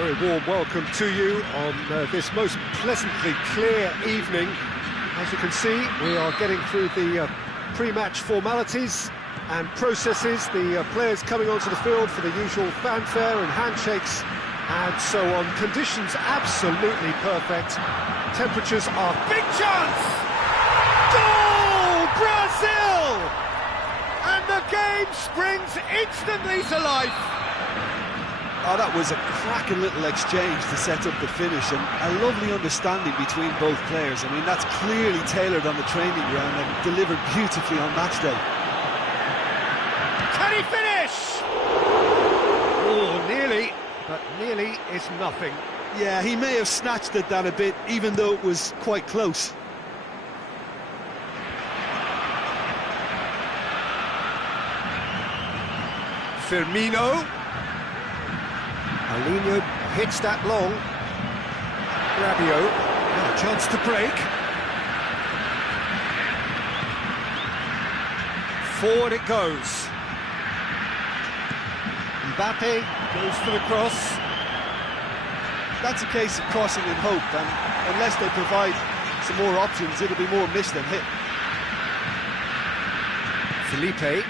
Very warm welcome to you on this most pleasantly clear evening. As you can see, we are getting through the pre-match formalities and processes, the players coming onto the field for the usual fanfare and handshakes and so on. Conditions absolutely perfect. Temperatures are... Big chance! Goal! Brazil! And the game springs instantly to life. Oh, that was a cracking little exchange to set up the finish, and a lovely understanding between both players. I mean, that's clearly tailored on the training ground and delivered beautifully on match day. Can he finish? Oh, nearly, but nearly is nothing. Yeah, he may have snatched it down a bit, even though it was quite close. Firmino. Paulinho hits that long. Rabiot, a chance to break. Forward it goes. Mbappe goes for the cross. That's a case of crossing in hope, and unless they provide some more options, it'll be more missed than hit. Felipe.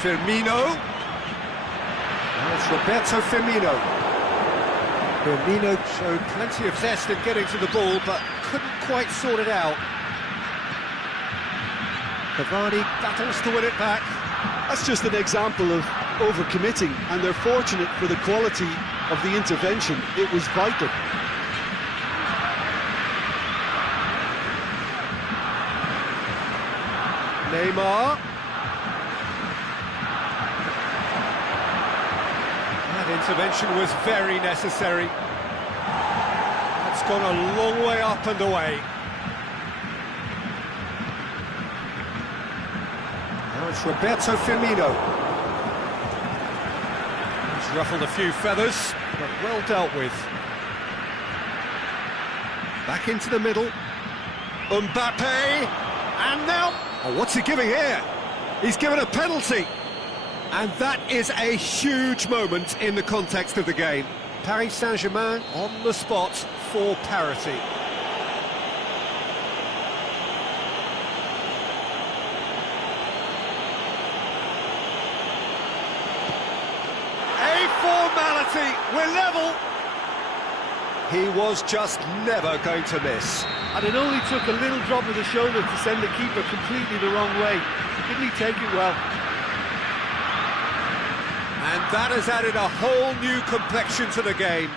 Firmino. Now it's Roberto Firmino. Firmino showed plenty of zest in getting to the ball, but couldn't quite sort it out. Cavani battles to win it back. That's just an example of overcommitting, and they're fortunate for the quality of the intervention. It was vital. Neymar. Intervention was very necessary. That's gone a long way up and away. Now it's Roberto Firmino. He's ruffled a few feathers, but well dealt with. Back into the middle. Mbappe, and now... Oh, what's he giving here? He's given a penalty. And that is a huge moment in the context of the game. Paris Saint-Germain on the spot for parity. A formality, we're level. He was just never going to miss. And it only took a little drop of the shoulder to send the keeper completely the wrong way. Didn't he take it well? And that has added a whole new complexion to the game.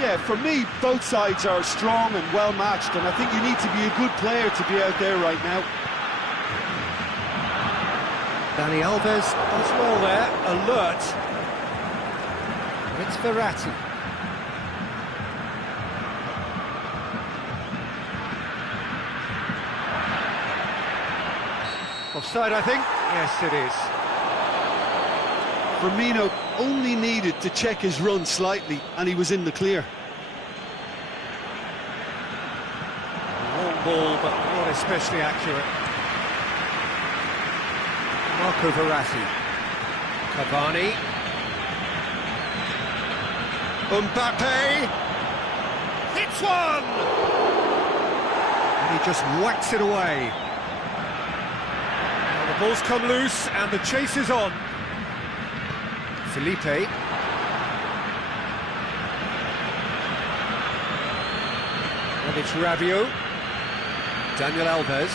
Yeah, for me, both sides are strong and well-matched, and I think you need to be a good player to be out there right now. Dani Alves as well there, alert. It's Verratti. Offside, I think. Yes, it is. Firmino only needed to check his run slightly, and he was in the clear. Long ball, but not especially accurate. Marco Verratti. Cavani. Mbappe. Hits one! And he just whacks it away. Now the ball's come loose, and the chase is on. Felipe. And it's Rabiot. Daniel Alves.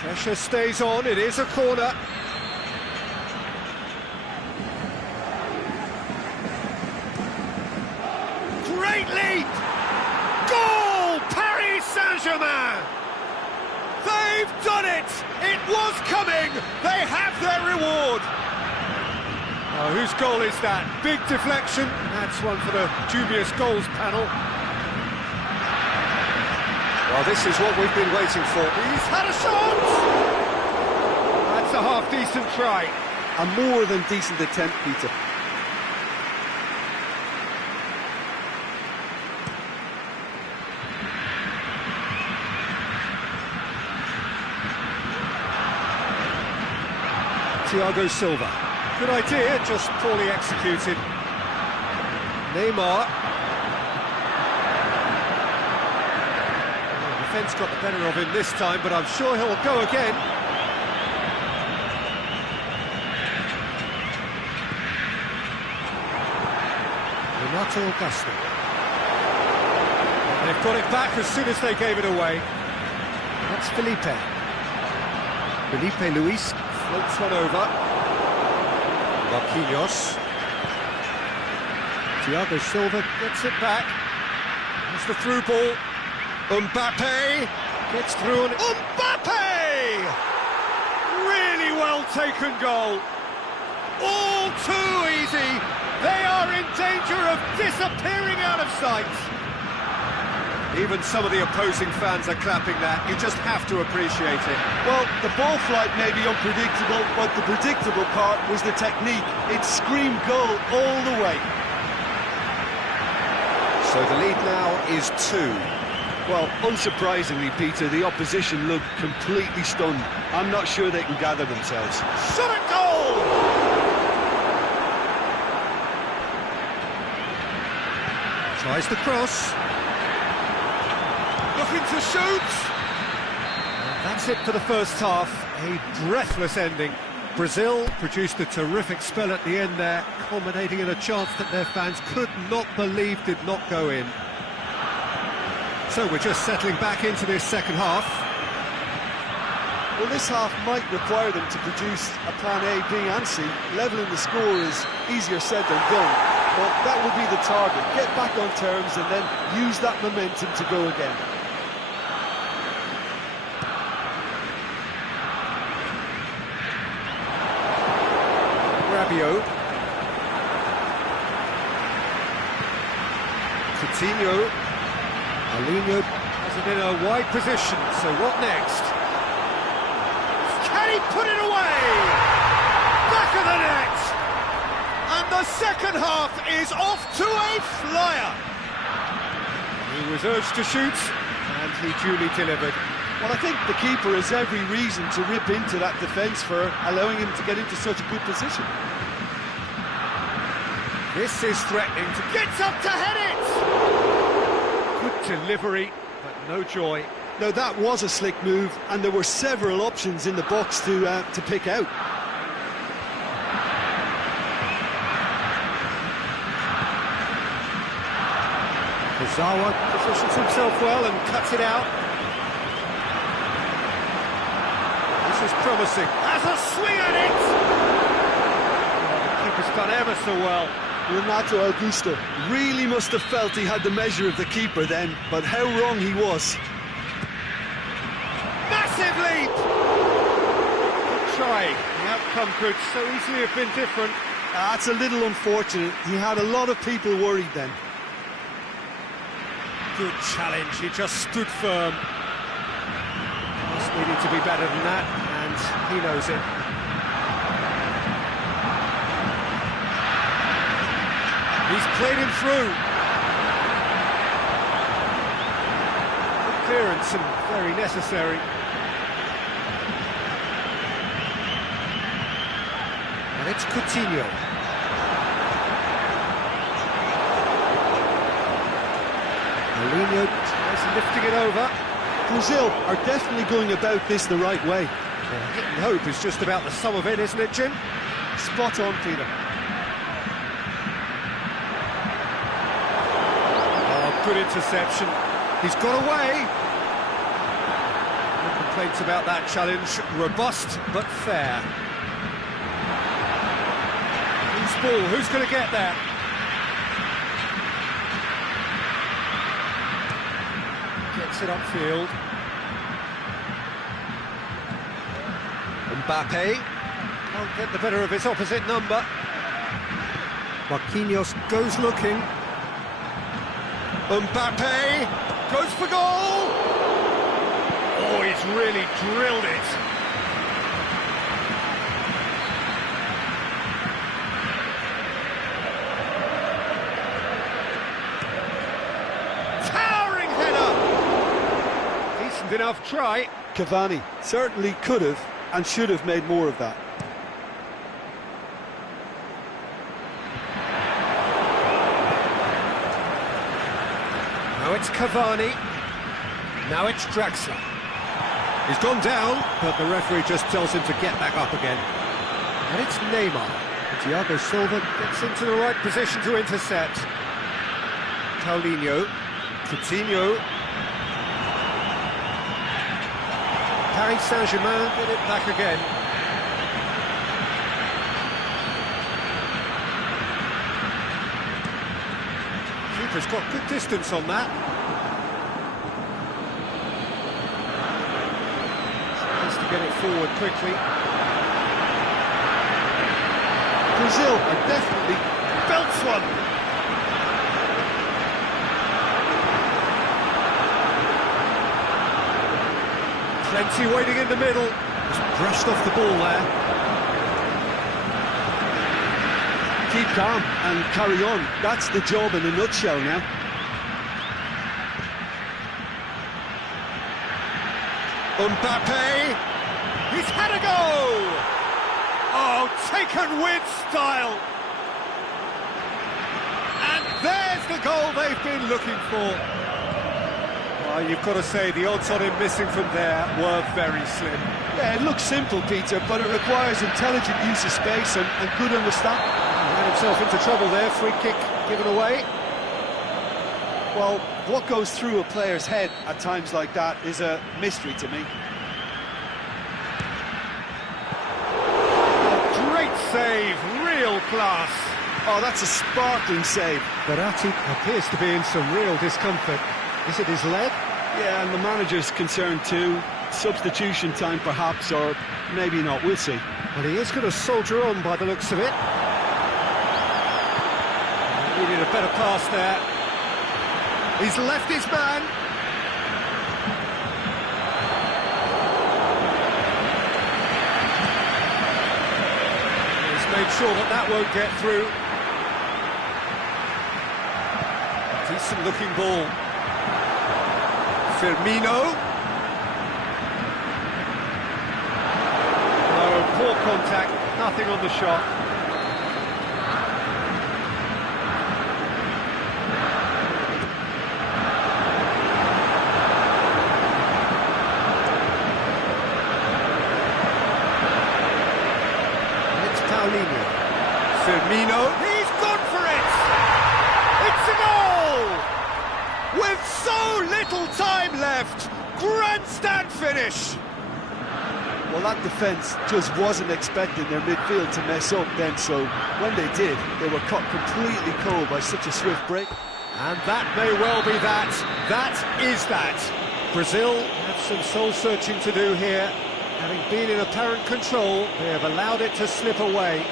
Pressure stays on, it is a corner. Great leap! Goal! Paris Saint-Germain! They've done it! It was coming! They have their reward! Oh, whose goal is that? Big deflection. That's one for the dubious goals panel. Well, this is what we've been waiting for. He's had a shot! That's a half-decent try. A more than decent attempt, Peter. Thiago Silva. Good idea, just poorly executed. Neymar. The defence got the better of him this time, but I'm sure he'll go again. Renato Augusto. They've got it back as soon as they gave it away. That's Felipe. Felipe Luis floats one over. Marquinhos. Thiago Silva gets it back. That's the through ball. Mbappe gets through on it. Mbappe! Really well taken goal. All too easy. They are in danger of disappearing out of sight. Even some of the opposing fans are clapping that. You just have to appreciate it. Well, the ball flight may be unpredictable, but the predictable part was the technique. It screamed goal all the way. So the lead now is 2. Well, unsurprisingly, Peter, the opposition looked completely stunned. I'm not sure they can gather themselves. Shot at goal! Tries the cross. Looking to shoot! And that's it for the first half. A breathless ending. Brazil produced a terrific spell at the end there, culminating in a chance that their fans could not believe did not go in. So we're just settling back into this second half. Well, this half might require them to produce a plan A, B and C. Levelling the score is easier said than done, but that will be the target. Get back on terms and then use that momentum to go again. Rabiot. Coutinho. Alinho has it in a wide position, so what next? Can he put it away? Back of the net! And the second half is off to a flyer! He was urged to shoot, and he duly delivered. Well, I think the keeper has every reason to rip into that defence for allowing him to get into such a good position. This is threatening to get up to head it! Good delivery, but no joy. Now that was a slick move, and there were several options in the box to pick out. Kazawa positions himself well and cuts it out. This is promising. Has a swing at it! Oh, the keeper's done ever so well. Renato Augusto really must have felt he had the measure of the keeper then, but how wrong he was. Massive leap! Good try. The outcome could so easily have been different. That's a little unfortunate. He had a lot of people worried then. Good challenge. He just stood firm. Just needed to be better than that, and he knows it. He's played him through. Good clearance and very necessary. And it's Coutinho. Mourinho is lifting it over. Brazil are definitely going about this the right way. Well, hit and hope is just about the sum of it, isn't it, Jim? Spot on, Peter. Good interception. He's got away. No complaints about that challenge. Robust but fair. Who's ball? Who's going to get there? Gets it upfield. Mbappe can't get the better of his opposite number. Marquinhos goes looking. Mbappe goes for goal! Oh, he's really drilled it. Towering header! Decent enough try. Cavani certainly could have and should have made more of that. it's Cavani. Now it's Draxler. He's gone down, but the referee just tells him to get back up again. And it's Neymar. Thiago Silva gets into the right position to intercept. Paulinho. Coutinho. Paris Saint-Germain get it back again. Keeper's got good distance on that. Tries to get it forward quickly. Brazil are definitely belts one. Plenty waiting in the middle. Just brushed off the ball there. Keep calm and carry on. That's the job in a nutshell now. Mbappe. He's had a go! Oh, taken with style. And there's the goal they've been looking for. Well, you've got to say the odds on him missing from there were very slim. Yeah, it looks simple, Peter, but it requires intelligent use of space and good understanding. He ran himself into trouble there, free kick given away. Well, what goes through a player's head at times like that is a mystery to me. Great save, real class. Oh, that's a sparkling save. Verratti appears to be in some real discomfort. Is it his leg? Yeah, and the manager's concerned too. Substitution time perhaps, or maybe not, we'll see. Well, he is going to soldier on by the looks of it. Needed a better pass there. He's left his man. He's made sure that that won't get through. Decent looking ball. Firmino. No, poor contact, nothing on the shot. And it's Paulinho. Firmino. He's gone for it! It's a goal! With so little time left, grandstand finish. Well, that defence just wasn't expecting their midfield to mess up then, so when they did, they were caught completely cold by such a swift break. And that may well be that. That is that. Brazil have some soul-searching to do here. Having been in apparent control, they have allowed it to slip away.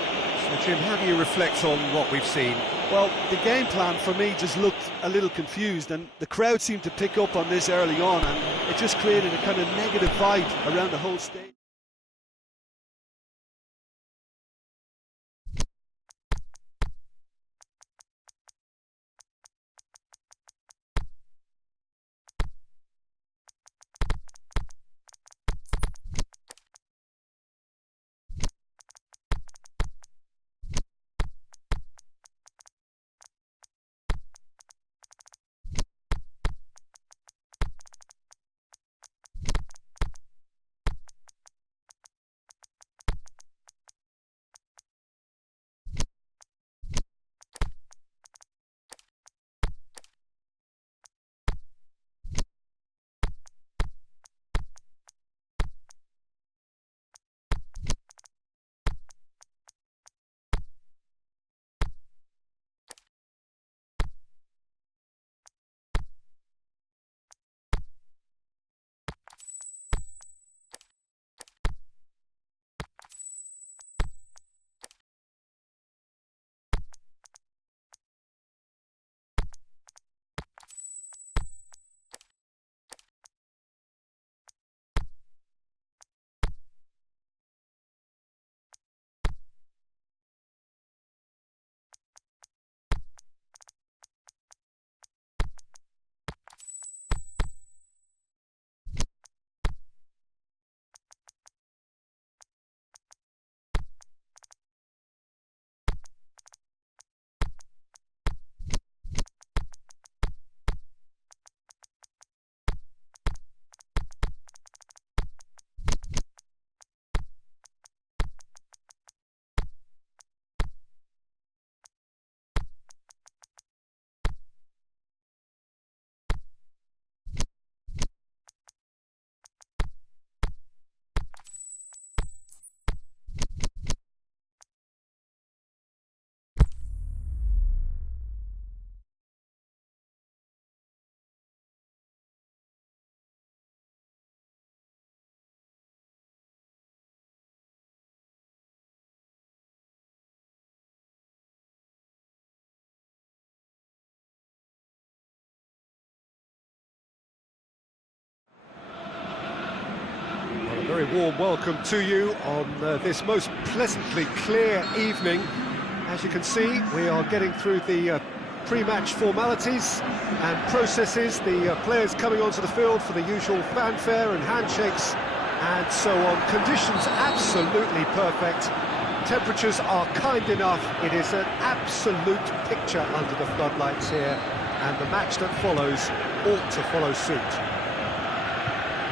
So, Jim, how do you reflect on what we've seen? Well, the game plan for me just looked a little confused, and the crowd seemed to pick up on this early on, and it just created a kind of negative vibe around the whole stage. Very warm welcome to you on this most pleasantly clear evening. As you can see, we are getting through the pre-match formalities and processes, the players coming onto the field for the usual fanfare and handshakes and so on. Conditions absolutely perfect. Temperatures are kind enough. It is an absolute picture under the floodlights here, and the match that follows ought to follow suit.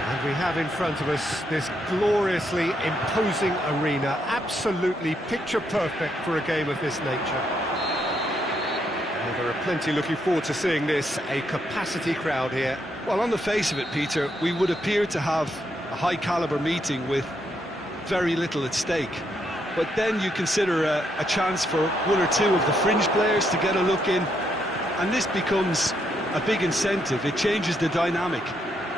And we have in front of us this gloriously imposing arena, absolutely picture perfect for a game of this nature. Well, there are plenty looking forward to seeing this, a capacity crowd here. Well, on the face of it, Peter, we would appear to have a high-caliber meeting with very little at stake. But then you consider a chance for one or two of the fringe players to get a look in, and this becomes a big incentive. It changes the dynamic.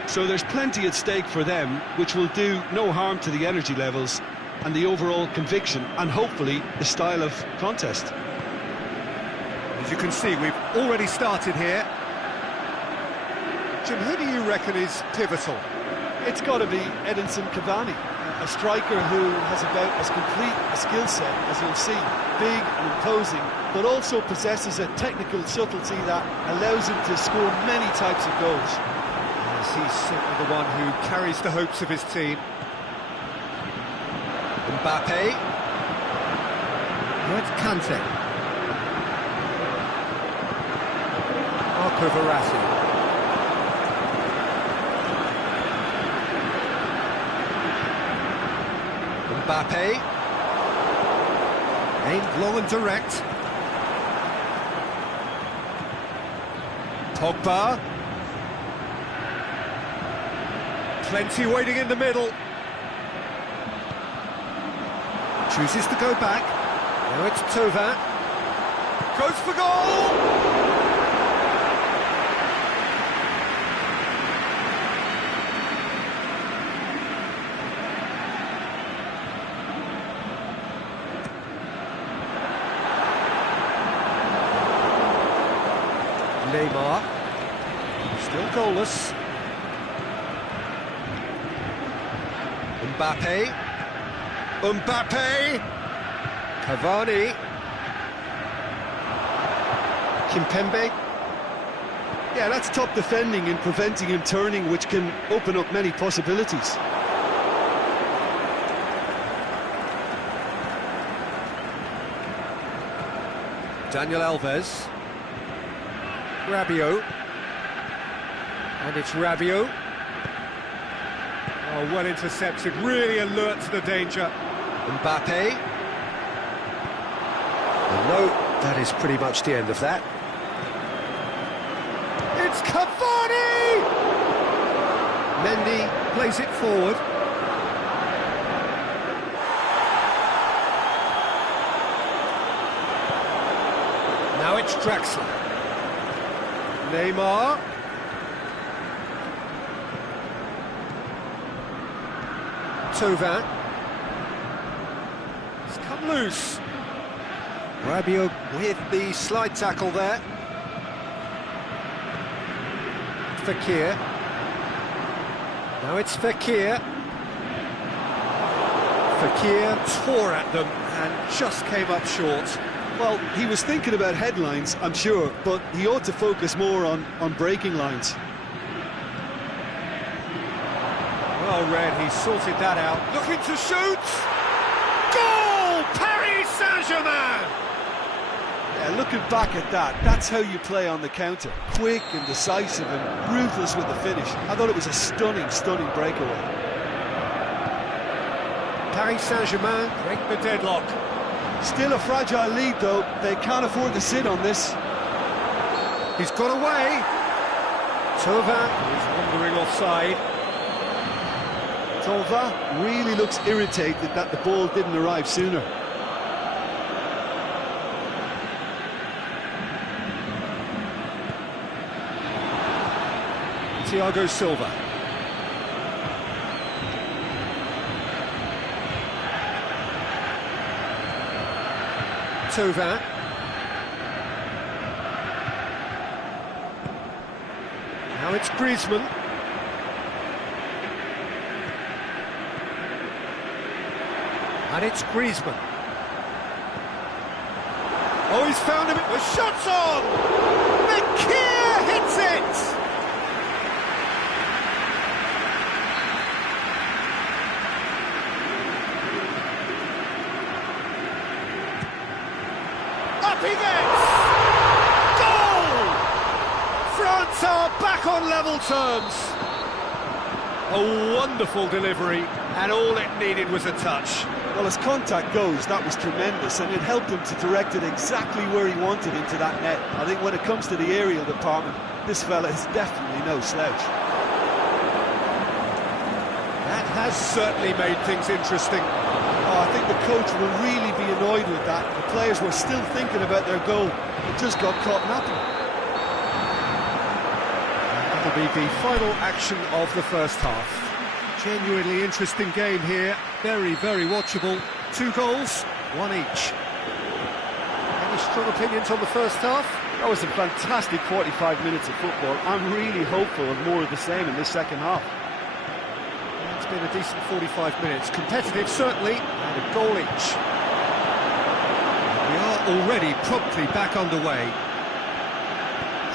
So there's plenty at stake for them, which will do no harm to the energy levels and the overall conviction, and hopefully the style of contest. As you can see, we've already started here. Jim, who do you reckon is pivotal? It's got to be Edinson Cavani, a striker who has about as complete a skill set as you'll see. Big and imposing, but also possesses a technical subtlety that allows him to score many types of goals. Yes, he's certainly the one who carries the hopes of his team. Mbappe. Now it's Kante. Marco Verratti. Mbappe. Aimed long and direct. Pogba. Plenty waiting in the middle. Chooses to go back. Now it's Tova. Goes for goal! Neymar, still goalless. Mbappe. Cavani. Kimpembe. Yeah, that's top defending and preventing him turning, which can open up many possibilities. Daniel Alves. Rabiot. And it's Rabiot. Oh, well intercepted, really alert to the danger. Mbappe. And no, that is pretty much the end of that. It's Cavani! Mendy plays it forward. Now it's Draxler. Neymar. Tova. It's come loose. Rabiot with the slide tackle there. Fekir. Now it's Fekir. Fekir tore at them and just came up short. Well, he was thinking about headlines, I'm sure, but he ought to focus more on breaking lines. Well read, he sorted that out. Looking to shoot! Goal! Paris Saint-Germain! Yeah, looking back at that, that's how you play on the counter. Quick and decisive and ruthless with the finish. I thought it was a stunning, stunning breakaway. Paris Saint-Germain break the deadlock. Still a fragile lead, though. They can't afford to sit on this. He's got away. Tova is wandering offside. Tova really looks irritated that the ball didn't arrive sooner. Thiago Silva. Tova. Now it's Griezmann. And it's Griezmann. Oh, he's found him. The shot's on! Fekir hits it! Up he gets! Goal! France are back on level terms. A wonderful delivery, and all it needed was a touch. Well, as contact goes, that was tremendous, and it helped him to direct it exactly where he wanted into that net. I think when it comes to the aerial department, this fella is definitely no slouch. That has certainly made things interesting. Oh, I think the coach will really be annoyed with that. The players were still thinking about their goal. It just got caught napping. That'll be the final action of the first half. Genuinely interesting game here, very, very watchable. 2 goals, 1 each. Any strong opinions on the first half? That was a fantastic 45 minutes of football. I'm really hopeful of more of the same in this second half. It's been a decent 45 minutes. Competitive, certainly, and a goal each. We are already promptly back underway.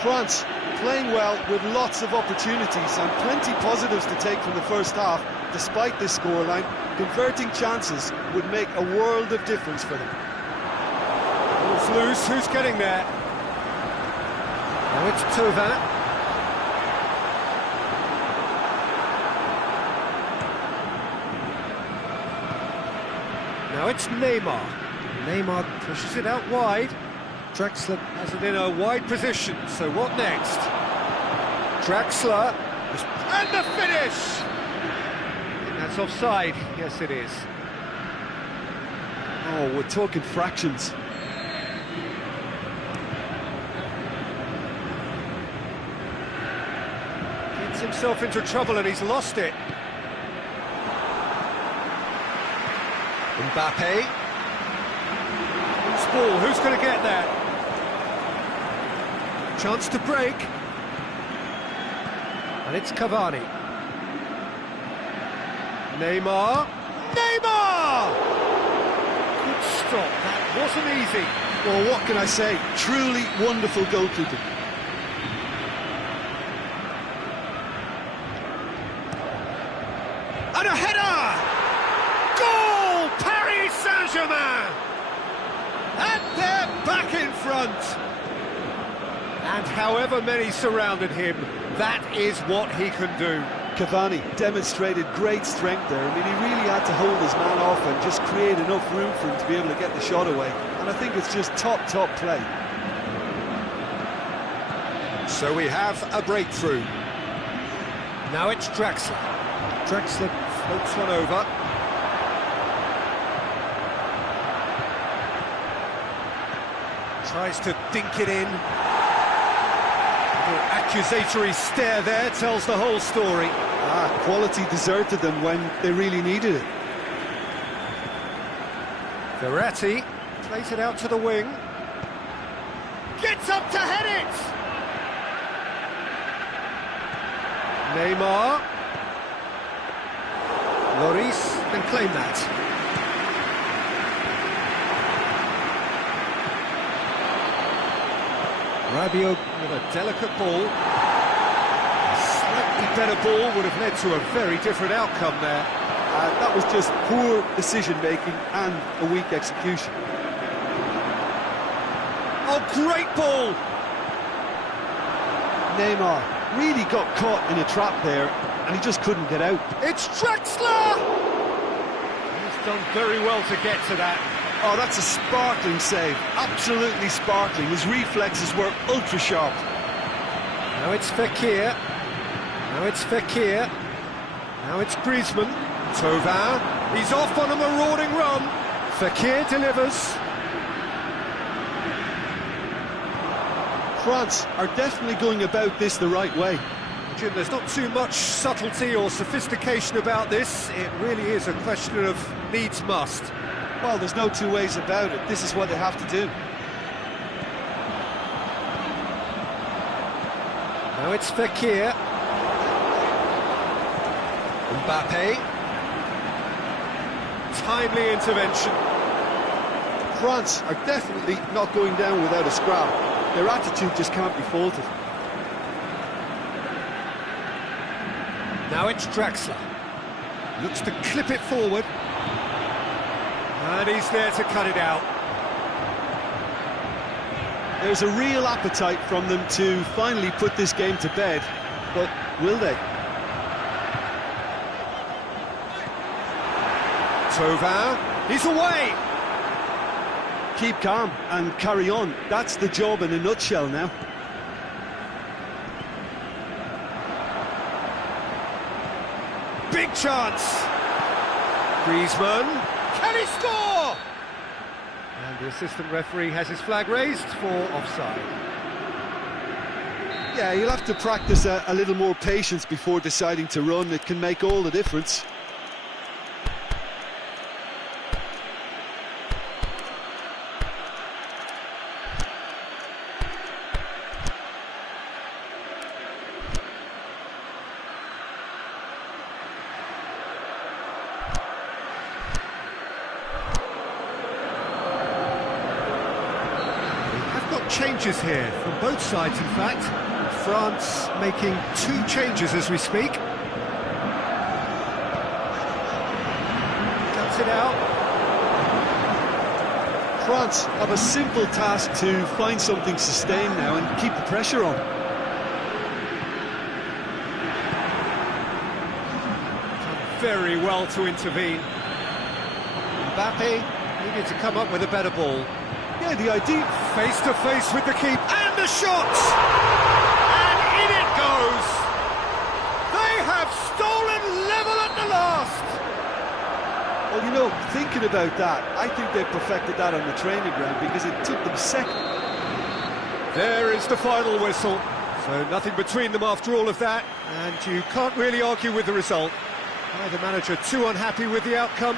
France playing well with lots of opportunities and plenty positives to take from the first half. Despite this scoreline, converting chances would make a world of difference for them. Ball's loose, who's getting there? Now it's Thauvin. Now it's Neymar. Neymar pushes it out wide. Draxler has it in a wide position, so what next? Draxler, and the finish! I think that's offside, yes it is. Oh, we're talking fractions. Gets himself into trouble and he's lost it. Mbappe. Loose ball, who's going to get there? Chance to break. And it's Cavani. Neymar. Neymar! Good stop, that wasn't easy. Well, what can I say? Truly wonderful goalkeeping. And a header! Goal! Paris Saint-Germain! And they're back in front. And however many surrounded him, that is what he can do. Cavani demonstrated great strength there. I mean, he really had to hold his man off and just create enough room for him to be able to get the shot away. And I think it's just top play. So we have a breakthrough. Now it's Draxler. Draxler floats one over. Tries to dink it in. Accusatory stare there tells the whole story. Quality deserted them when they really needed it. Verratti plays it out to the wing. Gets up to head it! Neymar. Lloris can claim that. Rabiot with a delicate ball. A slightly better ball would have led to a very different outcome there. That was just poor decision-making and a weak execution. Oh, great ball! Neymar really got caught in a trap there, and he just couldn't get out. It's Draxler! He's done very well to get to that. Oh, that's a sparkling save. Absolutely sparkling. His reflexes were ultra-sharp. Now it's Fekir. Now it's Fekir. Now it's Griezmann. Thauvin. He's off on a marauding run. Fekir delivers. France are definitely going about this the right way. Jim, there's not too much subtlety or sophistication about this. It really is a question of needs must. Well, there's no two ways about it. This is what they have to do. Now it's Fekir. Mbappe. timely intervention. France are definitely not going down without a scrap. Their attitude just can't be faulted. Now it's Draxler. Looks to clip it forward. And he's there to cut it out. There's a real appetite from them to finally put this game to bed, but will they? Thauvin, he's away! Keep calm and carry on. That's the job in a nutshell now. Big chance! Griezmann, can he score? And the assistant referee has his flag raised for offside. Yeah, you'll have to practice a little more patience before deciding to run. It can make all the difference. Changes here from both sides, in fact. France making 2 changes as we speak. Cuts it out. France have a simple task to find something sustained now and keep the pressure on. Done very well to intervene. Mbappe needed to come up with a better ball. Yeah, the idea... Face to face with the keeper, and the shot! And in it goes! They have stolen level at the last! Well, you know, thinking about that, I think they perfected that on the training ground because it took them seconds. There is the final whistle. So nothing between them after all of that, and you can't really argue with the result. Neither manager too unhappy with the outcome,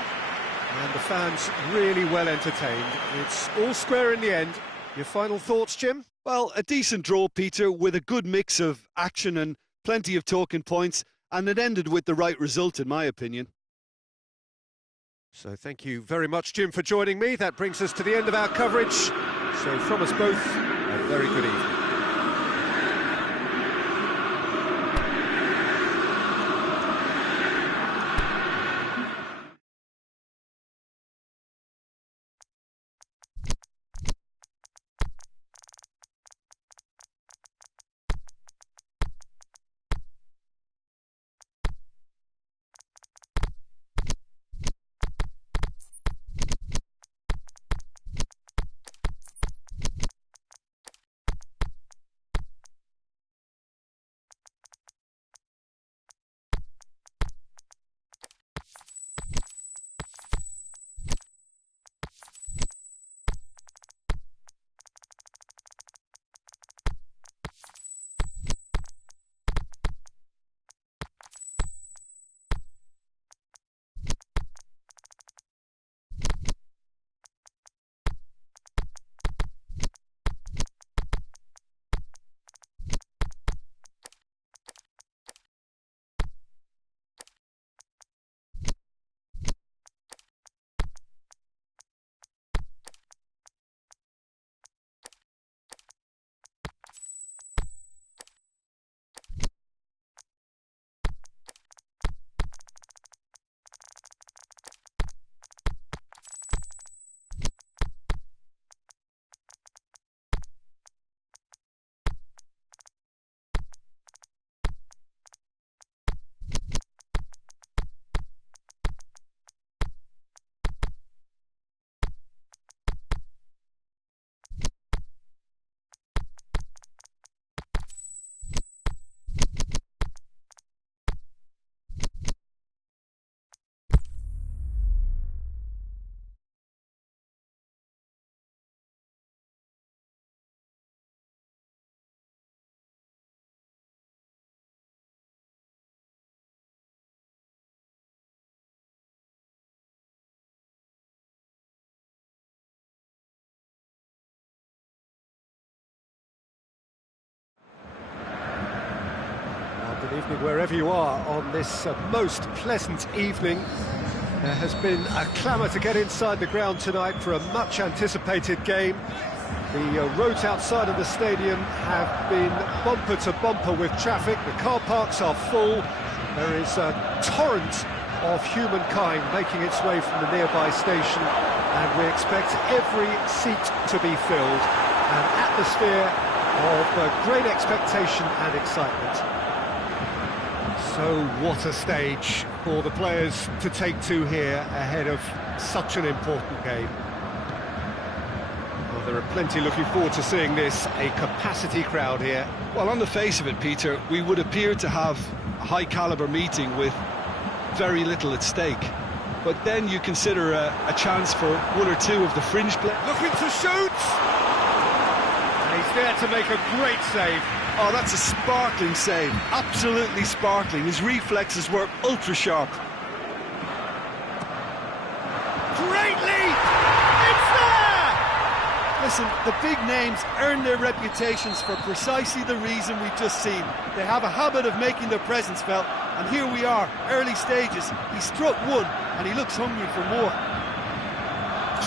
and the fans really well entertained. It's all square in the end. Your final thoughts, Jim? Well, a decent draw, Peter, with a good mix of action and plenty of talking points, and it ended with the right result, in my opinion. So thank you very much, Jim, for joining me. That brings us to the end of our coverage. So from us both, a very good evening. Good evening wherever you are on this most pleasant evening. There has been a clamour to get inside the ground tonight for a much-anticipated game. The roads outside of the stadium have been bumper to bumper with traffic. The car parks are full. There is a torrent of humankind making its way from the nearby station, and we expect every seat to be filled. An atmosphere of great expectation and excitement. So what a stage for the players to take to here ahead of such an important game. Well, there are plenty looking forward to seeing this, a capacity crowd here. Well, on the face of it, Peter, we would appear to have a high-caliber meeting with very little at stake. But then you consider a chance for one or two of the fringe players. Looking to shoot! And he's there to make a great save. Oh, that's a sparkling save, absolutely sparkling. His reflexes were ultra-sharp. Great lead! It's there! Listen, the big names earn their reputations for precisely the reason we've just seen. They have a habit of making their presence felt, and here we are, early stages. He struck one, and he looks hungry for more.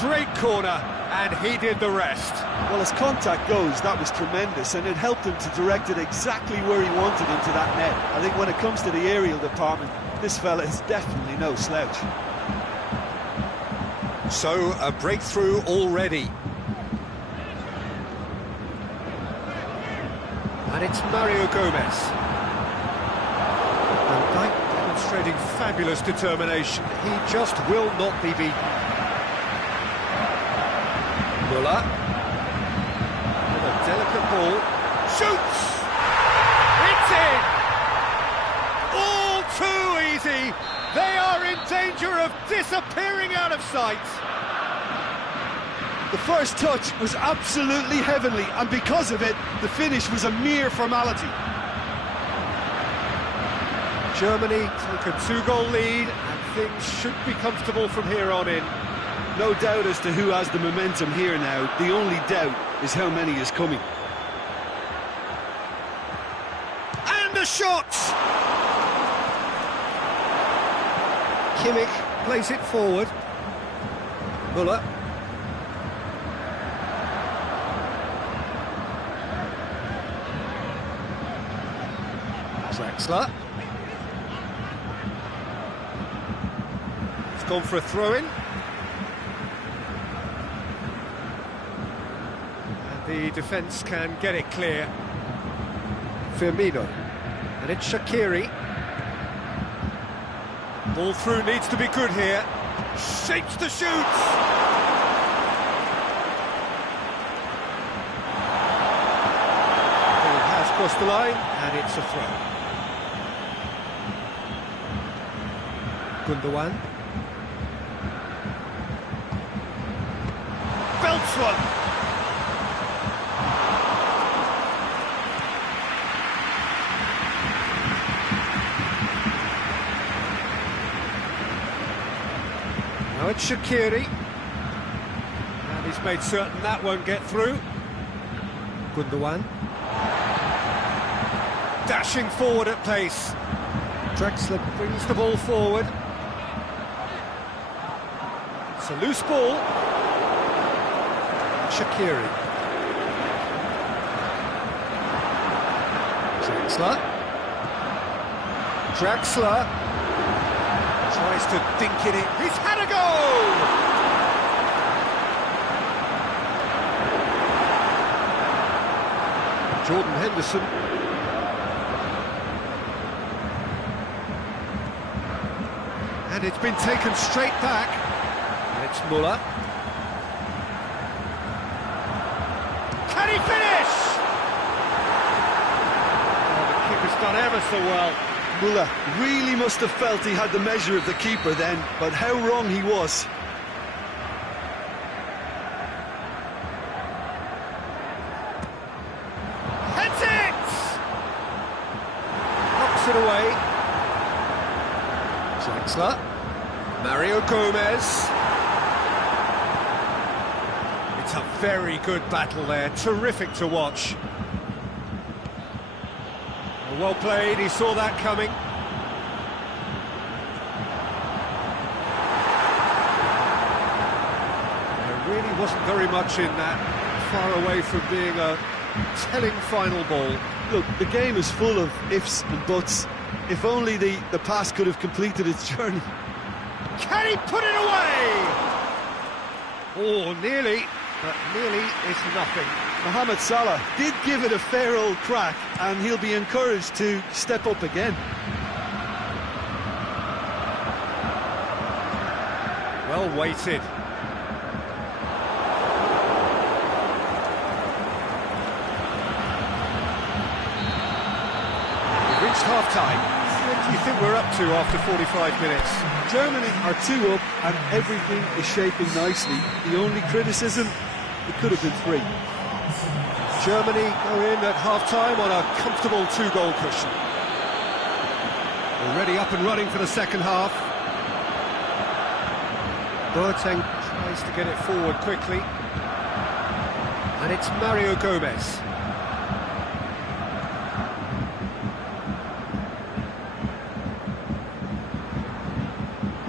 Great corner, and he did the rest. Well, as contact goes, that was tremendous, and it helped him to direct it exactly where he wanted into that net. I think when it comes to the aerial department, this fella is definitely no slouch. So, a breakthrough already. And it's Mario Gomez. Van Dijk demonstrating fabulous determination. He just will not be beaten. Muller. With a delicate ball. Shoots! It's in! All too easy! They are in danger of disappearing out of sight! The first touch was absolutely heavenly, and because of it, the finish was a mere formality. Germany take a 2-goal lead, and things should be comfortable from here on in. No doubt as to who has the momentum here now. The only doubt is how many is coming. And a shot! Kimmich plays it forward. Muller. Draxler. It's gone for a throw-in. The defence can get it clear. Firmino. And it's Shaqiri. Ball through needs to be good here. Shapes the shoots! Ball has crossed the line, and it's a throw. Gundogan. Belts one! Now it's Shaqiri, and he's made certain that won't get through. Gundogan. Dashing forward at pace. Draxler brings the ball forward. It's a loose ball. Shaqiri. Draxler. Tries to dink it in. He's had a goal! Jordan Henderson. And it's been taken straight back. And it's Muller. Can he finish? Oh, the keeper's done ever so well. Muller really must have felt he had the measure of the keeper then, but how wrong he was. Heads it! Knocks it away. Draxler. Mario Gomez. It's a very good battle there, terrific to watch. Well played, he saw that coming. wasn't very much in that, far away from being a telling final ball. Look, the game is full of ifs and buts. If only the pass could have completed its journey. Can he put it away? Oh, nearly, but nearly is nothing. Mohamed Salah did give it a fair old crack, and he'll be encouraged to step up again. Well weighted. We've reached half-time. What do you think we're up to after 45 minutes? Germany are 2 up, and everything is shaping nicely. The only criticism, it could have been 3. Germany go in at half-time on a comfortable 2-goal cushion. Already up and running for the second half. Boateng tries to get it forward quickly. And it's Mario Gomez.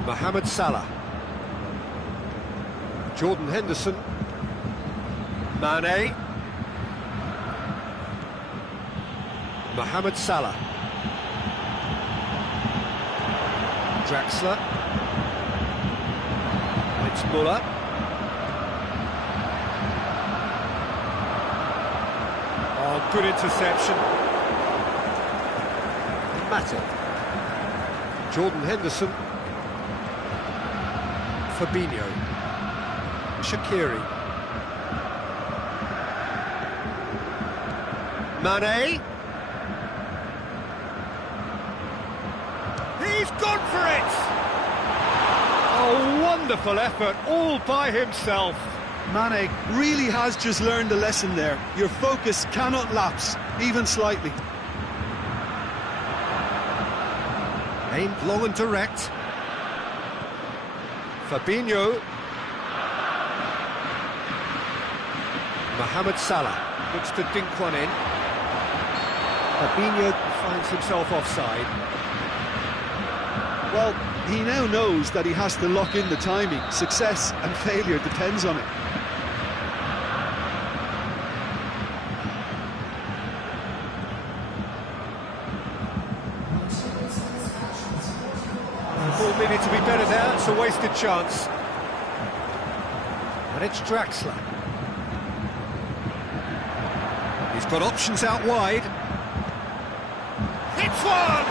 Mohamed Salah. Jordan Henderson. Mane. Mohamed Salah. Draxler. It's Muller. Oh, good interception. Matip. Jordan Henderson. Fabinho. Shaqiri. Mane. He's gone for it! Oh, wonderful effort, all by himself. Mane really has just learned a lesson there. Your focus cannot lapse, even slightly. Aimed long and direct. Fabinho. Mohamed Salah looks to dink one in. Fabinho finds himself offside. Well, he now knows that he has to lock in the timing. Success and failure depends on it. Ball needed to be better there, it's a wasted chance. And it's Draxler. He's got options out wide. Hits one!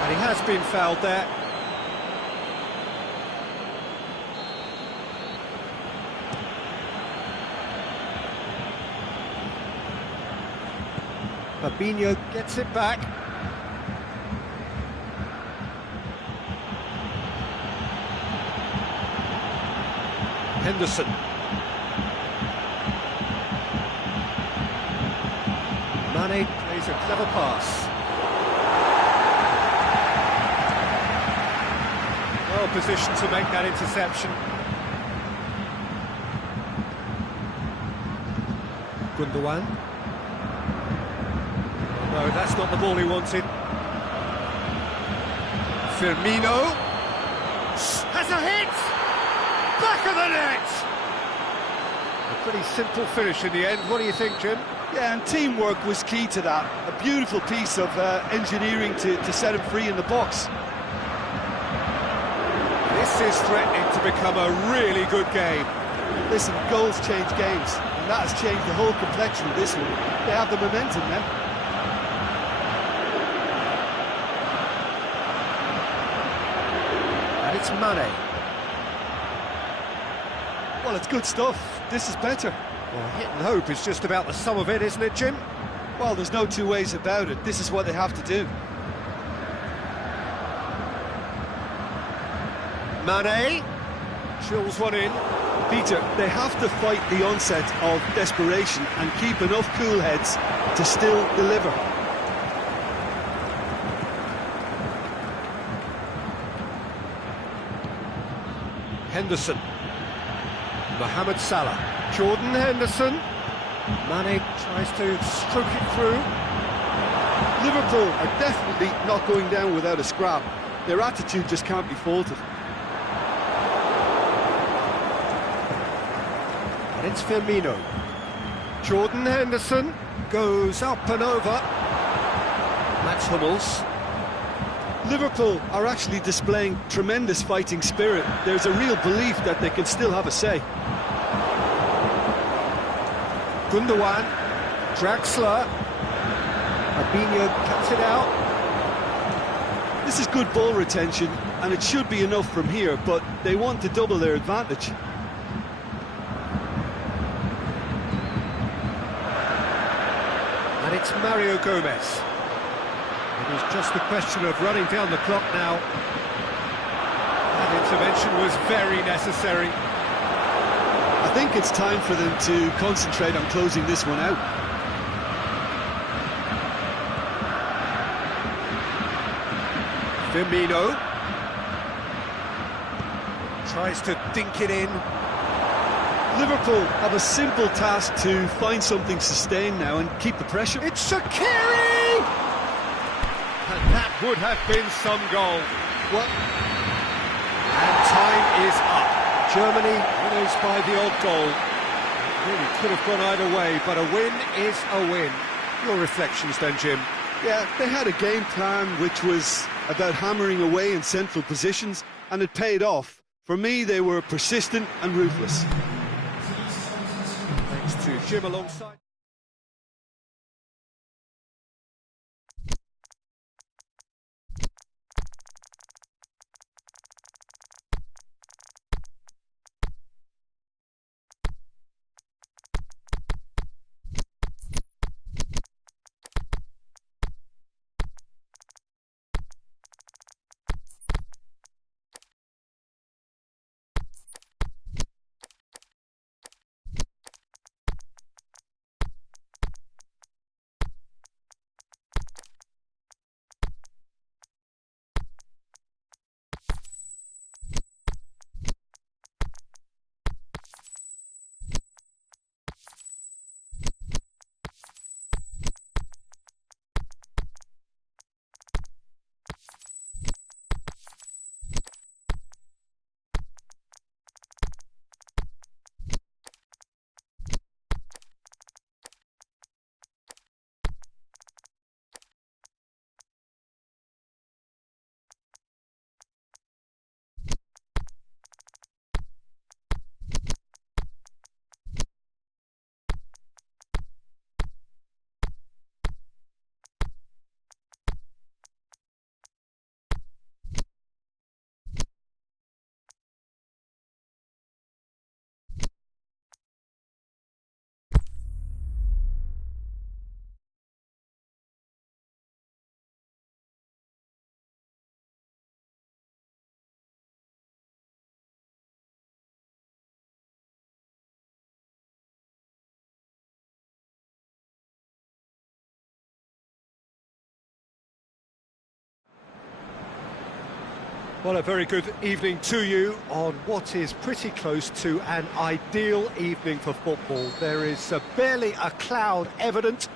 And he has been fouled there. Fabinho gets it back. Henderson. Mane plays a clever pass. Well positioned to make that interception. Gundogan. No, that's not the ball he wanted. Firmino has a hit! Back of the net! A pretty simple finish in the end. What do you think, Jim? Yeah, and teamwork was key to that. A beautiful piece of engineering to set him free in the box. This is threatening to become a really good game. Listen, goals change games, and that has changed the whole complexion of this one. They have the momentum now. And it's Mane. Well, it's good stuff. This is better. Well, hit and hope is just about the sum of it, isn't it, Jim? Well, there's no two ways about it. This is what they have to do. Mane chills one in. Peter, they have to fight the onset of desperation and keep enough cool heads to still deliver. Henderson. Mohamed Salah. Jordan Henderson. Mane tries to stroke it through. Liverpool are definitely not going down without a scrap. Their attitude just can't be faulted. And it's Firmino. Jordan Henderson goes up and over. Mats Hummels. Liverpool are actually displaying tremendous fighting spirit. There's a real belief that they can still have a say. Gundogan, Draxler, Fabinho cuts it out. This is good ball retention, and it should be enough from here, but they want to double their advantage. And it's Mario Gomez. It was just a question of running down the clock now. That intervention was very necessary. I think it's time for them to concentrate on closing this one out. Firmino tries to dink it in. Liverpool have a simple task to find something sustained now and keep the pressure. It's Shaqiri! And that would have been some goal. What? And time is up. Germany winners by the odd goal. It really could have gone either way, but a win is a win. Your reflections then, Jim? Yeah, they had a game plan which was about hammering away in central positions, and it paid off. For me, they were persistent and ruthless. Thanks to Jim alongside. Well, a very good evening to you on what is pretty close to an ideal evening for football. There is barely a cloud evident.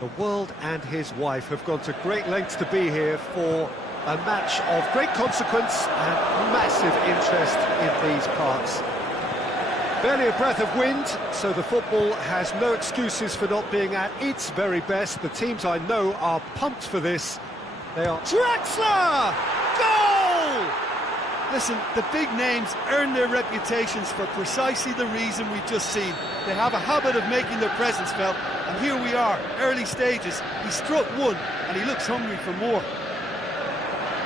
The world and his wife have gone to great lengths to be here for a match of great consequence and massive interest in these parts. Barely a breath of wind, so the football has no excuses for not being at its very best. The teams I know are pumped for this. They are Draxler! Goal! Listen, the big names earn their reputations for precisely the reason we've just seen. They have a habit of making their presence felt, and here we are, early stages. He struck one, and he looks hungry for more.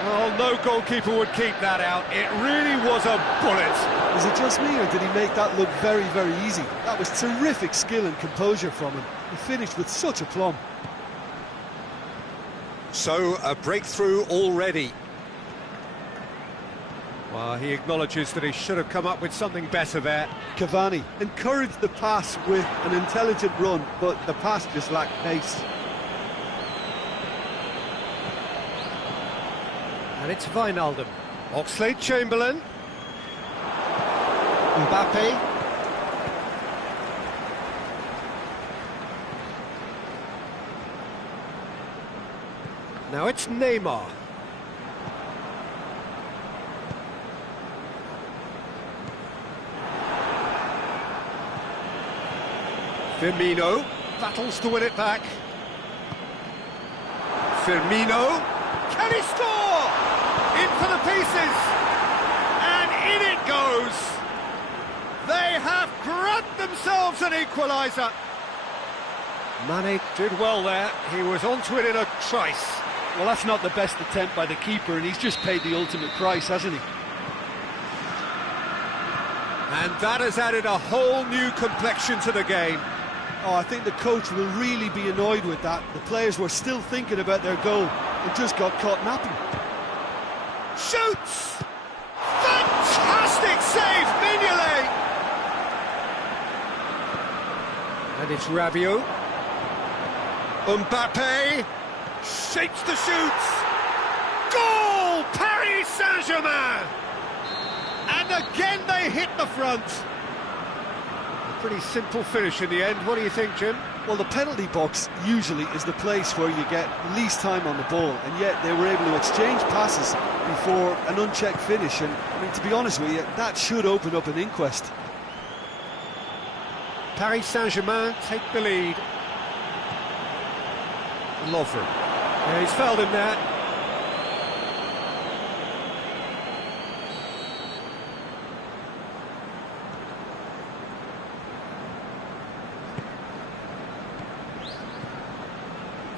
Well, no goalkeeper would keep that out. It really was a bullet. Is it just me, or did he make that look very, very easy? That was terrific skill and composure from him. He finished with such aplomb. So, a breakthrough already. Well, he acknowledges that he should have come up with something better there. Cavani encouraged the pass with an intelligent run, but the pass just lacked pace. And it's Wijnaldum. Oxlade-Chamberlain. Mbappe. Now it's Neymar. Firmino battles to win it back. Firmino, can he score? In for the pieces, and in it goes. They have grabbed themselves an equaliser. Mane did well there, he was onto it in a trice. Well, that's not the best attempt by the keeper, and he's just paid the ultimate price, hasn't he? And that has added a whole new complexion to the game. Oh, I think the coach will really be annoyed with that. The players were still thinking about their goal and just got caught napping. Shoots! Fantastic save, Mignolet! And it's Rabiot. Mbappe shapes the shoots. Goal! Paris Saint-Germain! And again they hit the front. A pretty simple finish in the end. What do you think, Jim? Well, the penalty box usually is the place where you get least time on the ball, and yet they were able to exchange passes before an unchecked finish. And I mean, to be honest with you, that should open up an inquest. Paris Saint-Germain take the lead. Lovren. Yeah, he's fouled him there.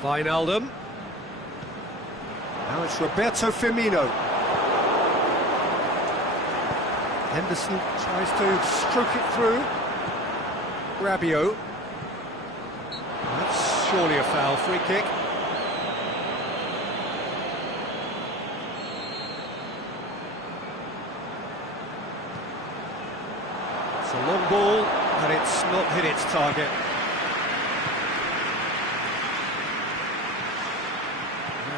Wijnaldum. Now it's Roberto Firmino. Henderson tries to stroke it through. Rabiot. That's surely a foul, free kick. It's a long ball, and it's not hit its target.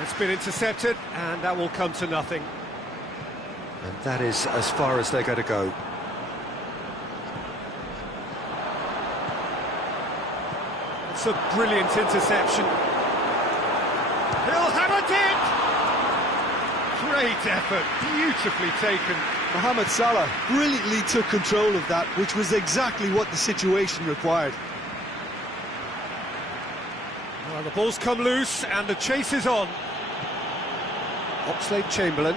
It's been intercepted, and that will come to nothing. And that is as far as they're going to go. It's a brilliant interception. He'll have it in! Great effort, beautifully taken. Mohamed Salah brilliantly took control of that, which was exactly what the situation required. Well, the ball's come loose, and the chase is on. Oxlade-Chamberlain.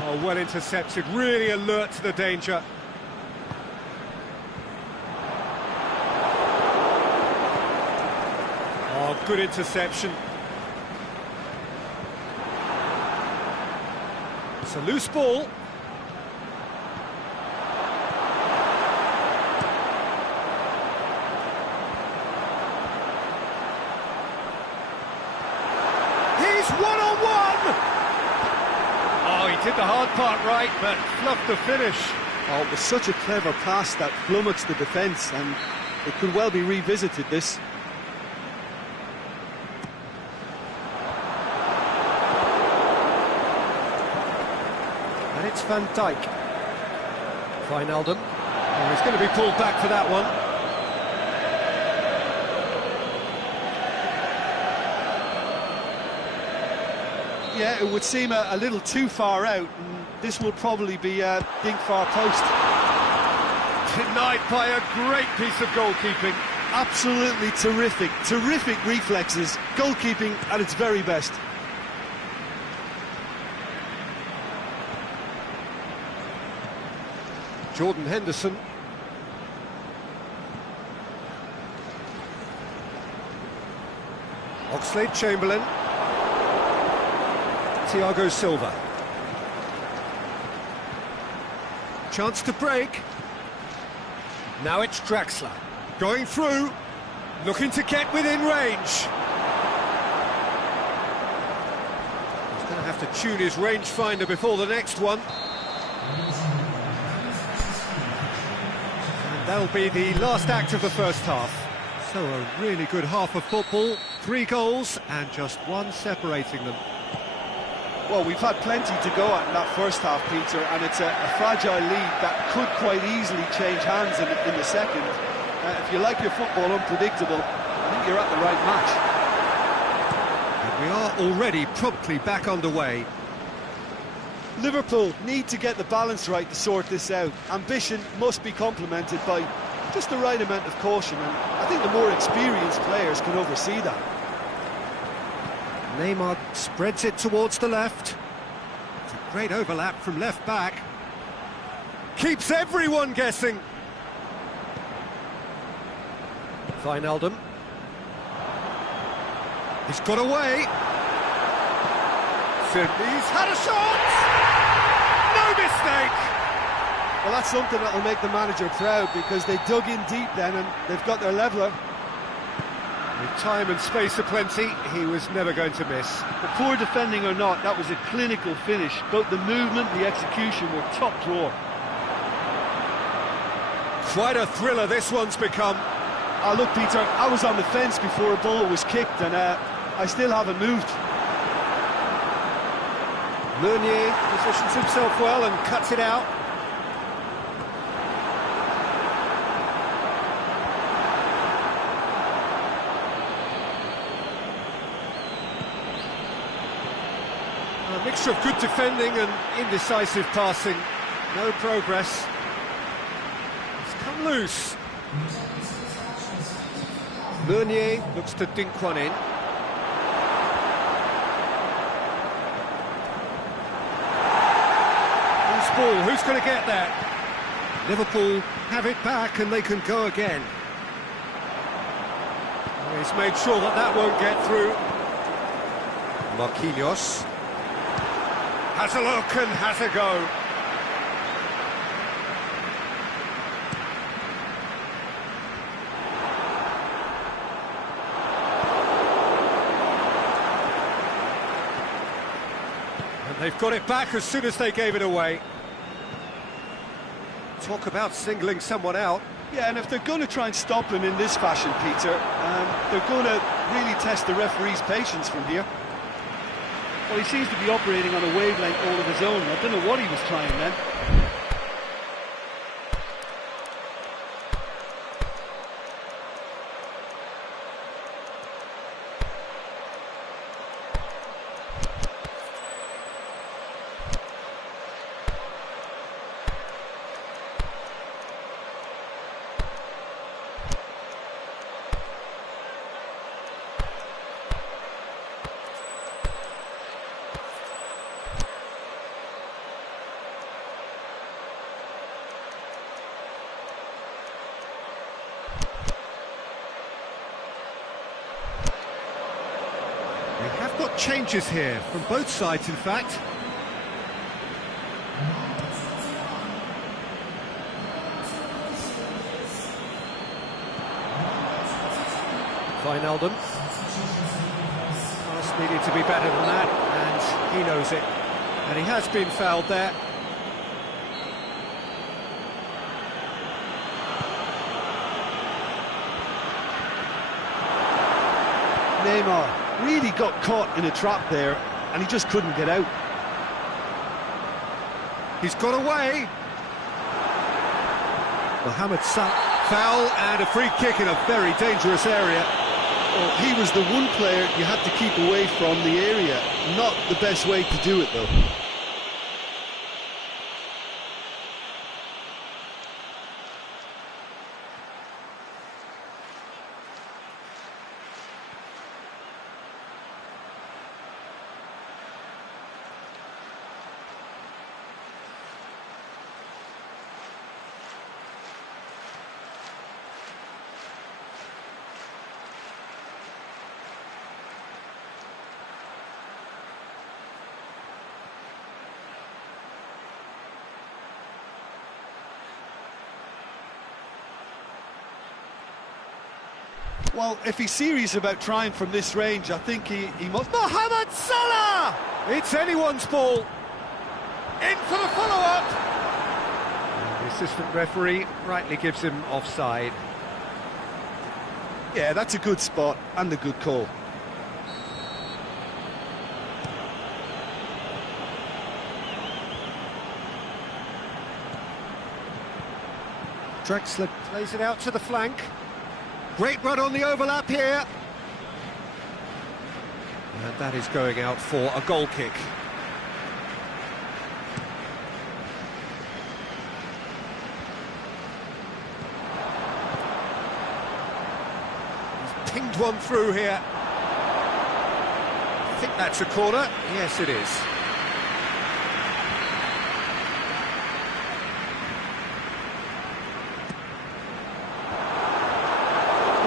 Oh, well intercepted, really alert to the danger. Oh, good interception. It's a loose ball. One-on-one! Oh, he did the hard part right, but fluffed the finish. Oh, it was such a clever pass that flummoxed the defence, and it could well be revisited, this. And it's Van Dijk. Wijnaldum. Oh, he's going to be pulled back for that one. Yeah, it would seem a little too far out, and this will probably be a dink far post. Denied by a great piece of goalkeeping. Absolutely terrific reflexes, goalkeeping at its very best. Jordan Henderson. Oxlade-Chamberlain. Thiago Silva. Chance to break. Now it's Draxler. Going through. Looking to get within range. He's going to have to tune his rangefinder before the next one. And that'll be the last act of the first half. So a really good half of football. 3 goals and just 1 separating them. Well, we've had plenty to go at in that first half, Peter, and it's a fragile lead that could quite easily change hands in the second. If you like your football unpredictable, I think you're at the right match. And we are already promptly back underway. Liverpool need to get the balance right to sort this out. Ambition must be complemented by Just the right amount of caution, and I think the more experienced players can oversee that. Neymar spreads it towards the left. It's a great overlap from left back. Keeps everyone guessing. Wijnaldum. He's got away. He's had a shot! No mistake! Well, that's something that'll make the manager proud, because they dug in deep then and they've got their leveller. With time and space aplenty, he was never going to miss. But poor defending or not, that was a clinical finish. Both the movement and the execution were top drawer. Quite a thriller this one's become. Oh, look, Peter, I was on the fence before a ball was kicked, and I still haven't moved. Meunier positions himself well and cuts it out. A mixture of good defending and indecisive passing. No progress. It's come loose. Meunier looks to dink one in. Who's ball? Who's going to get that? Liverpool have it back and they can go again. He's made sure that that won't get through. Marquinhos has a look and has a go. And they've got it back as soon as they gave it away. Talk about singling someone out. Yeah, and if they're going to try and stop him in this fashion, Peter, they're going to really test the referee's patience from here. Well, he seems to be operating on a wavelength all of his own. I don't know what he was trying then. They have got changes here, from both sides in fact. Wijnaldum. Pass needed to be better than that, and he knows it. And he has been fouled there. Neymar really got caught in a trap there, and he just couldn't get out. He's got away. Mohamed Salah, foul and a free kick in a very dangerous area. Well, he was the one player you had to keep away from the area. Not the best way to do it, though. Well, if he's serious about trying from this range, I think he must... Mohamed Salah! It's anyone's ball. In for the follow-up. The assistant referee rightly gives him offside. Yeah, that's a good spot and a good call. Drexler plays it out to the flank. Great run on the overlap here. And that is going out for a goal kick. one through here. I think that's a corner. Yes, it is.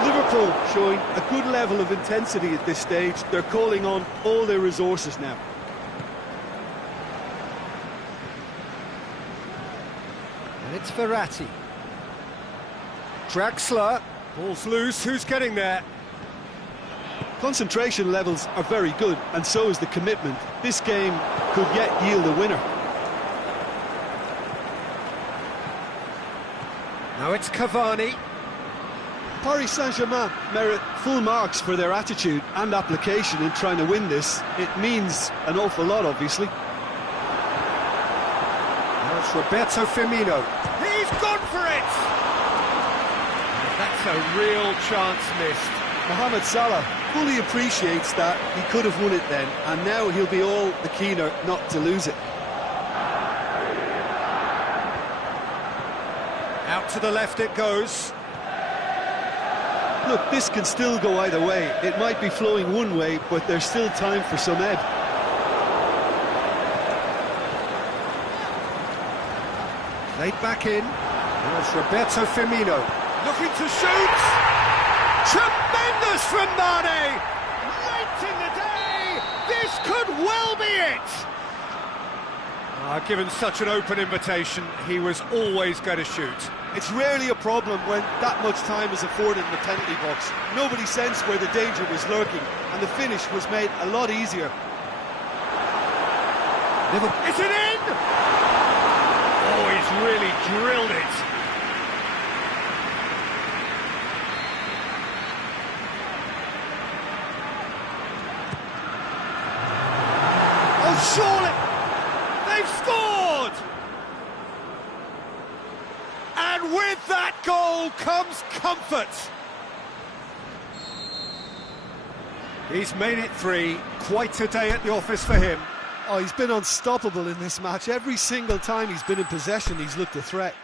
Liverpool showing a good level of intensity at this stage. They're calling on all their resources now. And it's Verratti. Draxler. Ball's loose. Who's getting there? Concentration levels are very good, and so is the commitment. This game could yet yield a winner. Now it's Cavani. Paris Saint-Germain merit full marks for their attitude and application in trying to win this. It means an awful lot, obviously. Now it's Roberto Firmino. He's gone for it! That's a real chance missed. Mohamed Salah fully appreciates that he could have won it then, and now he'll be all the keener not to lose it. Out to the left it goes. Look, this can still go either way. It might be flowing one way, but there's still time for some ebb. Laid back in. Now it's Roberto Firmino. Looking to shoot! Tremendous from Mane! Late in the day! This could well be it! Given such an open invitation, he was always going to shoot. It's rarely a problem when that much time is afforded in the penalty box. Nobody sensed where the danger was lurking, and the finish was made a lot easier. Is it in? Oh, he's really drilled it. Oh, surely! They've scored! And with that goal comes comfort. He's made it 3. Quite a day at the office for him. Oh, he's been unstoppable in this match. Every single time he's been in possession, he's looked a threat.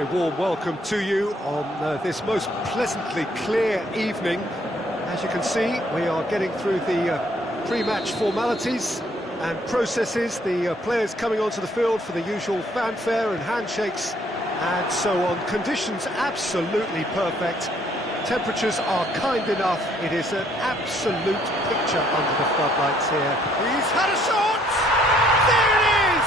very warm welcome to you on this most pleasantly clear evening. As you can see, we are getting through the pre-match formalities and processes, the players coming onto the field for the usual fanfare and handshakes and so on. Conditions absolutely perfect. Temperatures are kind enough. It is an absolute picture under the floodlights here. He's had a shot! There it is!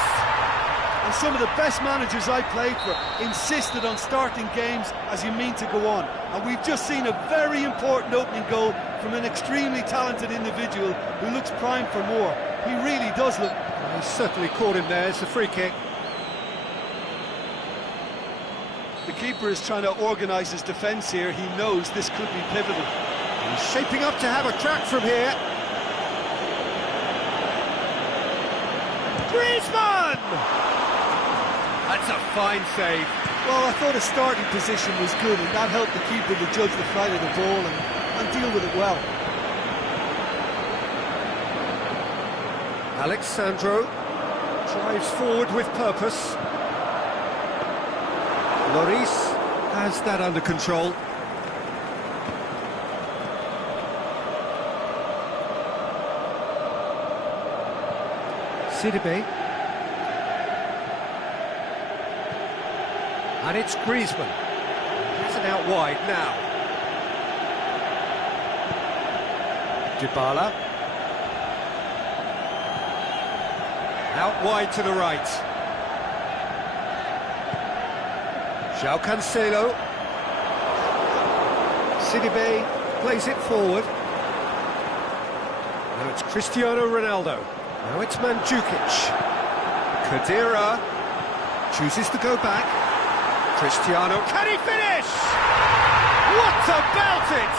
And some of the best managers I played for insisted on starting games as you mean to go on. And we've just seen a very important opening goal from an extremely talented individual who looks primed for more. He really does look... He's certainly caught him there. It's a free kick. The keeper is trying to organise his defence here. He knows this could be pivotal. He's shaping up to have a crack from here. Griezmann! That's a fine save. Well, I thought his starting position was good, and that helped the keeper to judge the flight of the ball and deal with it well. Alexandro drives forward with purpose. Lloris has that under control. Sidibe. And it's Griezmann. Has it out wide now. Dybala. Out wide to the right. João Cancelo. Sidibe plays it forward. Now it's Cristiano Ronaldo. Now it's Mandzukic. Khedira chooses to go back. Cristiano, can he finish? What about it?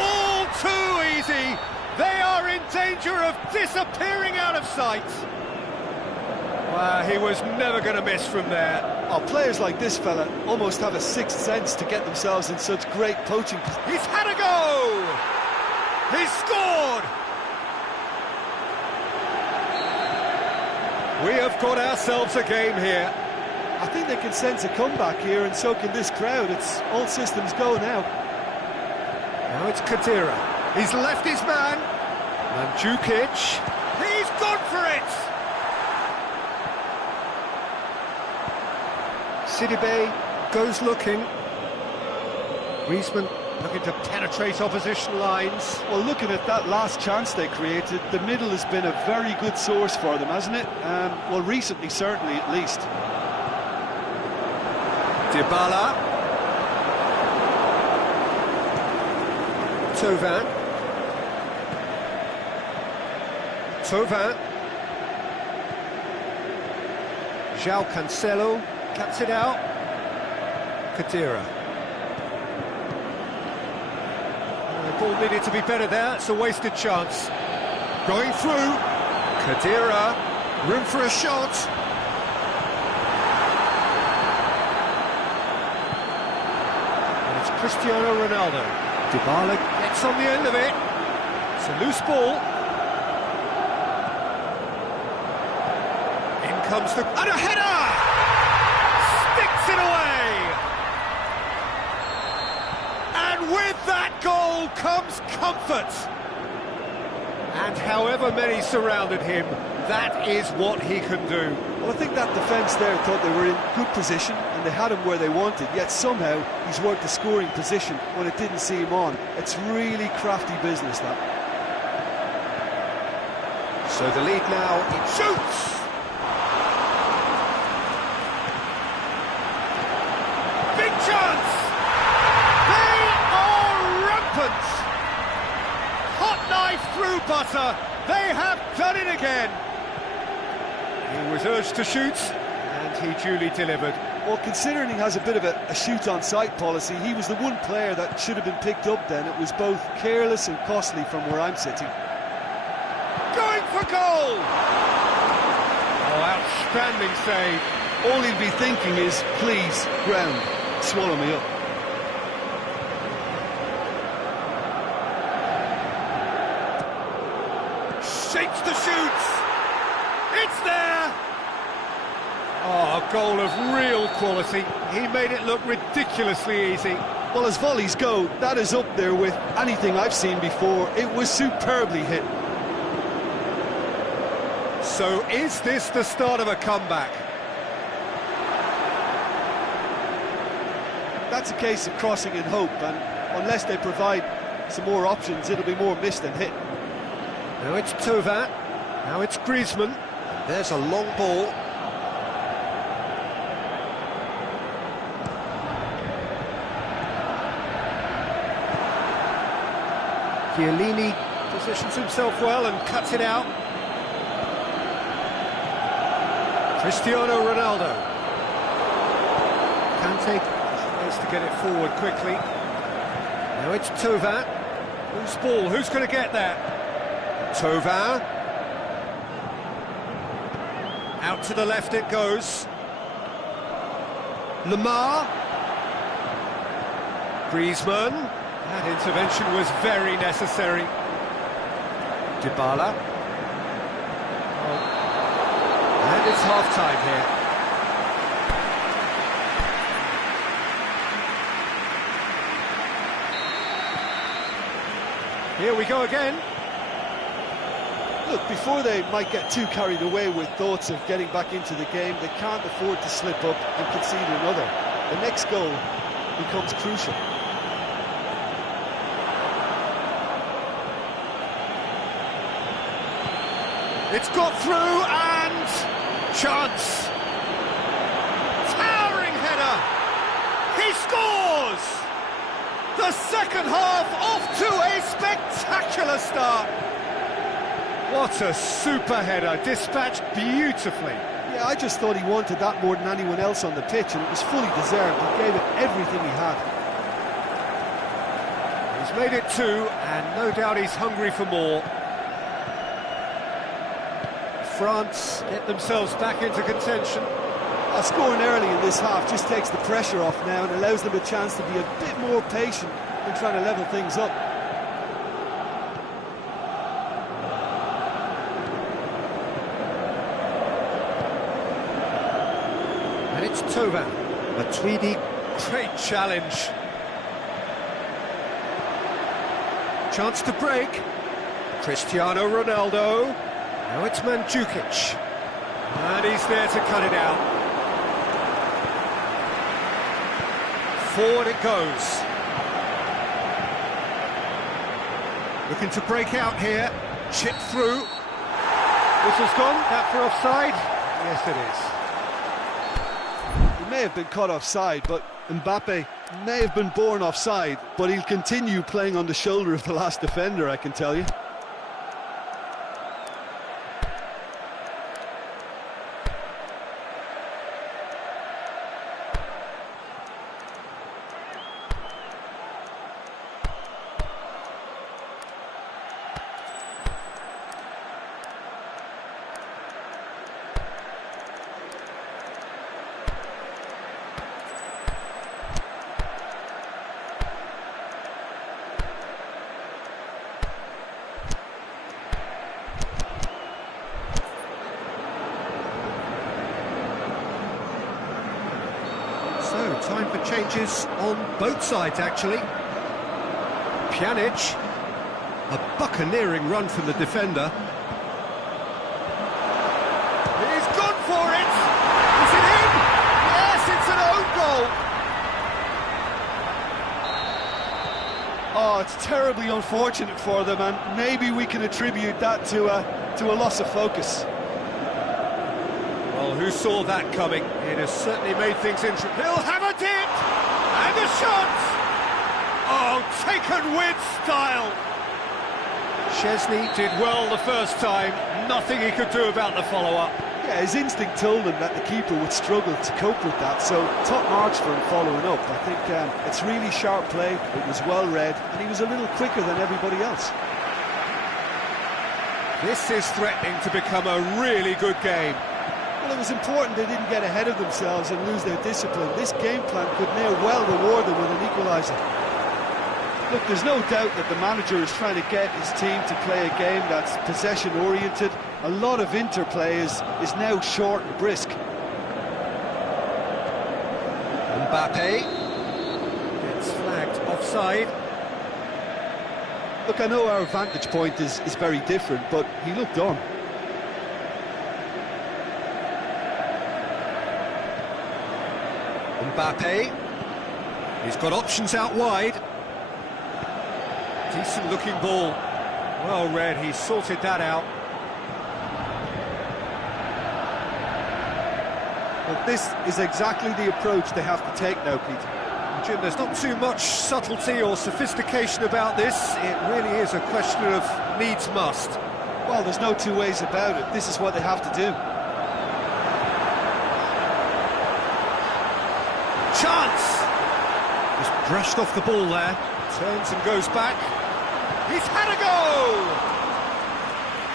All too easy. They are in danger of disappearing out of sight. Well, he was never going to miss from there. Oh, players like this fella almost have a sixth sense to get themselves in such great poaching position. He's had a go! He's scored! We have got ourselves a game here. I think they can sense a comeback here, and so can this crowd. It's all systems go now. Now it's Khedira. He's left his man. Mandzukic. He's gone for it! Sidibe goes looking. Griezmann looking to penetrate opposition lines. Well, looking at that last chance they created, the middle has been a very good source for them, hasn't it? Well, recently, certainly, at least. Dybala. Thauvin. João Cancelo cuts it out. Khedira. The ball needed to be better there. It's a wasted chance. Going through. Khedira. Room for a shot. And it's Cristiano Ronaldo. Dybala gets on the end of it. It's a loose ball. In comes the... And a header! Sticks it away! And with that goal comes comfort. And however many surrounded him, that is what he can do. Well, I think that defence there thought they were in good position and they had him where they wanted, yet somehow he's worked a scoring position when it didn't see him on. It's really crafty business, that. So the lead now, it shoots! Big chance! They are rampant! Hot knife through butter, they have done it again! He was urged to shoot, and he duly delivered. Well, considering he has a bit of a shoot-on-sight policy, he was the one player that should have been picked up then. It was both careless and costly from where I'm sitting. Going for goal! Oh, outstanding save. All he'll be thinking is, please, ground, swallow me up. Shapes the shoots! It's there! Oh, goal of real quality. He made it look ridiculously easy. Well, as volleys go, that is up there with anything I've seen before. It was superbly hit. So is this the start of a comeback? That's a case of crossing in hope, and unless they provide some more options, it'll be more missed than hit. Now it's Tovat, now it's Griezmann. There's a long ball. Chiellini positions himself well and cuts it out. Cristiano Ronaldo. Kante tries to get it forward quickly. Now it's Tovat. Loose ball, who's going to get that? Tovat. Out to the left it goes. Lemar. Griezmann. That intervention was very necessary. Dybala. And it's half-time here. Here we go again. Look, before they might get too carried away with thoughts of getting back into the game, they can't afford to slip up and concede another. The next goal becomes crucial. It's got through and chance. Towering header. He scores! The second half off to a spectacular start. What a super header, dispatched beautifully. Yeah, I just thought he wanted that more than anyone else on the pitch, and it was fully deserved. He gave it everything he had. He's made it two, and no doubt he's hungry for more. France get themselves back into contention. Scoring early in this half just takes the pressure off now and allows them a chance to be a bit more patient in trying to level things up. And it's Tovat. Matuidi, great challenge. Chance to break. Cristiano Ronaldo. Now it's Mandzukic. And he's there to cut it out. Forward it goes. Looking to break out here. Chip through. Whistle's gone. That for offside? Yes, it is. He may have been caught offside, but Mbappe may have been born offside, but he'll continue playing on the shoulder of the last defender, I can tell you. So, time for changes on both sides, actually. Pjanic, a buccaneering run from the defender. He's gone for it! Is it in? Yes, it's an own goal! Oh, it's terribly unfortunate for them, and maybe we can attribute that to a loss of focus. Well, who saw that coming? It has certainly made things interesting. He'll have a dip! And a shot! Oh, taken with style! Chesney did well the first time. Nothing he could do about the follow-up. Yeah, his instinct told him that the keeper would struggle to cope with that, so top marks for him following up. I think it's really sharp play, it was well read, and he was a little quicker than everybody else. This is threatening to become a really good game. Well, it was important they didn't get ahead of themselves and lose their discipline. This game plan could now well reward them with an equaliser. Look, there's no doubt that the manager is trying to get his team to play a game that's possession-oriented. A lot of interplay is now short and brisk. Mbappe gets flagged offside. Look, I know our vantage point is very different, but he looked on. Mbappe, he's got options out wide. Decent looking ball. Well read, he sorted that out. Well, this is exactly the approach they have to take now, Peter. Jim, there's not too much subtlety or sophistication about this. It really is a question of needs must. Well, there's no two ways about it. This is what they have to do. Chance! Just brushed off the ball there. Turns and goes back. He's had a go!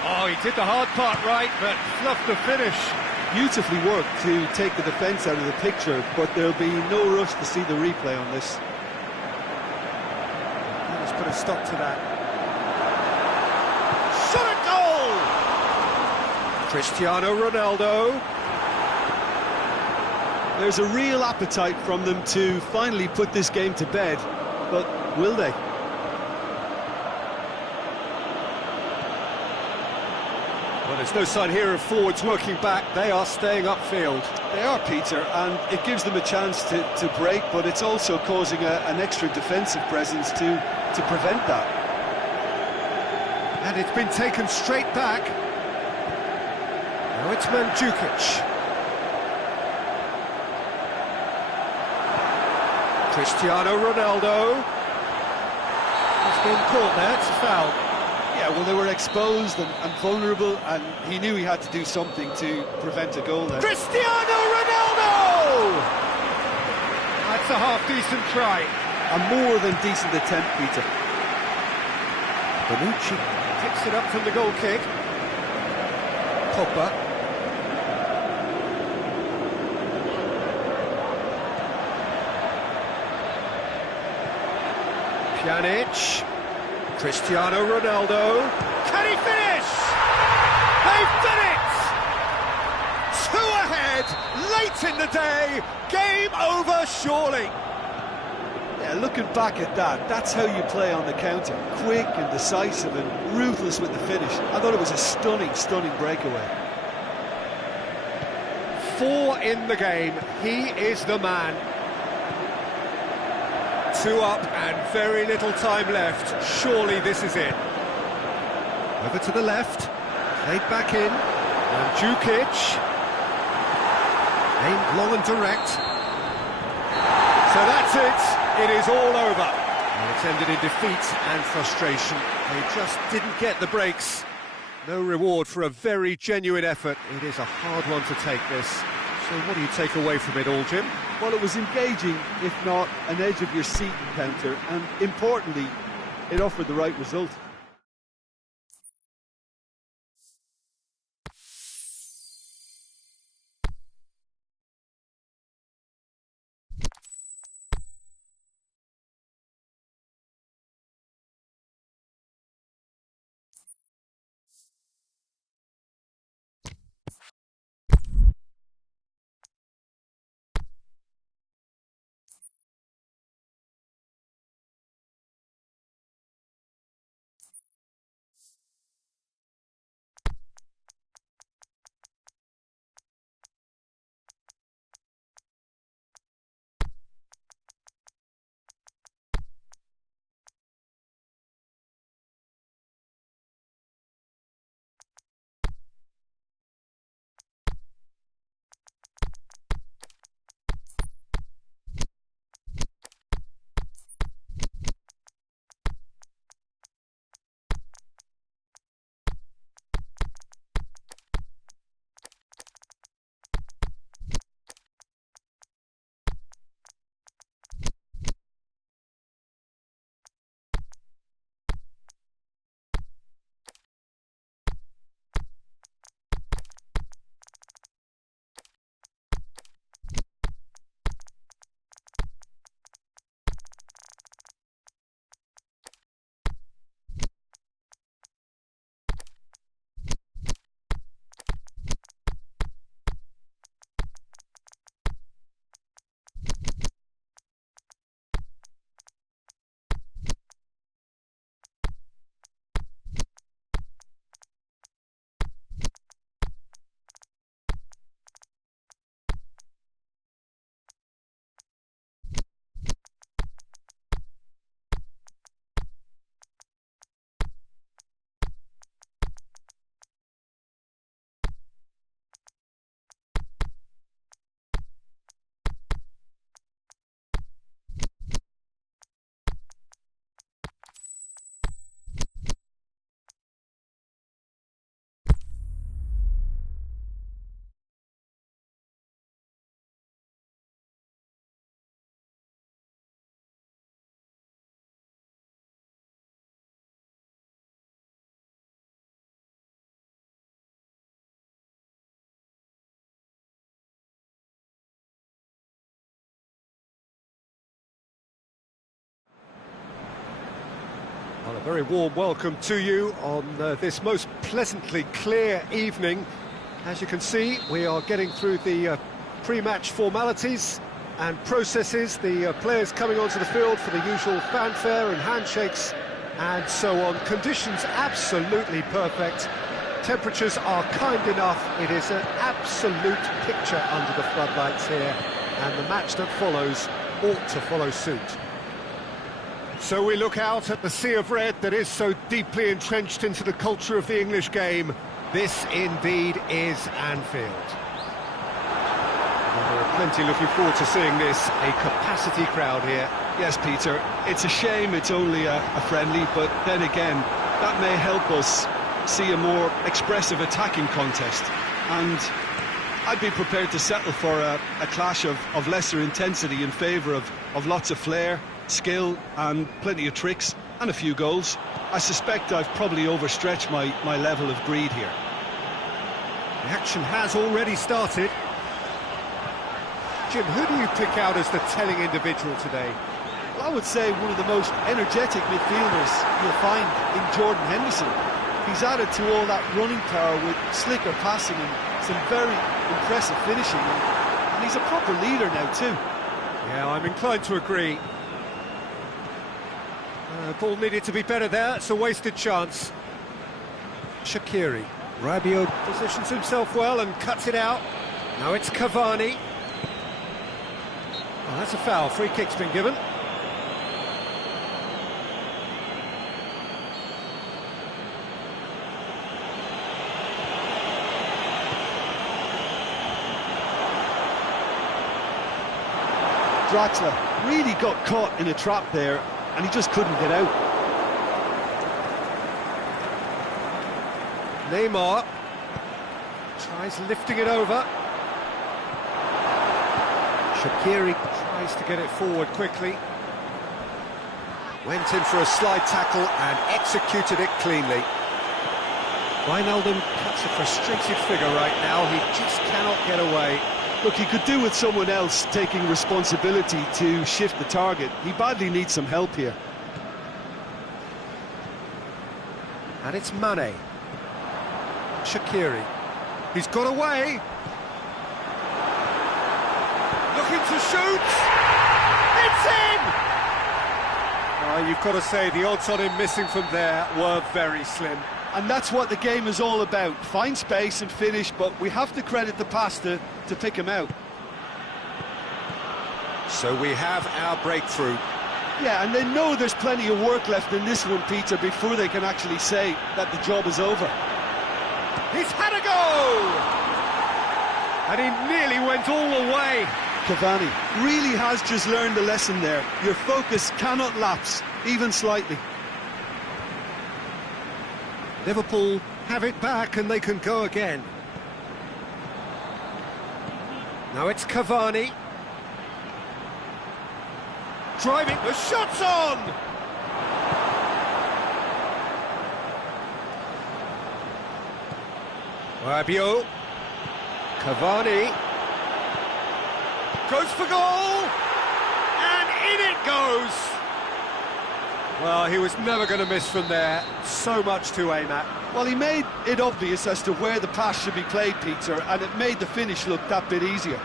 Oh, he did the hard part right, but fluffed the finish. Beautifully worked to take the defence out of the picture, but there'll be no rush to see the replay on this. Let's put a stop to that. Shot at goal! Cristiano Ronaldo. There's a real appetite from them to finally put this game to bed, but will they? Well, there's no sign here of forwards working back. They are staying upfield. They are, Peter, and it gives them a chance to break, but it's also causing an extra defensive presence to prevent that. And it's been taken straight back. Now it's Mandzukic. Cristiano Ronaldo. He's been caught there, it's a foul. Yeah, well, they were exposed and vulnerable, and he knew he had to do something to prevent a goal there. Cristiano Ronaldo! That's a half-decent try. A more than decent attempt, Peter. Bonucci picks it up from the goal kick. Pogba. Pjanic. Cristiano Ronaldo. Can he finish? They've done it! 2 ahead, late in the day, game over surely. Yeah, looking back at that, that's how you play on the counter. Quick and decisive and ruthless with the finish. I thought it was a stunning, stunning breakaway. 4 in the game, he is the man. 2 up and very little time left. Surely this is it. Over to the left, played back in. Mandzukic. Aimed long and direct. So that's it. It is all over. And it's ended in defeat and frustration. They just didn't get the breaks. No reward for a very genuine effort. It is a hard one to take this. So what do you take away from it all, Jim? Well, it was engaging, if not an edge-of-your-seat encounter, and importantly, it offered the right result. Very warm welcome to you on this most pleasantly clear evening. As you can see, we are getting through the pre-match formalities and processes, the players coming onto the field for the usual fanfare and handshakes and so on. Conditions absolutely perfect. Temperatures are kind enough. It is an absolute picture under the floodlights here, and the match that follows ought to follow suit. So we look out at the sea of red that is so deeply entrenched into the culture of the English game. This indeed is Anfield. And there are plenty looking forward to seeing this, a capacity crowd here. Yes, Peter, it's a shame it's only a friendly, but then again, that may help us see a more expressive attacking contest. And I'd be prepared to settle for a clash of lesser intensity in favour of lots of flair, skill and plenty of tricks and a few goals. I suspect I've probably overstretched my level of greed here. The action has already started. Jim, who do you pick out as the telling individual today? Well, I would say one of the most energetic midfielders you'll find in Jordan Henderson. He's added to all that running power with slicker passing and some very impressive finishing, and he's a proper leader now too. Yeah, I'm inclined to agree. Ball needed to be better there, it's a wasted chance. Shaqiri. Rabiot positions himself well and cuts it out. Now it's Cavani. Well, that's a foul, free kick's been given. Draxler really got caught in a trap there, and he just couldn't get out. Neymar tries lifting it over. Shaqiri tries to get it forward quickly. Went in for a slide tackle and executed it cleanly. Wijnaldum cuts a frustrated figure right now. He just cannot get away. Look, he could do with someone else taking responsibility to shift the target. He badly needs some help here. And it's Mane. Shaqiri. He's got away. Looking to shoot. It's in! You've got to say, the odds on him missing from there were very slim. And that's what the game is all about. Find space and finish, but we have to credit the pass to pick him out. So we have our breakthrough. Yeah, and they know there's plenty of work left in this one, Peter, before they can actually say that the job is over. He's had a go! And he nearly went all the way. Cavani really has just learned a lesson there. Your focus cannot lapse, even slightly. Liverpool have it back and they can go again. Now it's Cavani. Driving, the shot's on! Rabiot. Cavani. Goes for goal! And in it goes! Well, he was never going to miss from there. So much to aim at. Well, he made it obvious as to where the pass should be played, Peter, and it made the finish look that bit easier.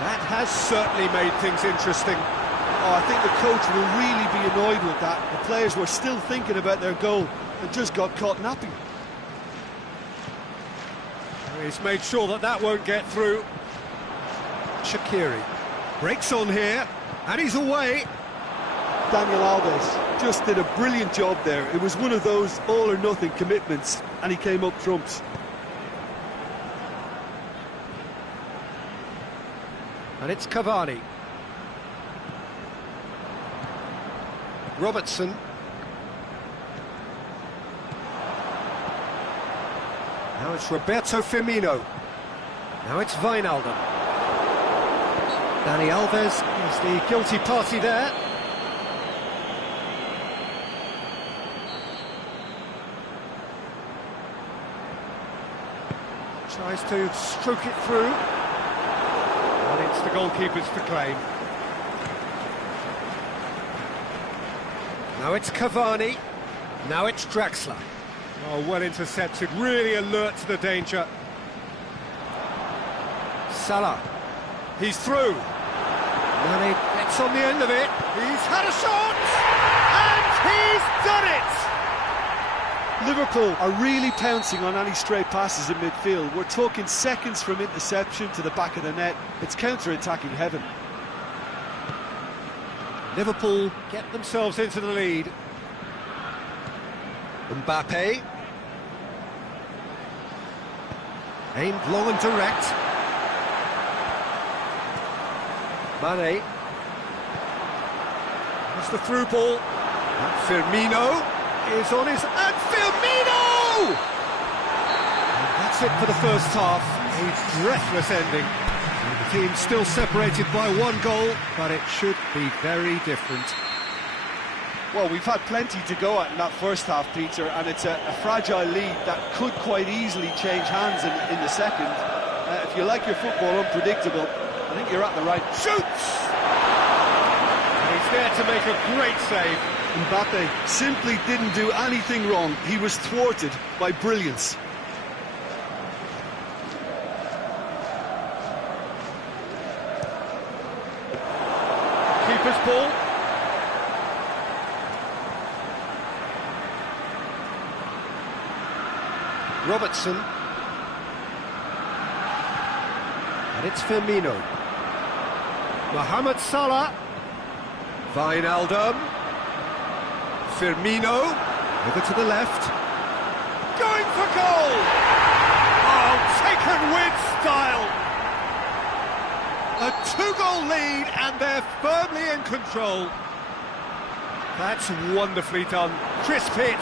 That has certainly made things interesting. Oh, I think the coach will really be annoyed with that. The players were still thinking about their goal and just got caught napping. He's made sure that that won't get through. Shaqiri breaks on here, and he's away. Daniel Alves just did a brilliant job there. It was one of those all-or-nothing commitments, and he came up trumps. And it's Cavani. Robertson. Now it's Roberto Firmino. Now it's Wijnaldum. Dani Alves is the guilty party there. Tries to stroke it through. And it's the goalkeepers to claim. Now it's Cavani. Now it's Draxler. Oh, well intercepted, really alert to the danger. Salah. He's through. Mane gets on the end of it. He's had a shot! And he's done it! Liverpool are really pouncing on any stray passes in midfield. We're talking seconds from interception to the back of the net. It's counter-attacking heaven. Liverpool get themselves into the lead. Mbappe. Aimed long and direct. Mane. That's the through ball. And Firmino is on his... And Firmino! And that's it for the first half. A breathless ending. The team still separated by one goal, but it should be very different. Well, we've had plenty to go at in that first half, Peter, and it's a fragile lead that could quite easily change hands in the second. If you like your football unpredictable, I think you're at the right... Shoots! And he's there to make a great save. Mbappe simply didn't do anything wrong. He was thwarted by brilliance. Keeper's ball. Robertson. And it's Firmino. Mohamed Salah. Wijnaldum. Firmino. Over to the left. Going for goal! Oh, taken with style! A two-goal lead and they're firmly in control. That's wonderfully done. Crisp hit,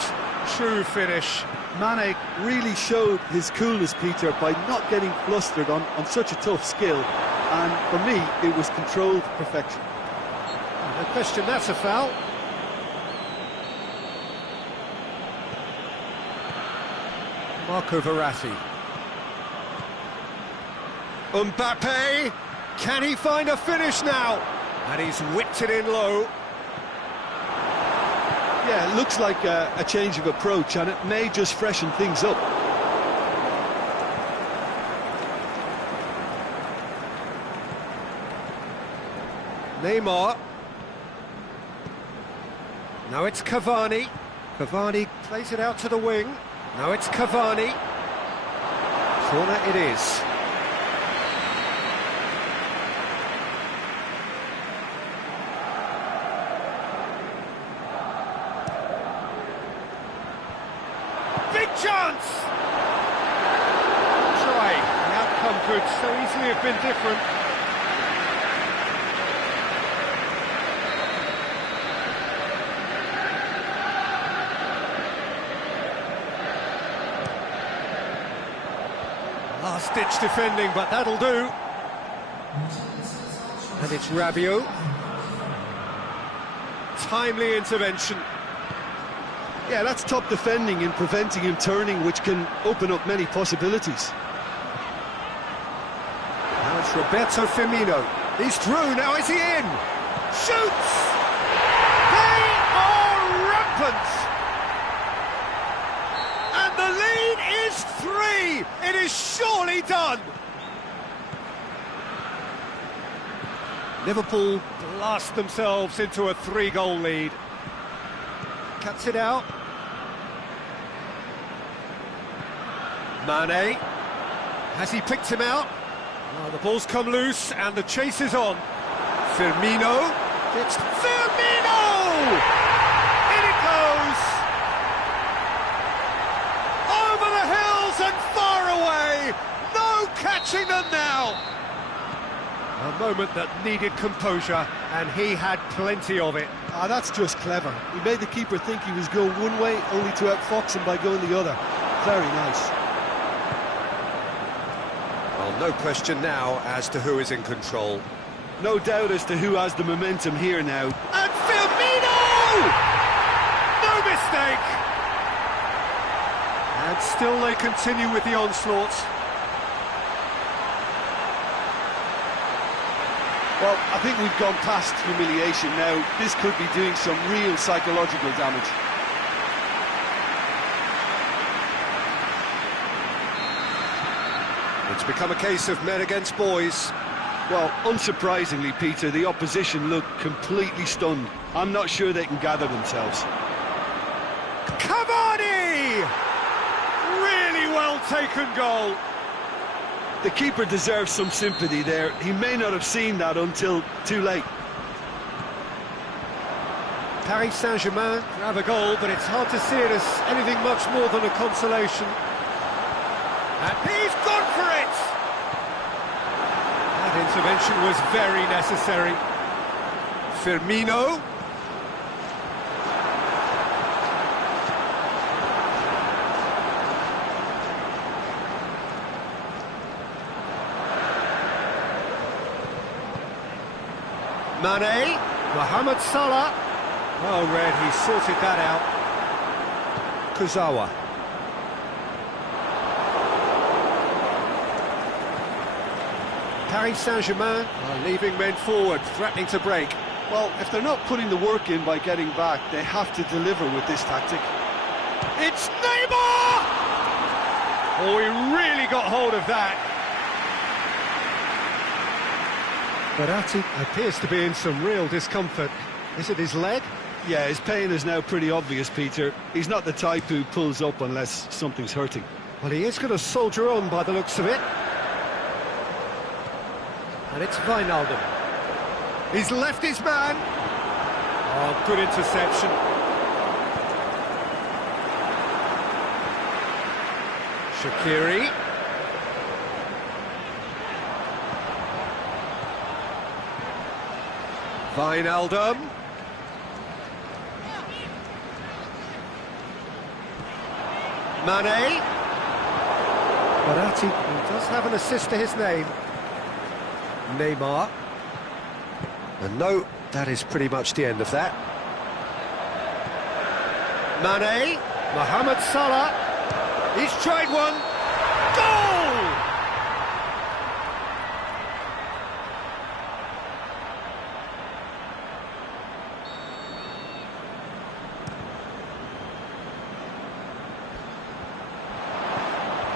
true finish. Mane really showed his coolness, Peter, by not getting flustered on such a tough skill. And for me, it was controlled perfection. No question, that's a foul. Marco Verratti. Mbappe! Can he find a finish now? And he's whipped it in low. Yeah, it looks like a change of approach, and it may just freshen things up. Neymar. Now it's Cavani. Cavani plays it out to the wing. Now it's Cavani. Corner it is. Big chance! Try. The outcome could so easily have been different. Last-ditch defending, but that'll do. And it's Rabiot. Timely intervention. Yeah, that's top defending and preventing him turning, which can open up many possibilities. Now it's Roberto Firmino. He's through, now is he in? Shoots! They are rampant! And the lead is 3! It is surely done! Liverpool blast themselves into a 3-goal lead. Cuts it out. Mane. Has he picked him out? Oh, the ball's come loose and the chase is on. Firmino. It's Firmino! In it goes! Over the hills and far away! No catching them now! A moment that needed composure, and he had plenty of it. Ah, that's just clever. He made the keeper think he was going one way, only to outfox him by going the other. Very nice. Well, no question now as to who is in control. No doubt as to who has the momentum here now. And Firmino! No mistake! And still they continue with the onslaught. Well, I think we've gone past humiliation now. This could be doing some real psychological damage. It's become a case of men against boys. Well, unsurprisingly, Peter, the opposition look completely stunned. I'm not sure they can gather themselves. Cavani! Really well taken goal. The keeper deserves some sympathy there. He may not have seen that until too late. Paris Saint-Germain have a goal, but it's hard to see it as anything much more than a consolation. And he's gone for it! That intervention was very necessary. Firmino. Mane, Mohamed Salah. Well read, he sorted that out. Kurzawa. Paris Saint-Germain are leaving men forward, threatening to break. Well, if they're not putting the work in by getting back, they have to deliver with this tactic. It's Neymar! Oh, he really got hold of that. Verratti appears to be in some real discomfort. Is it his leg? Yeah, his pain is now pretty obvious, Peter. He's not the type who pulls up unless something's hurting. Well, he is going to soldier on by the looks of it. And it's Wijnaldum. He's left his man. Oh, good interception. Shaqiri. Wijnaldum. Mane. Verratti, who does have an assist to his name. Neymar. And no, that is pretty much the end of that. Mane. Mohamed Salah. He's tried one. Goal!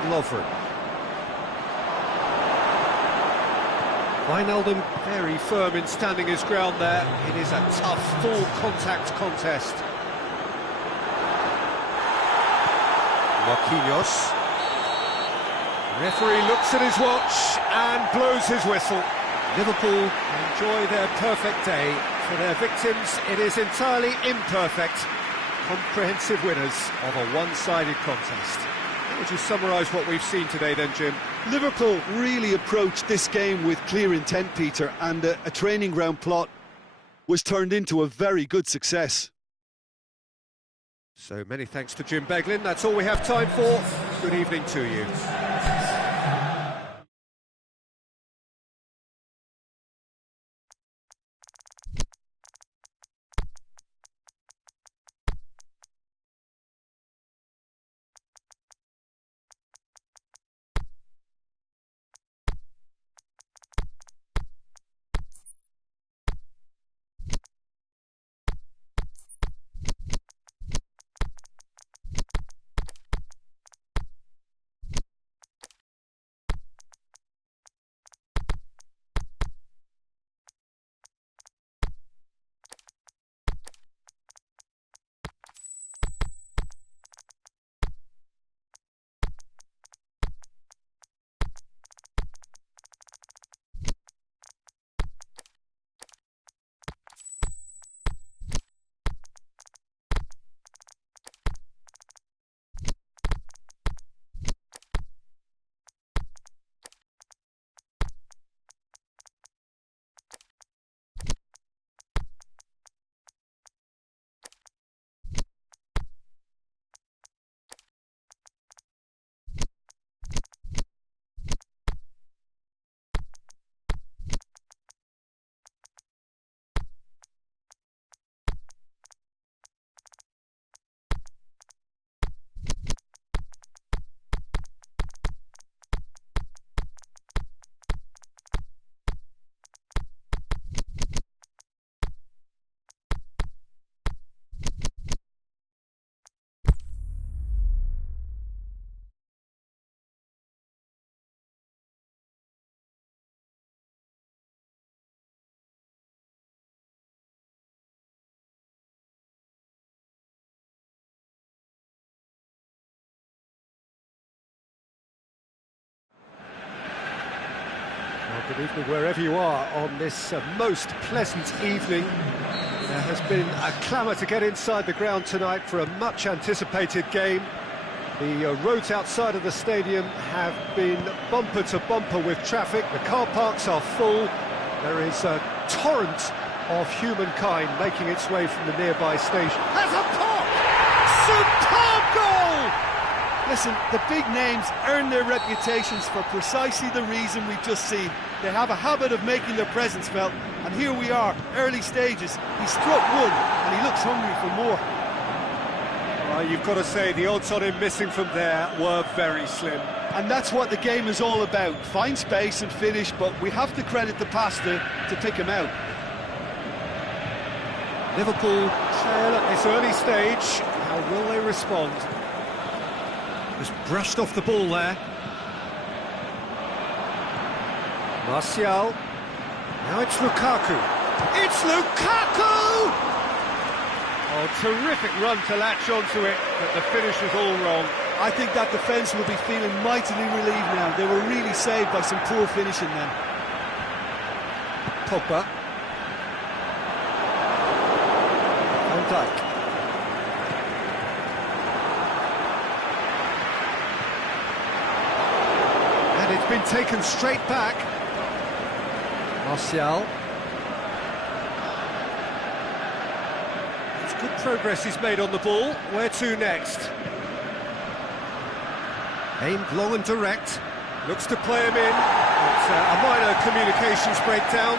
Lovren. Wijnaldum very firm in standing his ground there. It is a tough, full-contact contest. Marquinhos. Referee looks at his watch and blows his whistle. Liverpool enjoy their perfect day. For their victims, it is entirely imperfect. Comprehensive winners of a one-sided contest. How would you summarise what we've seen today then, Jim? Liverpool really approached this game with clear intent, Peter, and a training ground plot was turned into a very good success. So many thanks to Jim Beglin. That's all we have time for. Good evening to you. Good evening wherever you are on this most pleasant evening. There has been a clamour to get inside the ground tonight for a much-anticipated game. The roads outside of the stadium have been bumper to bumper with traffic. The car parks are full. There is a torrent of humankind making its way from the nearby station. Has a pop! Superb goal! Listen, the big names earn their reputations for precisely the reason we've just seen. They have a habit of making their presence felt, and here we are, early stages. He struck one, and he looks hungry for more. You've got to say, the odds on him missing from there were very slim. And that's what the game is all about. Find space and finish, but we have to credit the passer to pick him out. Liverpool trail at this early stage. How will they respond? Just brushed off the ball there. Martial. Now it's Lukaku. It's Lukaku! Oh, terrific run to latch onto it, but the finish was all wrong. I think that defence will be feeling mightily relieved now. They were really saved by some poor finishing then. Pogba. Van Dijk. And it's been taken straight back. Martial. It's good progress he's made on the ball. Where to next? Aimed long and direct. Looks to play him in. It's a minor communications breakdown.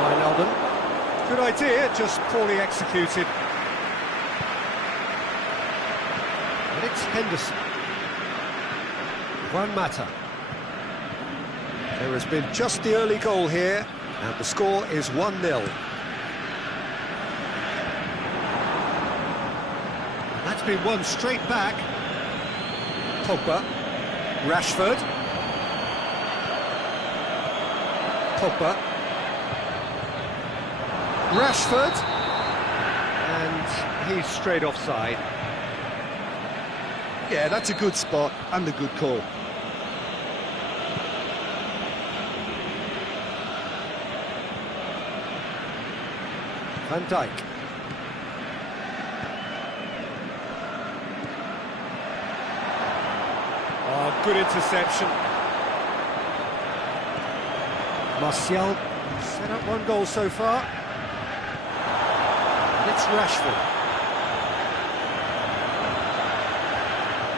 Wijnaldum. Good idea, just poorly executed. And it's Henderson. Juan Mata. There has been just the early goal here, and the score is 1-0. That's been won straight back. Pogba. Rashford. Pogba. Rashford. And he's straight offside. Yeah, that's a good spot and a good call. Van Dijk. Oh, good interception. Martial set up one goal so far. And it's Rashford.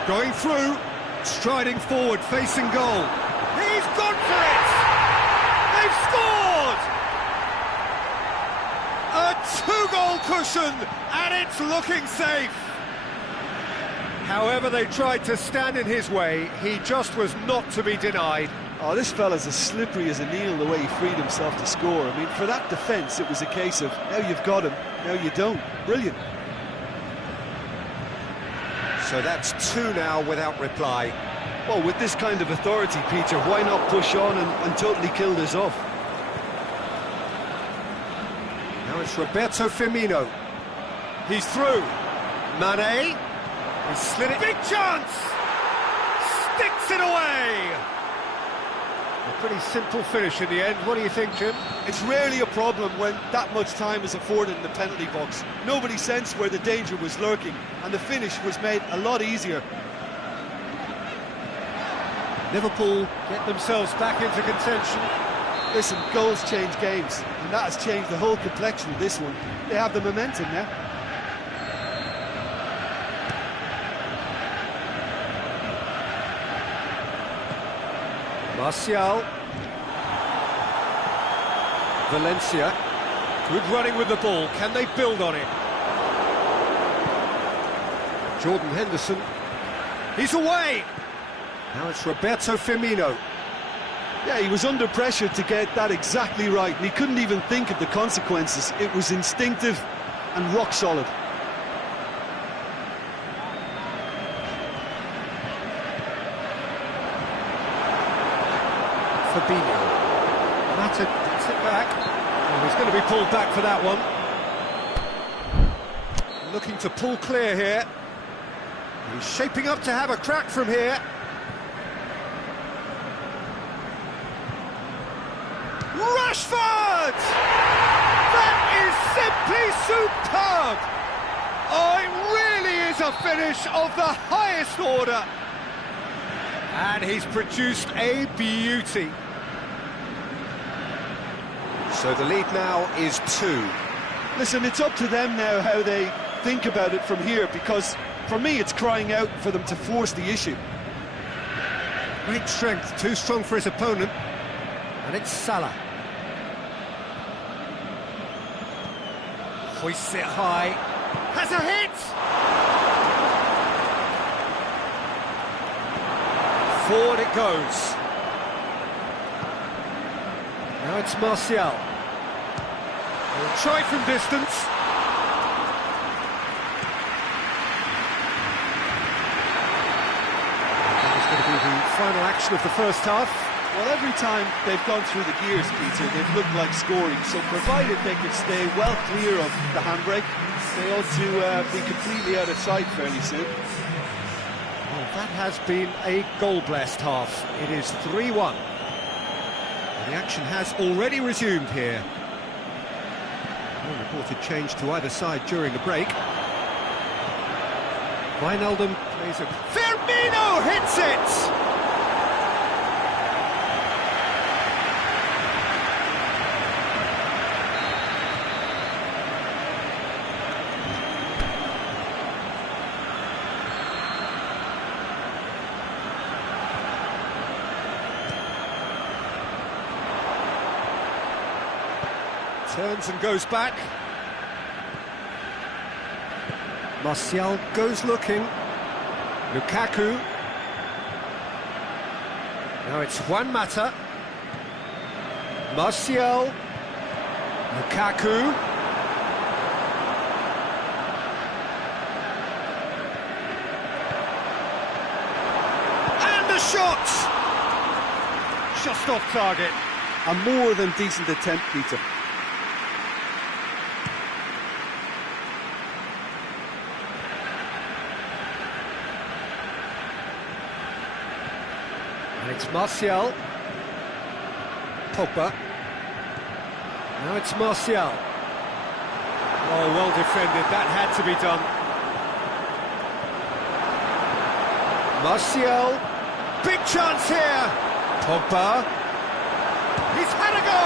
Going through, striding forward, facing goal. He's gone for it! They've scored! A two-goal cushion, and it's looking safe. However, they tried to stand in his way. He just was not to be denied. Oh, this fella's as slippery as an eel the way he freed himself to score. I mean, for that defence, it was a case of, now you've got him, now you don't. Brilliant. So that's two now without reply. Well, with this kind of authority, Peter, why not push on and totally kill this off? Now it's Roberto Firmino. He's through. Mane. He's slid it. Big chance! Sticks it away! A pretty simple finish in the end. What do you think, Jim? It's rarely a problem when that much time is afforded in the penalty box. Nobody sensed where the danger was lurking, and the finish was made a lot easier. Liverpool get themselves back into contention. Listen, goals change games, and that has changed the whole complexion of this one. They have the momentum now. Martial. Valencia. Good running with the ball. Can they build on it? Jordan Henderson. He's away! Now it's Roberto Firmino. Yeah, he was under pressure to get that exactly right, and he couldn't even think of the consequences. It was instinctive and rock solid. Fabinho. Mata gets it back. Oh, he's going to be pulled back for that one. Looking to pull clear here. He's shaping up to have a crack from here. Rashford! That is simply superb! Oh, it really is a finish of the highest order. And he's produced a beauty. So the lead now is 2. Listen, it's up to them now how they think about it from here, because for me it's crying out for them to force the issue. Great strength, too strong for his opponent. And it's Salah. Hoists it high. Has a hit! Forward it goes. Now it's Martial. He'll try from distance. That is going to be the final action of the first half. Well, every time they've gone through the gears, Peter, they've looked like scoring. So provided they can stay well clear of the handbrake, they ought to be completely out of sight fairly soon. Well, that has been a goal-blessed half. It is 3-1. And the action has already resumed here. No reported change to either side during the break. Wijnaldum plays it. Firmino hits it! Turns and goes back. Martial goes looking. Lukaku. Now it's Juan Mata. Martial. Lukaku. And the shot! Just off target. A more than decent attempt, Peter. And it's Martial. Pogba. Now it's Martial. Oh, well defended. That had to be done. Martial. Big chance here. Pogba. He's had a go!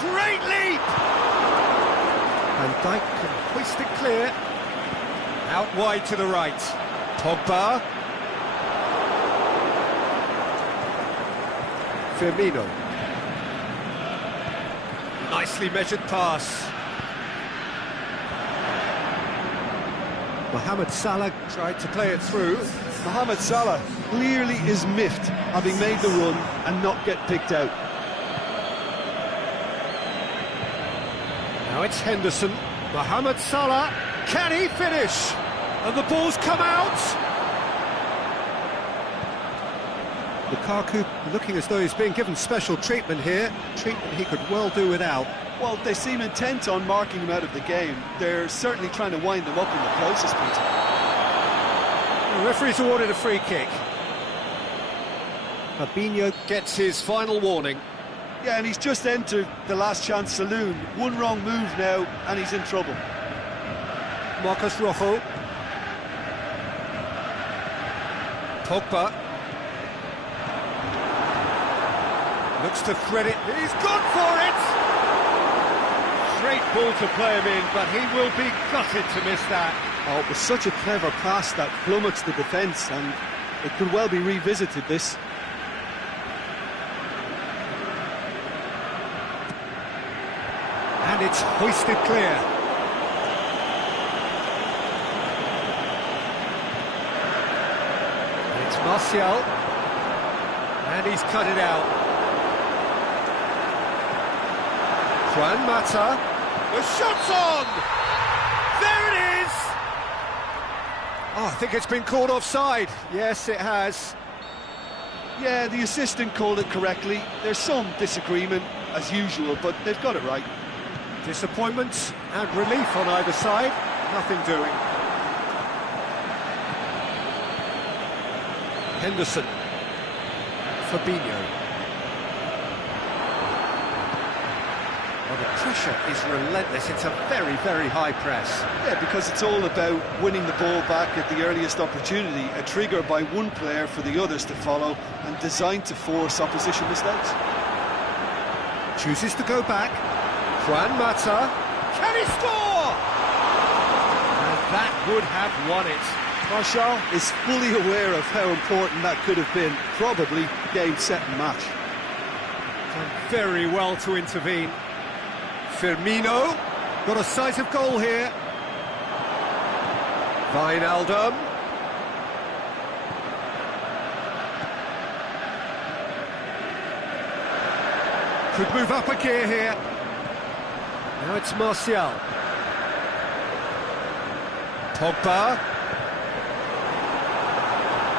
Great leap! Van Dijk can hoist it clear. Out wide to the right. Pogba. Firmino. Nicely measured pass. Mohamed Salah tried to play it through. Mohamed Salah clearly is miffed having made the run and not get picked out. Now it's Henderson. Mohamed Salah. Can he finish? And the ball's come out. Lukaku looking as though he's being given special treatment here. Treatment he could well do without. Well, they seem intent on marking him out of the game. They're certainly trying to wind him up in the process, Peter. The referee's awarded a free kick. Fabinho gets his final warning. Yeah, and he's just entered the last chance saloon. One wrong move now, and he's in trouble. Marcos Rojo. Pogba. Looks to thread it. He's gone for it! Great ball to play him in, but he will be gutted to miss that. Oh, it was such a clever pass that flummoxed the defence, and it could well be revisited, this. And it's hoisted clear. And it's Martial. And he's cut it out. Juan Mata. The shot's on! There it is! Oh, I think it's been called offside. Yes, it has. Yeah, the assistant called it correctly. There's some disagreement, as usual, but they've got it right. Disappointment and relief on either side. Nothing doing. Henderson. Fabinho. Well, the pressure is relentless. It's a very, very high press. Yeah, because it's all about winning the ball back at the earliest opportunity, a trigger by one player for the others to follow, and designed to force opposition mistakes. Chooses to go back. Juan Mata. Can he score? And that would have won it. Martial is fully aware of how important that could have been. Probably game, set and match. Done very well to intervene. Firmino. Got a sight of goal here. Wijnaldum. Could move up a gear here. Now it's Martial. Pogba.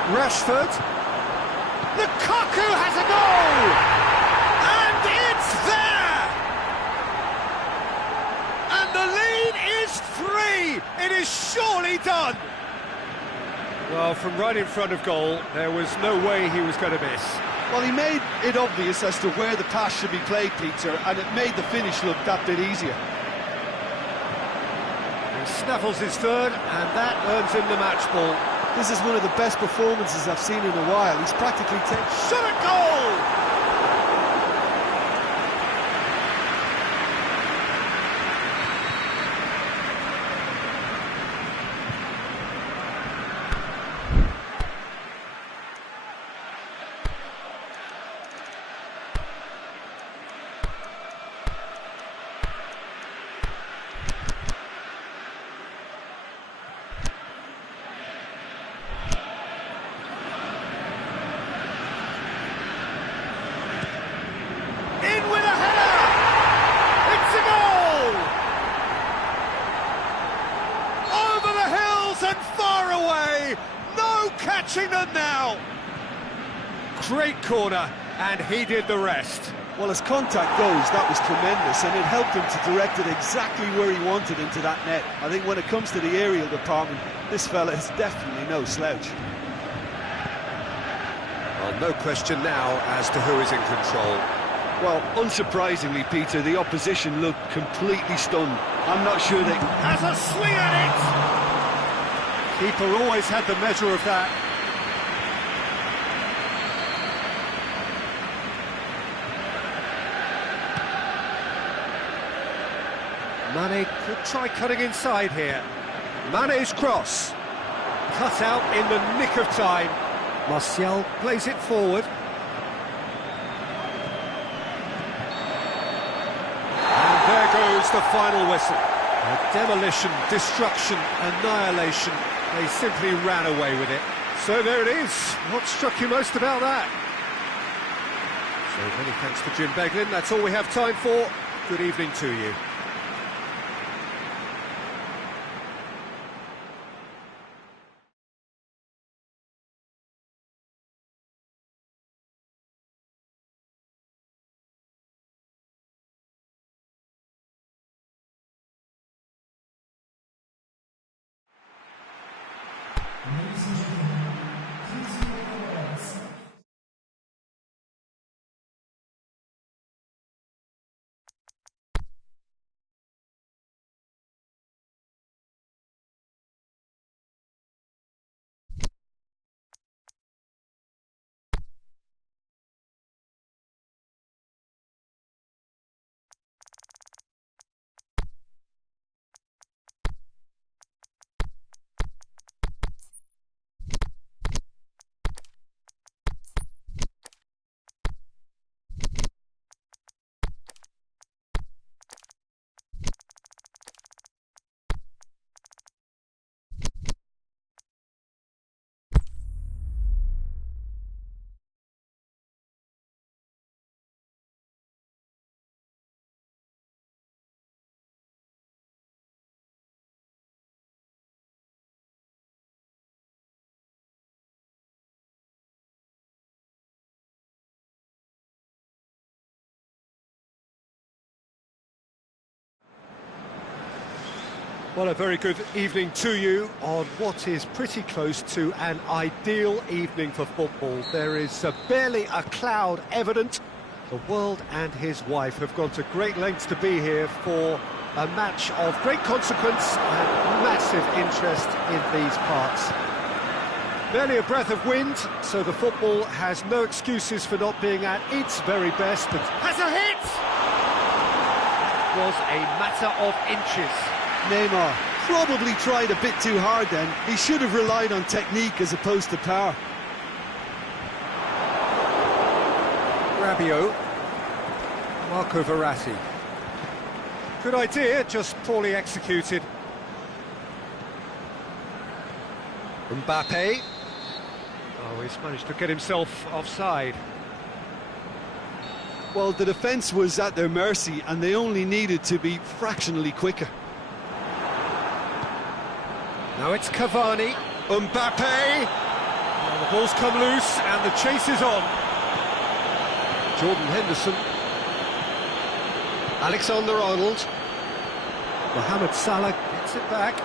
Rashford. Lukaku has a goal! And it's there! And the lead is 3! It is surely done! Well, from right in front of goal, there was no way he was going to miss. Well, he made it obvious as to where the pass should be played, Peter, and it made the finish look that bit easier. He snaffles his third, and that earns him the match ball. This is one of the best performances I've seen in a while. He's practically taken... Shot at goal! In with a header! It's a goal! Over the hills and far away! No catching them now! Great corner, and he did the rest. Well, as contact goes, that was tremendous, and it helped him to direct it exactly where he wanted into that net. I think when it comes to the aerial department, this fella is definitely no slouch. Well, no question now as to who is in control. Well, unsurprisingly, Peter, the opposition looked completely stunned. I'm not sure they... Has a swing at it! Keeper always had the measure of that. Mane could try cutting inside here. Mane's cross. Cut out in the nick of time. Martial plays it forward. And there goes the final whistle. Demolition, destruction, annihilation. They simply ran away with it. So there it is. What struck you most about that? So many thanks to Jim Beglin. That's all we have time for. Good evening to you. Ladies and gentlemen, please Well, a very good evening to you on what is pretty close to an ideal evening for football. There is barely a cloud evident. The world and his wife have gone to great lengths to be here for a match of great consequence and massive interest in these parts. Barely a breath of wind, so the football has no excuses for not being at its very best. But Has a hit! Was a matter of inches. Neymar probably tried a bit too hard then. He should have relied on technique as opposed to power. Rabiot, Marco Verratti. Good idea, just poorly executed. Mbappe. Oh, he's managed to get himself offside. Well, the defence was at their mercy and they only needed to be fractionally quicker. Now it's Cavani. Mbappe. Well, the ball's come loose and the chase is on. Jordan Henderson. Alexander-Arnold. Mohamed Salah gets it back.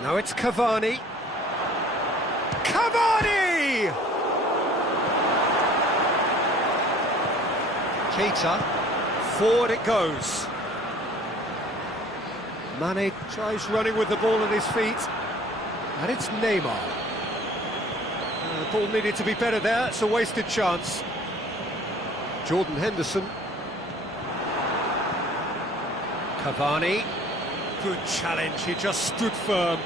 Now it's Cavani. Cavani! Keita. Forward it goes. Mane tries running with the ball at his feet. And it's Neymar. The ball needed to be better there. It's a wasted chance. Jordan Henderson. Cavani. Good challenge, he just stood firm.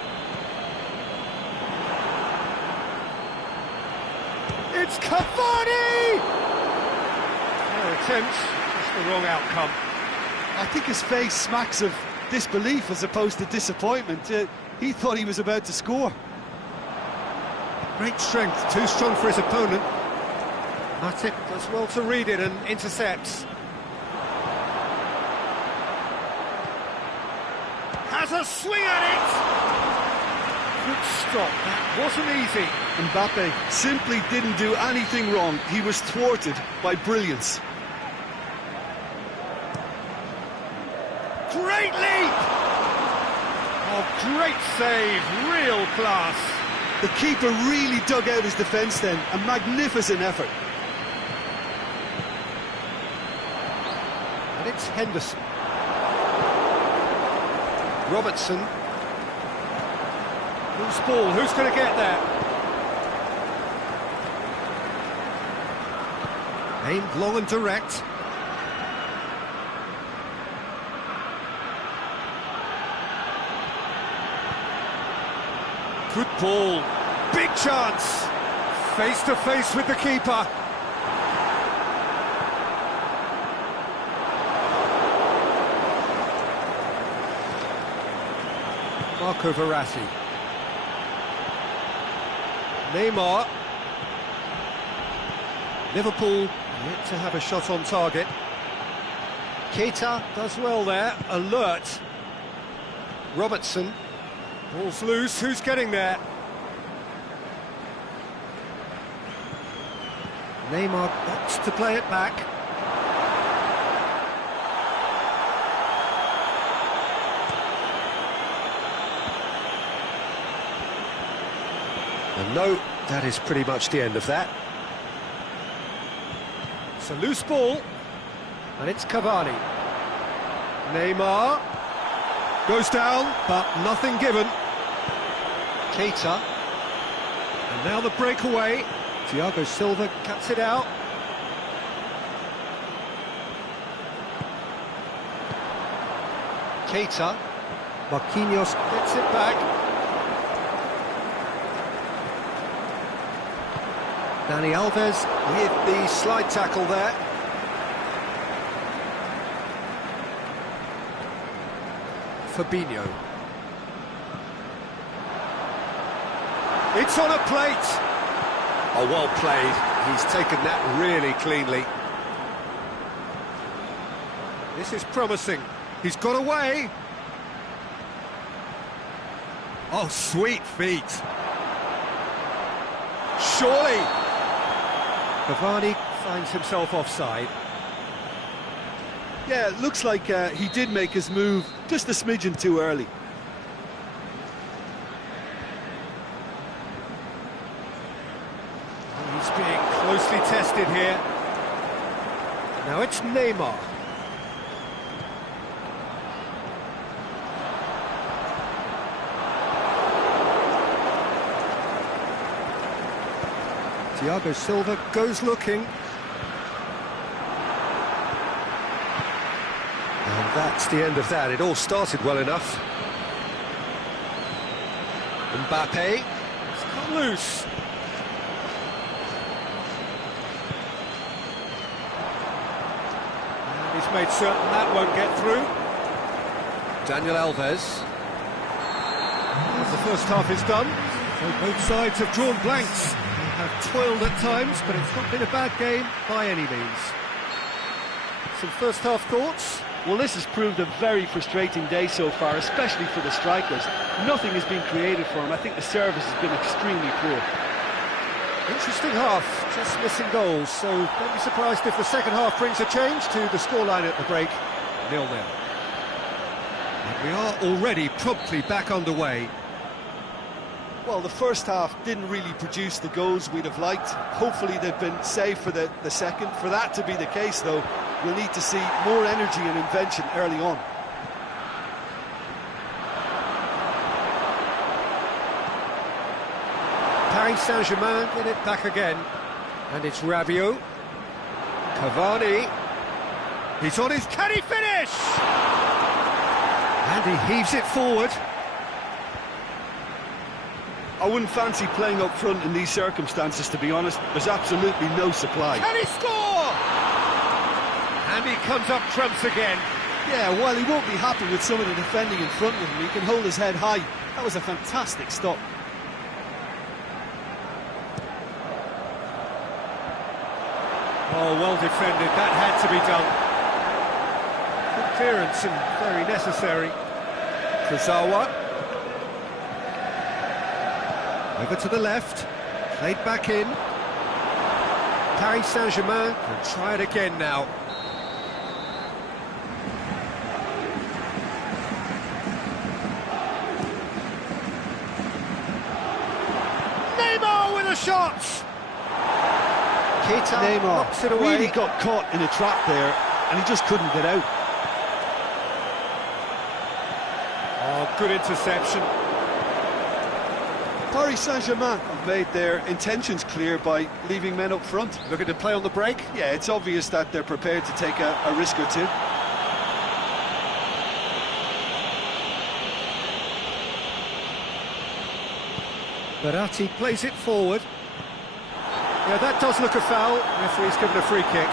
It's Cavani! Their attempt, just the wrong outcome. I think his face smacks of disbelief as opposed to disappointment. He thought he was about to score. Great strength, too strong for his opponent. Matip does well to read it and intercepts. Has a swing at it! Good stop, that wasn't easy. Mbappe simply didn't do anything wrong. He was thwarted by brilliance. Great leap! Oh, great save, real class. The keeper really dug out his defence then. A magnificent effort. And it's Henderson. Robertson. Loose ball, who's going to get there? Aimed long and direct. Good ball, big chance. Face to face with the keeper. Marco Verratti. Neymar. Liverpool yet to have a shot on target. Keita does well there, alert. Robertson. Ball's loose, who's getting there? Neymar opts to play it back. And no, that is pretty much the end of that. It's a loose ball, and it's Cavani. Neymar goes down, but nothing given. Keita, and now the breakaway. Thiago Silva cuts it out. Keita, Marquinhos gets it back. Dani Alves with the slide tackle there. Fabinho. It's on a plate. Oh, well played. He's taken that really cleanly. This is promising. He's got away. Oh, sweet feet. Surely. Cavani finds himself offside. Yeah, it looks like he did make his move just a smidgen too early. He's being closely tested here. Now it's Neymar. Thiago Silva goes looking. And that's the end of that. It all started well enough. Mbappe. It's got loose. And he's made certain that won't get through. Daniel Alves. As the first half is done, so both sides have drawn blanks. They have toiled at times, but it's not been a bad game by any means. Some first half thoughts? Well, this has proved a very frustrating day so far, especially for the strikers. Nothing has been created for them. I think the service has been extremely poor. Interesting half, just missing goals, so don't be surprised if the second half brings a change to the scoreline at the break, 0-0. And we are already promptly back underway. Well, the first half didn't really produce the goals we'd have liked. Hopefully they've been saved for the second. For that to be the case, though, we'll need to see more energy and invention early on. Paris Saint-Germain get it back again. And it's Rabiot. Cavani. He's on his... Can he finish? And he heaves it forward. I wouldn't fancy playing up front in these circumstances, to be honest. There's absolutely no supply. Can he score? And he comes up trumps again. Yeah, while he won't be happy with some of the defending in front of him, he can hold his head high. That was a fantastic stop. Oh, well defended. That had to be done. Good clearance and very necessary. Kurzawa. Over to the left, played back in. Paris Saint-Germain can try it again now. Neymar with a shot! Keita Neymar knocks it away. really got caught in a trap there, and he just couldn't get out. Oh, good interception. Paris Saint-Germain have made their intentions clear by leaving men up front. Looking to play on the break. Yeah, it's obvious that they're prepared to take a risk or two. Verratti plays it forward. Yeah, that does look a foul. Referee's given a free kick.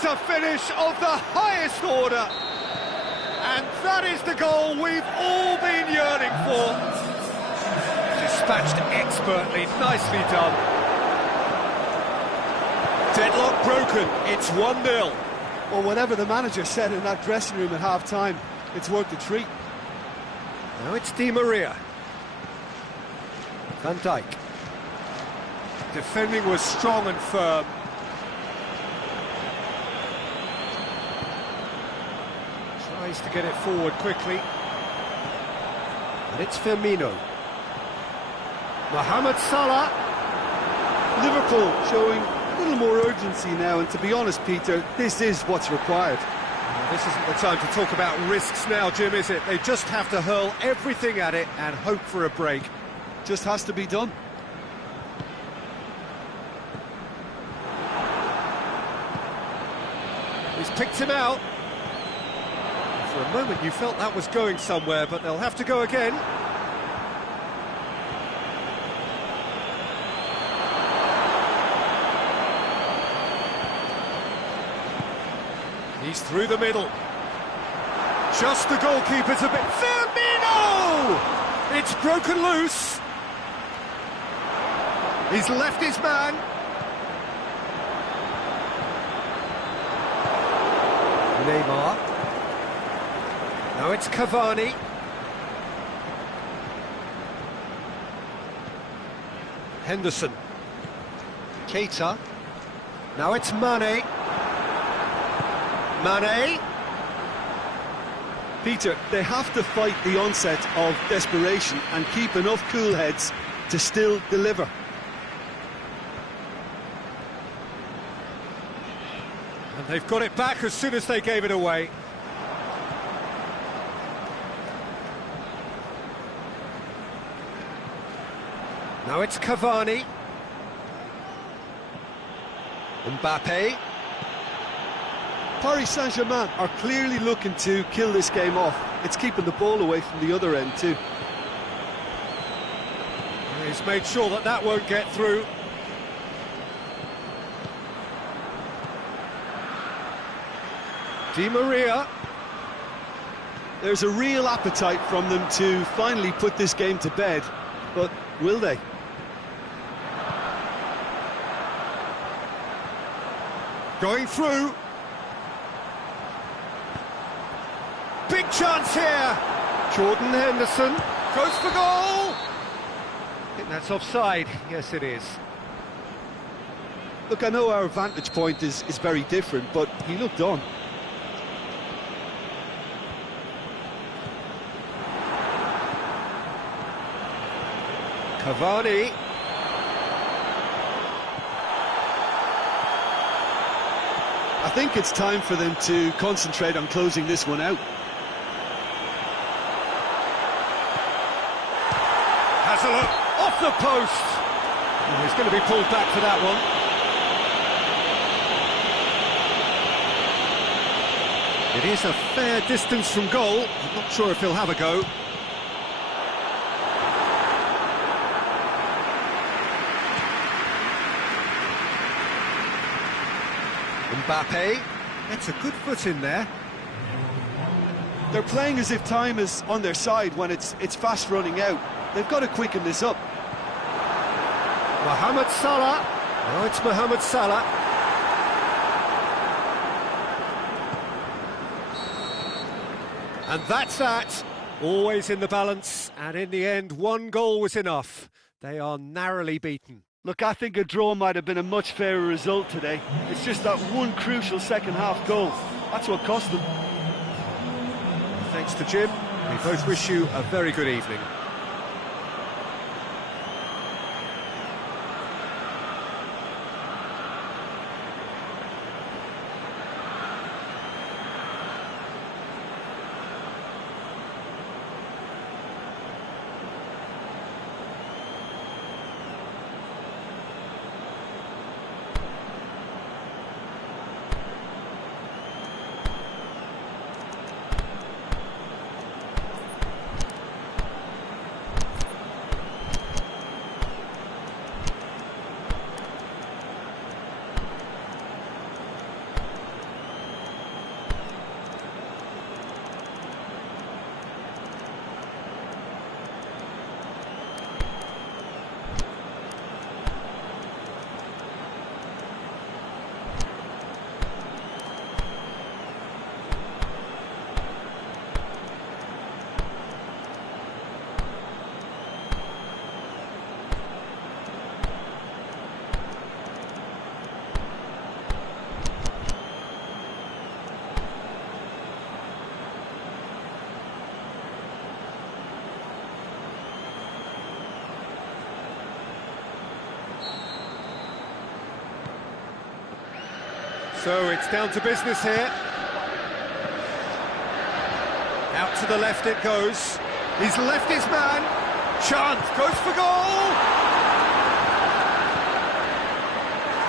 A finish of the highest order, and that is the goal we've all been yearning for. Dispatched expertly, nicely done. Deadlock broken, it's 1-0. Well, whatever the manager said in that dressing room at half-time, it's worth the treat. Now it's Di Maria. Van Dijk. Defending was strong and firm. Tries to get it forward quickly. And it's Firmino. Mohamed Salah. Liverpool showing a little more urgency now, and to be honest, Peter, this is what's required. Well, this isn't the time to talk about risks now, Jim, is it? They just have to hurl everything at it and hope for a break. Just has to be done. He's picked him out. For a moment you felt that was going somewhere, but they'll have to go again. He's through the middle. Just the goalkeeper's a bit... Firmino! It's broken loose. He's left his man. Neymar. Now it's Cavani. Henderson. Keita. Now it's Mane. Mane. Peter, they have to fight the onset of desperation and keep enough cool heads to still deliver. And they've got it back as soon as they gave it away. Now it's Cavani. Mbappe. Paris Saint-Germain are clearly looking to kill this game off. It's keeping the ball away from the other end too. He's made sure that that won't get through. Di Maria. There's a real appetite from them to finally put this game to bed, but will they? Going through. Big chance here. Jordan Henderson goes for goal. I think that's offside. Yes, it is. Look, I know our vantage point is very different, but he looked on. Cavani. I think it's time for them to concentrate on closing this one out. Has a look off the post. And he's going to be pulled back for that one. It is a fair distance from goal. I'm not sure if he'll have a go. Mbappe gets a good foot in there. They're playing as if time is on their side when it's fast running out. They've got to quicken this up. Mohamed Salah. Oh, it's Mohamed Salah. And that's that. Always in the balance, and in the end, one goal was enough. They are narrowly beaten. Look, I think a draw might have been a much fairer result today. It's just that one crucial second-half goal. That's what cost them. Thanks to Jim. We both wish you a very good evening. So it's down to business here. Out to the left it goes. He's left his man. Chance goes for goal.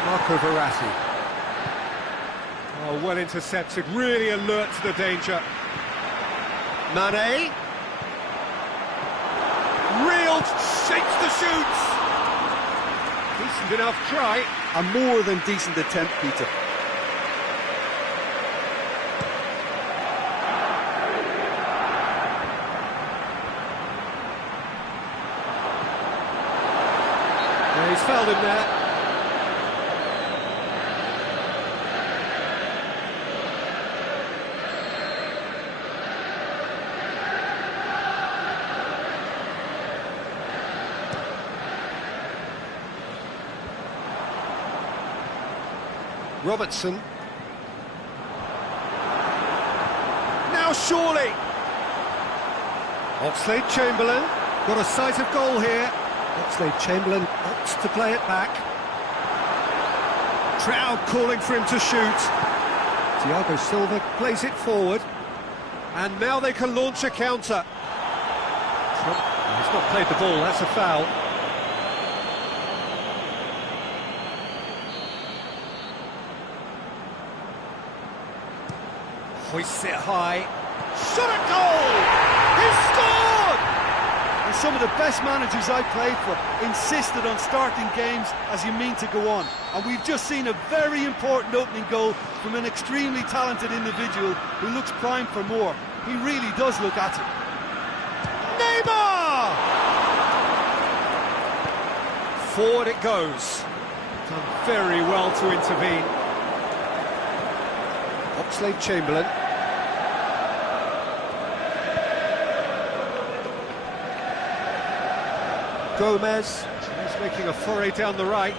Marco Verratti. Oh, well intercepted, really alert to the danger. Mane. Real shakes the shoots. Decent enough try. A more than decent attempt, Peter. He's fouled him there. Robertson. Now surely! Oxlade-Chamberlain, got a sight of goal here. Oxlade-Chamberlain opts to play it back. Crowd calling for him to shoot. Thiago Silva plays it forward. And now they can launch a counter. He's not played the ball, that's a foul. Hoists it high. Shot at goal! He scored! And some of the best managers I played for insisted on starting games as you mean to go on. And we've just seen a very important opening goal from an extremely talented individual who looks primed for more. He really does look at it. Neymar! Forward it goes. Done very well to intervene. Oxlade-Chamberlain. Gomez, he's making a foray down the right.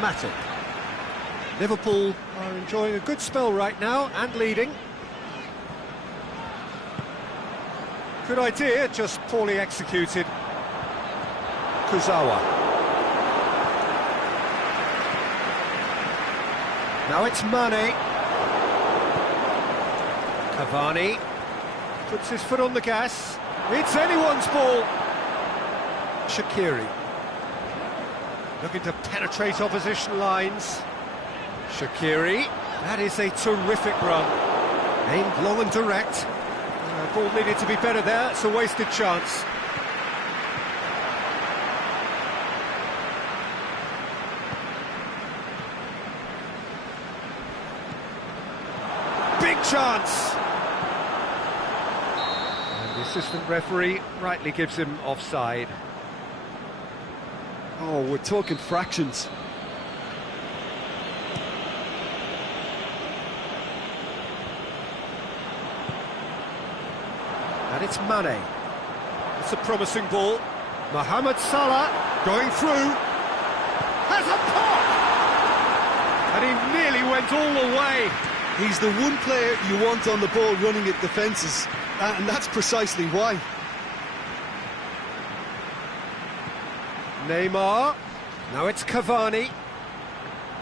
Matic. Liverpool are enjoying a good spell right now and leading. Good idea, just poorly executed. Kurzawa. Now it's Mane. Cavani puts his foot on the gas. It's anyone's ball. Shaqiri looking to penetrate opposition lines. Shaqiri, that is a terrific run. Aimed long and direct. Ball needed to be better there, it's a wasted chance. Big chance! And the assistant referee rightly gives him offside. Oh, we're talking fractions. And it's Mane. It's a promising ball. Mohamed Salah going through. Has a pop! And he nearly went all the way. He's the one player you want on the ball running at defences, and that's precisely why. Neymar. Now it's Cavani.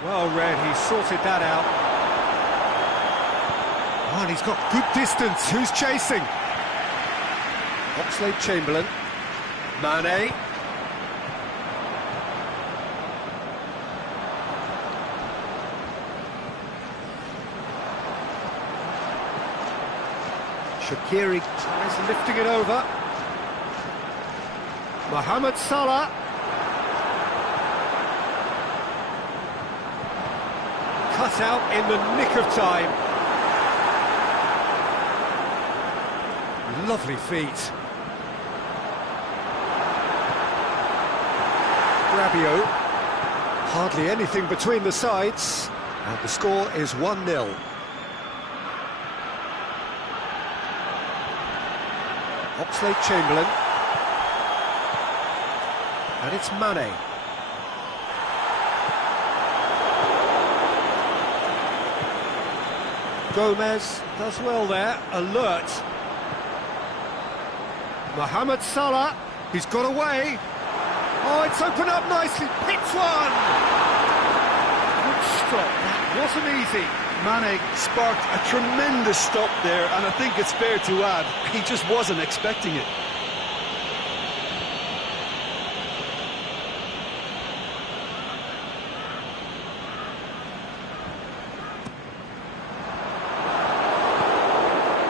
Well read, he sorted that out. Oh, and he's got good distance. Who's chasing? Oxlade-Chamberlain. Mane. Shaqiri tries lifting it over. Mohamed Salah. Cut out in the nick of time. Lovely feet. Rabiot. Hardly anything between the sides. And the score is 1-0. Oxlade-Chamberlain. And it's Mane. Gomez does well there, alert. Mohamed Salah, he's got away. Oh, it's opened up nicely, hits one! Good stop, that wasn't easy. Mane sparked a tremendous stop there, and I think it's fair to add, he just wasn't expecting it.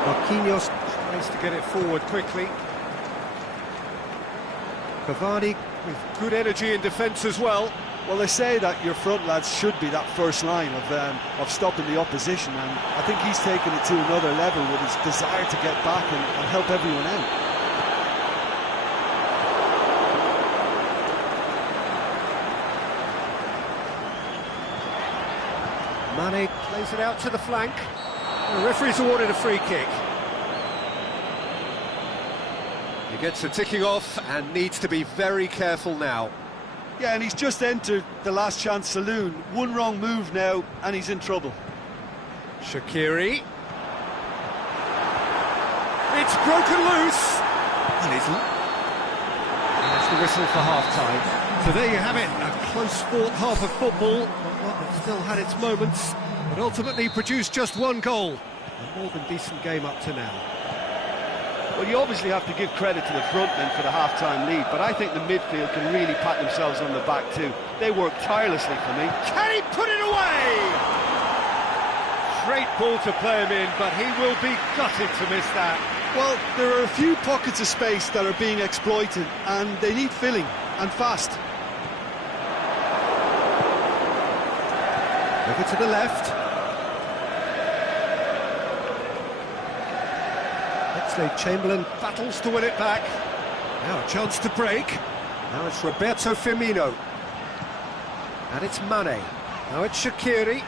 Marquinhos tries to get it forward quickly. Cavani with good energy in defence as well. Well, they say that your front lads should be that first line of stopping the opposition, and I think he's taken it to another level with his desire to get back and help everyone out. Mane plays it out to the flank. The referee's awarded a free kick. He gets the ticking off and needs to be very careful now. Yeah, and he's just entered the last chance saloon. One wrong move now, and he's in trouble. Shaqiri. It's broken loose. And that's the whistle for half-time. So there you have it, a close-fought half of football, but one that still had its moments, but ultimately produced just one goal. A more than decent game up to now. Well, you obviously have to give credit to the front men for the half-time lead, but I think the midfield can really pat themselves on the back too. They work tirelessly for me. Can he put it away? Great ball to play him in, but he will be gutted to miss that. Well, there are a few pockets of space that are being exploited, and they need filling, and fast. Over to the left. Chamberlain battles to win it back. Now a chance to break. Now it's Roberto Firmino. And it's Mane. Now it's Shaqiri.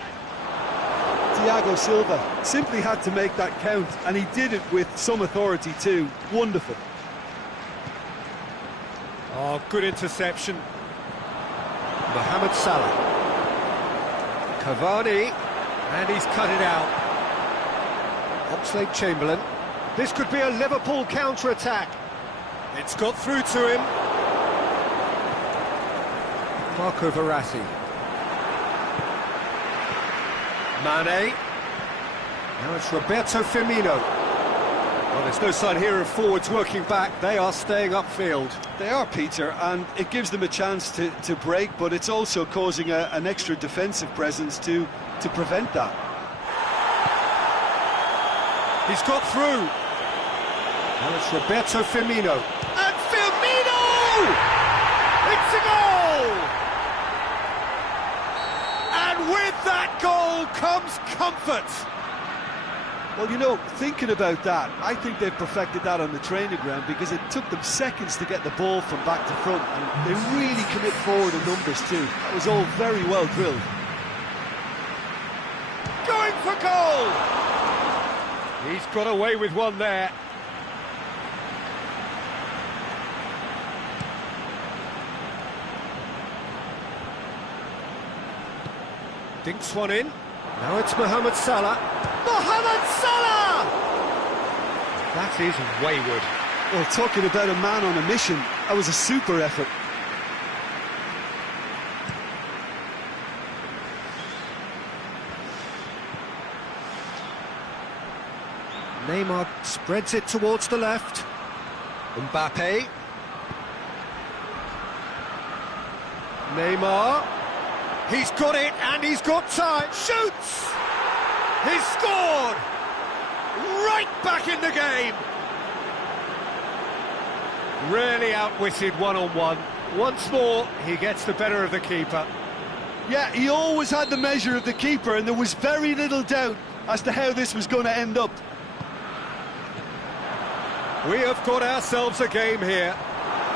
Thiago Silva simply had to make that count, and he did it with some authority too. Wonderful. Oh, good interception. Mohamed Salah. Cavani. And he's cut it out. Oxlade-Chamberlain. This could be a Liverpool counter-attack. It's got through to him. Marco Verratti. Mane. Now it's Roberto Firmino. Well, there's no sign here of forwards working back. They are staying upfield. They are, Peter, and it gives them a chance to break, but it's also causing an extra defensive presence to prevent that. He's got through. Now it's Roberto Firmino. And Firmino! It's a goal! And with that goal comes comfort. Well, you know, thinking about that, I think they've perfected that on the training ground, because it took them seconds to get the ball from back to front, and they really commit forward in numbers too. That was all very well drilled. Going for goal! He's got away with one there. Dinks one in. Now it's Mohamed Salah. Mohamed Salah! That is wayward. Well, talking about a man on a mission, that was a super effort. Neymar spreads it towards the left. Mbappe. Neymar. He's got it, and he's got time. Shoots! He's scored! Right back in the game! Really outwitted one-on-one. Once more, he gets the better of the keeper. Yeah, he always had the measure of the keeper, and there was very little doubt as to how this was going to end up. We have got ourselves a game here.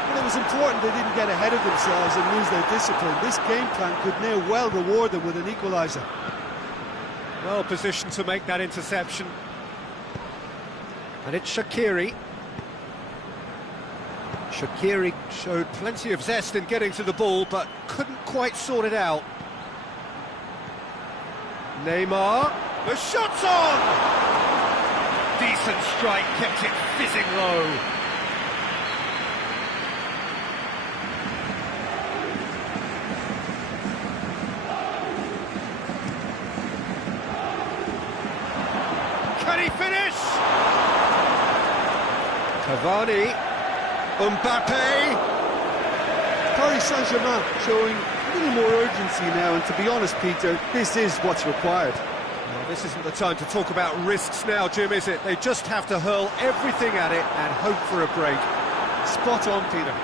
But it was important they didn't get ahead of themselves and lose their discipline. This game plan could now well reward them with an equaliser. Well positioned to make that interception. And it's Shaqiri. Shaqiri showed plenty of zest in getting to the ball, but couldn't quite sort it out. Neymar. The shot's on! Decent strike, kept it fizzing low. Can he finish? Cavani. Mbappe. Paris Saint-Germain showing a little more urgency now, and to be honest, Peter, this is what's required. Well, this isn't the time to talk about risks now, Jim, is it? They just have to hurl everything at it and hope for a break. Spot on, Peter.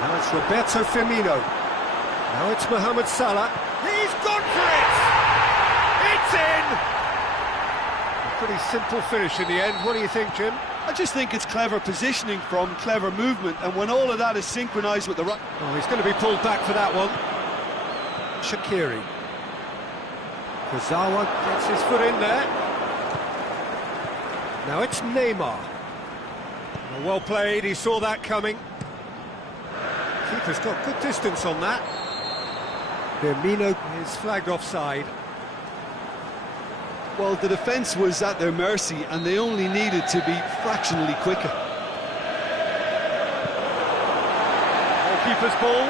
Now it's Roberto Firmino. Now it's Mohamed Salah. He's gone for it! It's in! A pretty simple finish in the end. What do you think, Jim? I just think it's clever positioning from clever movement, and when all of that is synchronised with the right... Oh, he's going to be pulled back for that one. Shaqiri. Kurzawa gets his foot in there. Now it's Neymar. Well played, he saw that coming. Keeper's got good distance on that. Firmino is flagged offside. Well, the defence was at their mercy and they only needed to be fractionally quicker. Keeper's ball.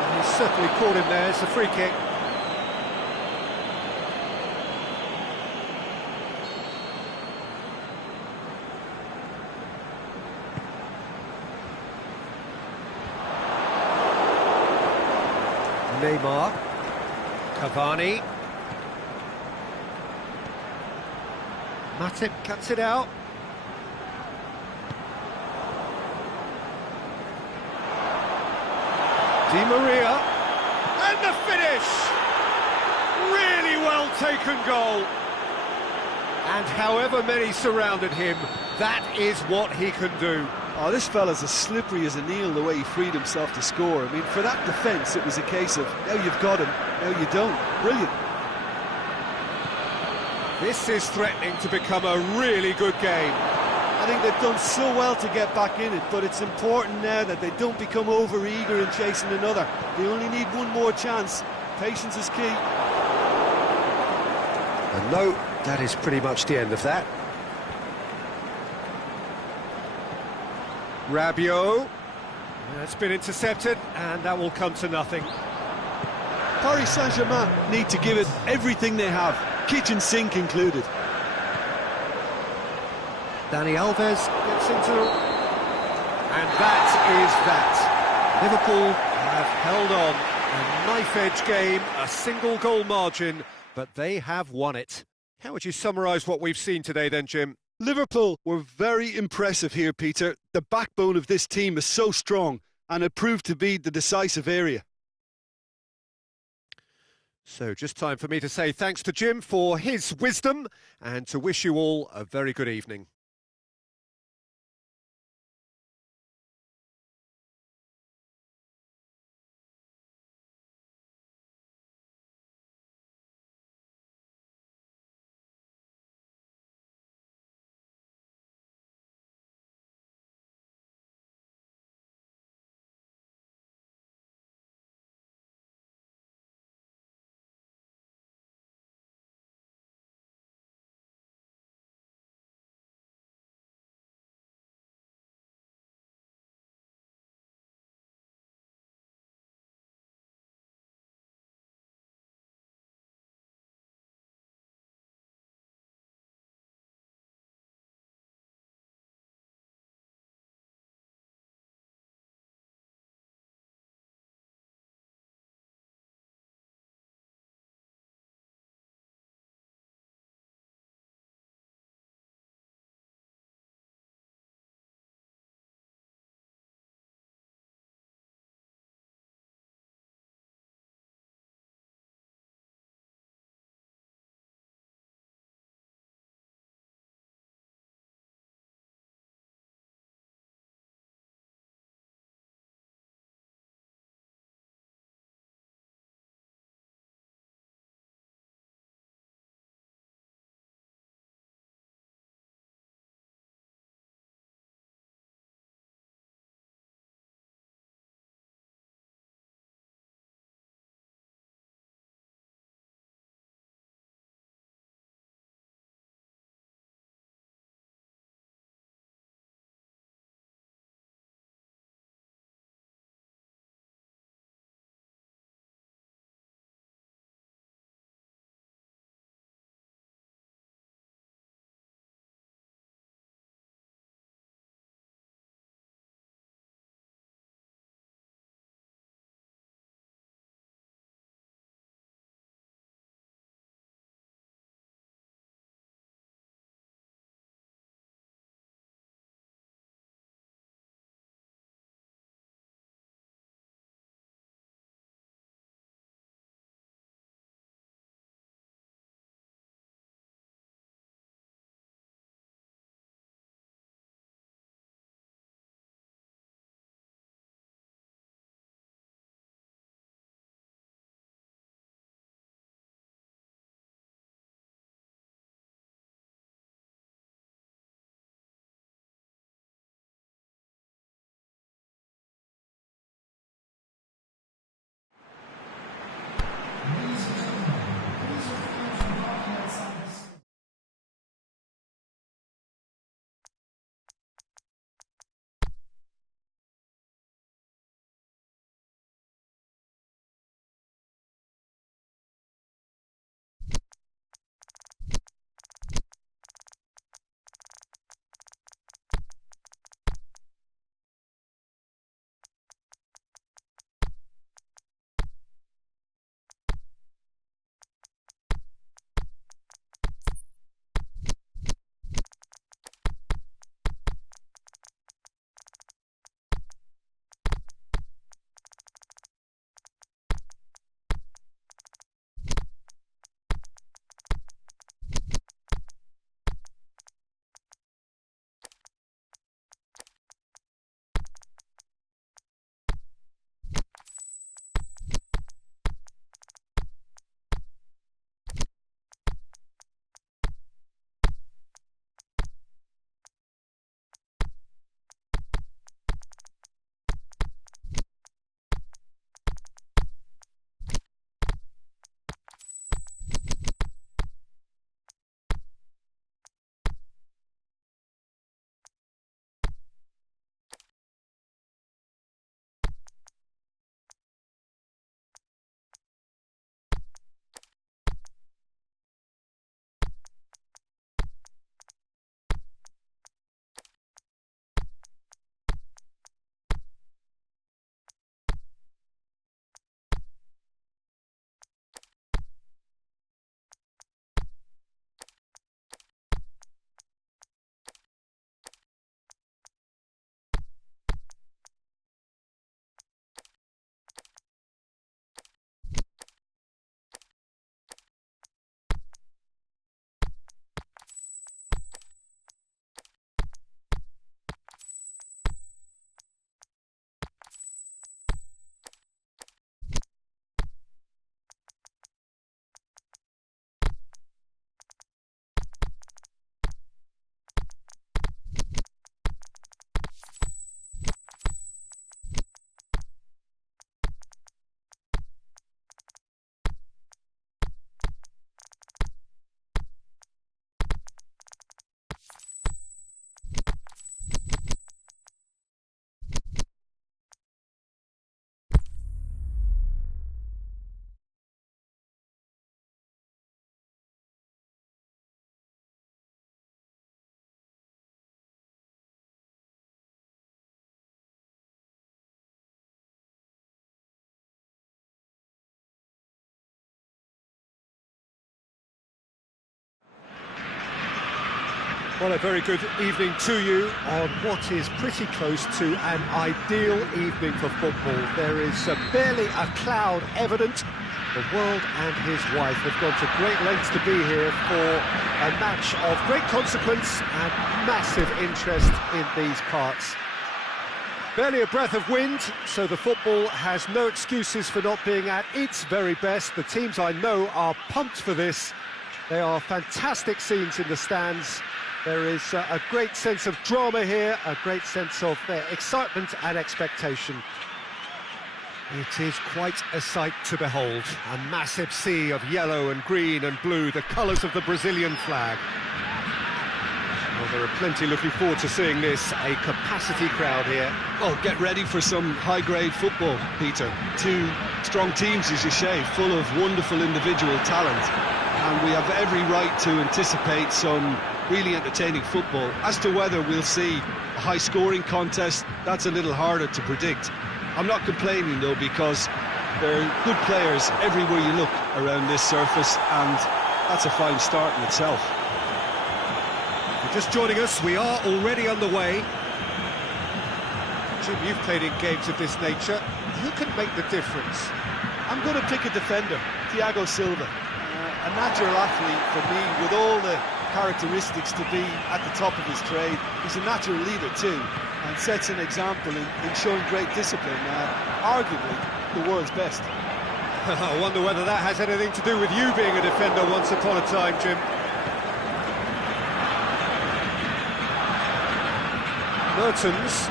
And he's certainly caught him there. It's a free kick. Neymar. Cavani. Matip cuts it out. Di Maria, and the finish! Really well taken goal. And however many surrounded him, that is what he can do. Oh, this fella's as slippery as an eel the way he freed himself to score. I mean, for that defence, it was a case of, now you've got him, now you don't. Brilliant. This is threatening to become a really good game. I think they've done so well to get back in it, but it's important now that they don't become over-eager in chasing another. They only need one more chance. Patience is key. And no, that is pretty much the end of that. Rabiot. That's been intercepted, and that will come to nothing. Paris Saint-Germain need to give it everything they have, kitchen sink included. Dani Alves gets into... And that is that. Liverpool have held on. A knife-edge game, a single goal margin, but they have won it. How would you summarise what we've seen today then, Jim? Liverpool were very impressive here, Peter. The backbone of this team is so strong, and it proved to be the decisive area. So just time for me to say thanks to Jim for his wisdom, and to wish you all a very good evening. Well, a very good evening to you on what is pretty close to an ideal evening for football. There is barely a cloud evident. The world and his wife have gone to great lengths to be here for a match of great consequence and massive interest in these parts. Barely a breath of wind, so the football has no excuses for not being at its very best. The teams I know are pumped for this. They are fantastic scenes in the stands. There is a great sense of drama here, a great sense of excitement and expectation. It is quite a sight to behold. A massive sea of yellow and green and blue, the colours of the Brazilian flag. Well, there are plenty looking forward to seeing this, a capacity crowd here. Oh, get ready for some high-grade football, Peter. Two strong teams, as you say, full of wonderful individual talent. And we have every right to anticipate some really entertaining football. As to whether we'll see a high-scoring contest, that's a little harder to predict. I'm not complaining, though, because there are good players everywhere you look around this surface, and that's a fine start in itself. If you're just joining us, we are already underway. Jim, you've played in games of this nature. Who can make the difference? I'm going to pick a defender, Thiago Silva. A natural athlete for me, with all the characteristics to be at the top of his trade. He's a natural leader too, and sets an example in showing great discipline. Arguably the world's best. I wonder whether that has anything to do with you being a defender once upon a time, Jim. Mertens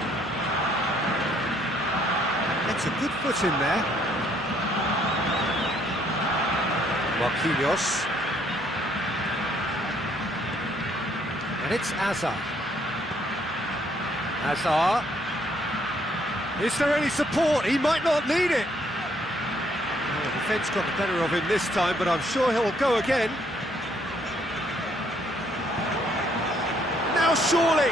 gets a good foot in there. Marquinhos. And it's Azar. Azar. Is there any support? He might not need it. Oh, the defence got the better of him this time, but I'm sure he'll go again. Now surely.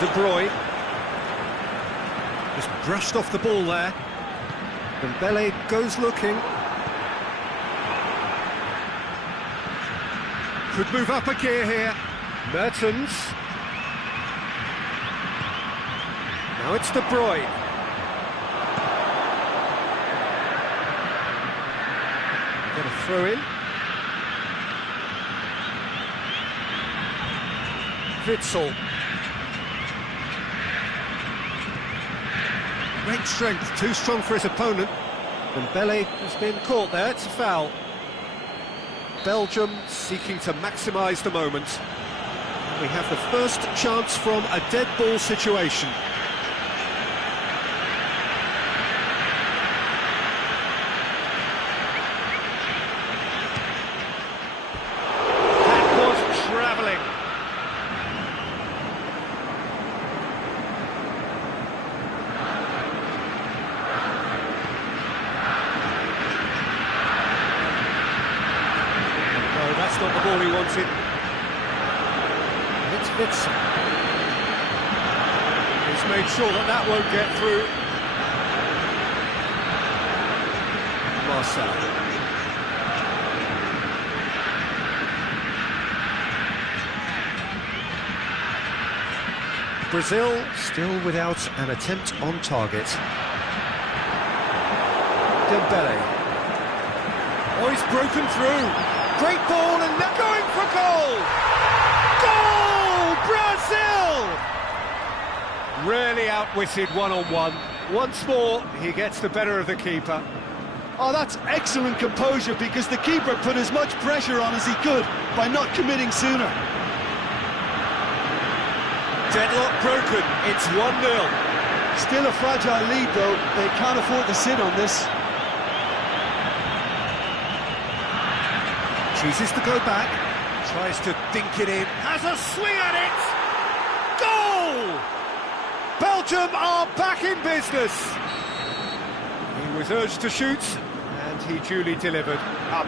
De Bruyne. Just brushed off the ball there. Dembele goes looking. Could move up a gear here. Mertens. Now it's De Bruyne. Got a throw in. Witsel. Great strength, too strong for his opponent. Dembele has been caught there, it's a foul. Belgium seeking to maximise the moment. We have the first chance from a dead ball situation. That was travelling. That's not the ball he wanted. And it's Witsel. He's made sure that that won't get through. Marcel. Brazil still without an attempt on target. Dembele. Oh, he's broken through. Great ball, and they're going for goal! Goal! Brazil! Really outwitted one-on-one. Once more, he gets the better of the keeper. Oh, that's excellent composure, because the keeper put as much pressure on as he could by not committing sooner. Deadlock broken, it's 1-0. Still a fragile lead, though. They can't afford to sit on this. Chooses to go back, tries to dink it in, has a swing at it! Goal! Belgium are back in business! He was urged to shoot, and he duly delivered.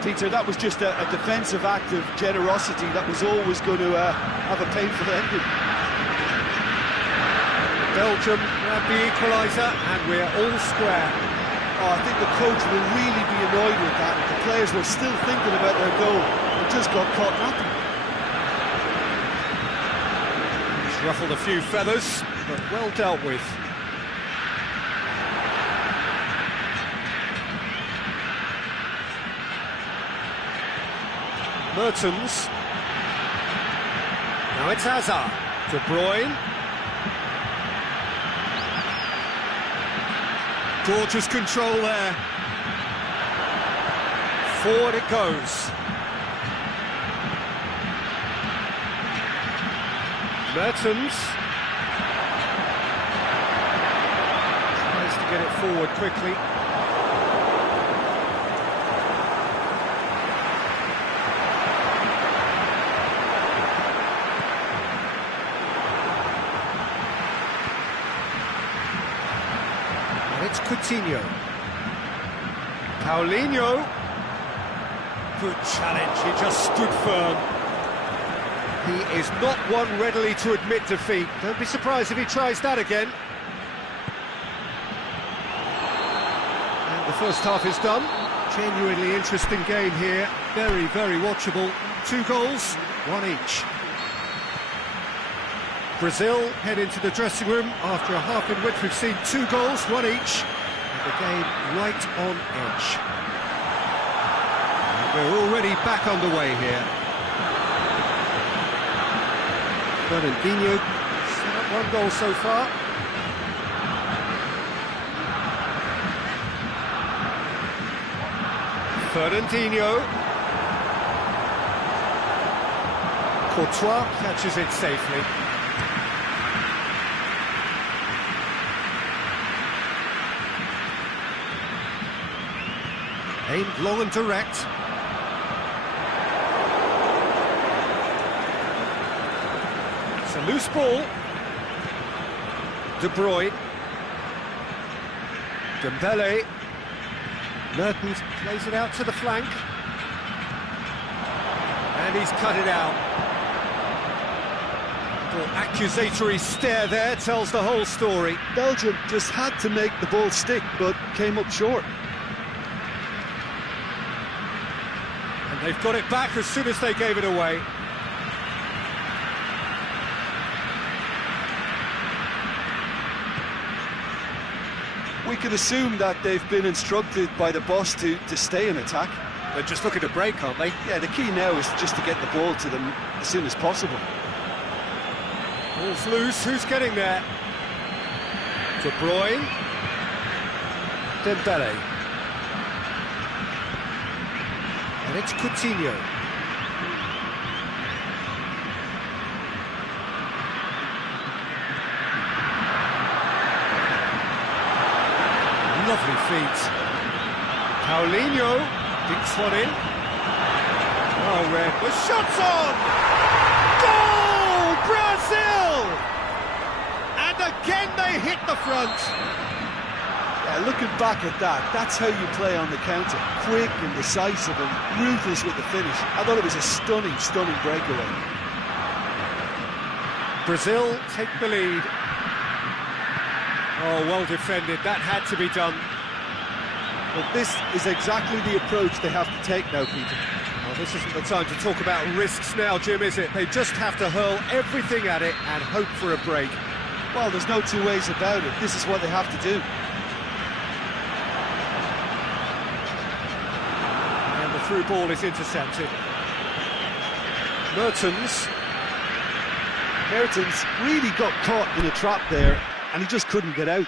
Peter, that was just a defensive act of generosity that was always going to have a painful ending. Belgium grab the equaliser, and we're all square. Oh, I think the coach will really be annoyed with that. The players were still thinking about their goal and just got caught napping. Ruffled a few feathers, but well dealt with. Mertens. Now it's Hazard. De Bruyne. Gorgeous control there. Forward it goes. Mertens. Tries to get it forward quickly. And it's Coutinho. Paulinho. Good challenge, he just stood firm. He is not one readily to admit defeat. Don't be surprised if he tries that again. And the first half is done. Genuinely interesting game here. Very, very watchable. 2 goals, 1 each. Brazil head into the dressing room after a half in which we've seen 2 goals, 1 each. And the game right on edge. And we're already back underway here. Fernandinho set up 1 goal so far. Fernandinho. Courtois catches it safely. Aimed long and direct. It's a loose ball. De Bruyne. Dembele. Mertens plays it out to the flank. And he's cut it out. The accusatory stare there tells the whole story. Belgium just had to make the ball stick, but came up short. And they've got it back as soon as they gave it away. We can assume that they've been instructed by the boss to stay in attack. They're just looking to break, aren't they? Yeah, the key now is just to get the ball to them as soon as possible. Ball's loose, who's getting there? De Bruyne. Dembele. And it's Coutinho. Lovely feet. Paulinho dinks one in. Oh, red. The shot's on! Goal! Brazil! And again they hit the front. Yeah, looking back at that, that's how you play on the counter. Quick and decisive and ruthless with the finish. I thought it was a stunning, stunning breakaway. Brazil take the lead. Oh, well defended. That had to be done. Well, this is exactly the approach they have to take now, Peter. Well, this isn't the time to talk about risks now, Jim, is it? They just have to hurl everything at it and hope for a break. Well, there's no 2 ways about it. This is what they have to do. And the through ball is intercepted. Mertens really got caught in a trap there, and he just couldn't get out.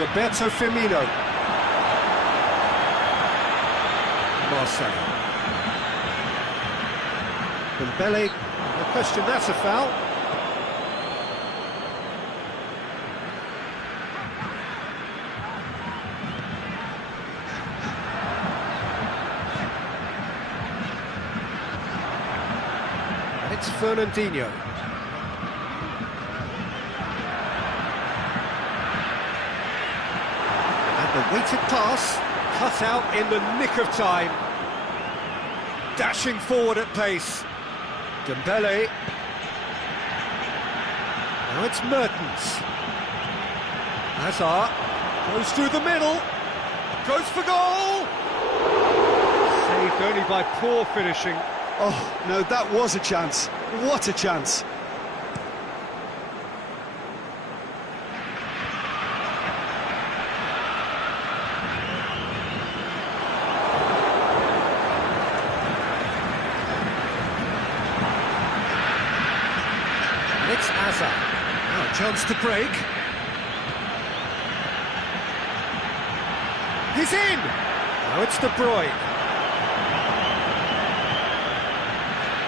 It's Roberto Firmino. Marcelo. Dembele, no question that's a foul. And it's Fernandinho. And the weighted pass, cut out in the nick of time. Dashing forward at pace. Dembele. Now it's Mertens. Hazard goes through the middle. Goes for goal. Saved only by poor finishing. Oh, no, that was a chance. What a chance. It's Hazard. Now a chance to break. He's in! Now it's De Bruyne.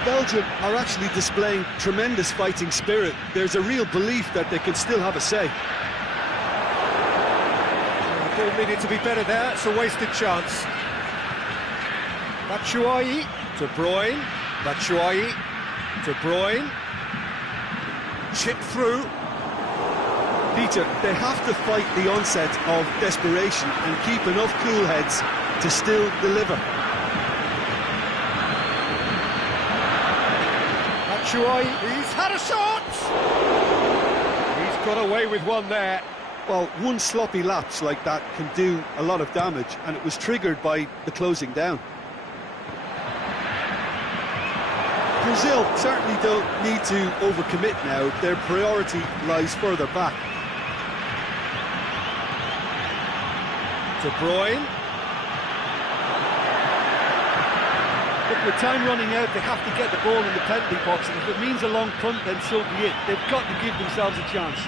Belgium are actually displaying tremendous fighting spirit. There's a real belief that they can still have a say. The ball needed to be better there. It's a wasted chance. Batshuayi. De Bruyne. Batshuayi. De Bruyne. Chip through. Peter, they have to fight the onset of desperation and keep enough cool heads to still deliver. Batshuayi, he's had a shot! He's got away with one there. Well, one sloppy lapse like that can do a lot of damage, and it was triggered by the closing down. Brazil certainly don't need to overcommit now. Their priority lies further back. De Bruyne. Look, with time running out, they have to get the ball in the penalty box, and if it means a long punt, then so be it. They've got to give themselves a chance.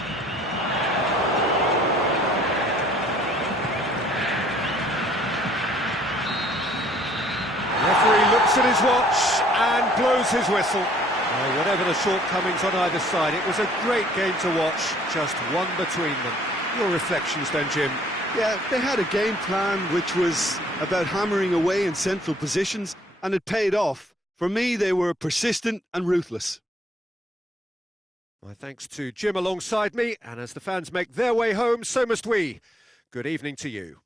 Referee looks at his watch and blows his whistle. Well, whatever the shortcomings on either side, it was a great game to watch, just one between them. Your reflections then, Jim? Yeah, they had a game plan which was about hammering away in central positions, and it paid off. For me, they were persistent and ruthless. My thanks to Jim alongside me, and as the fans make their way home, so must we. Good evening to you.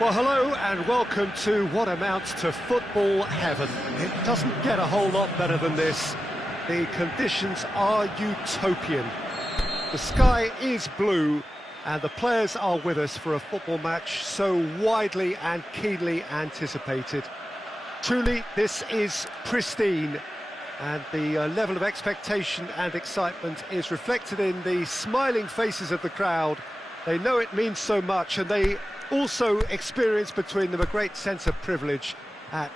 Well, hello and welcome to what amounts to football heaven. It doesn't get a whole lot better than this. The conditions are utopian. The sky is blue and the players are with us for a football match so widely and keenly anticipated. Truly, this is pristine, and the level of expectation and excitement is reflected in the smiling faces of the crowd. They know it means so much, and they also experience between them a great sense of privilege at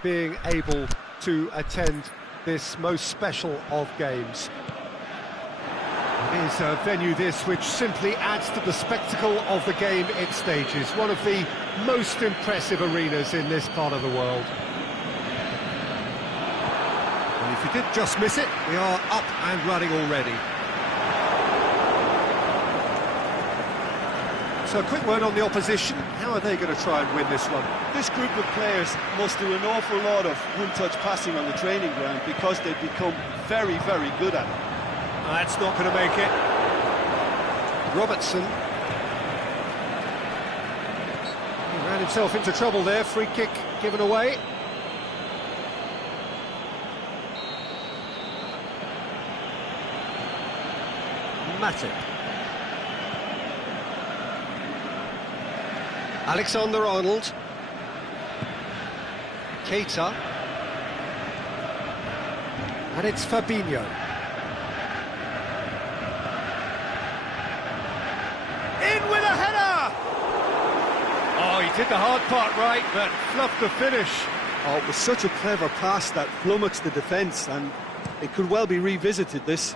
being able to attend this most special of games. It is a venue this which simply adds to the spectacle of the game it stages, one of the most impressive arenas in this part of the world. And if you did just miss it, we are up and running already. So a quick word on the opposition. How are they going to try and win this one? This group of players must do an awful lot of one-touch passing on the training ground because they've become very, very good at it. That's not going to make it. Robertson. He ran himself into trouble there. Free kick given away. Matip. Alexander-Arnold. Keita. And it's Fabinho. In with a header! Oh, he did the hard part right, but fluffed the finish. Oh, it was such a clever pass that flummoxed the defence, and it could well be revisited, this.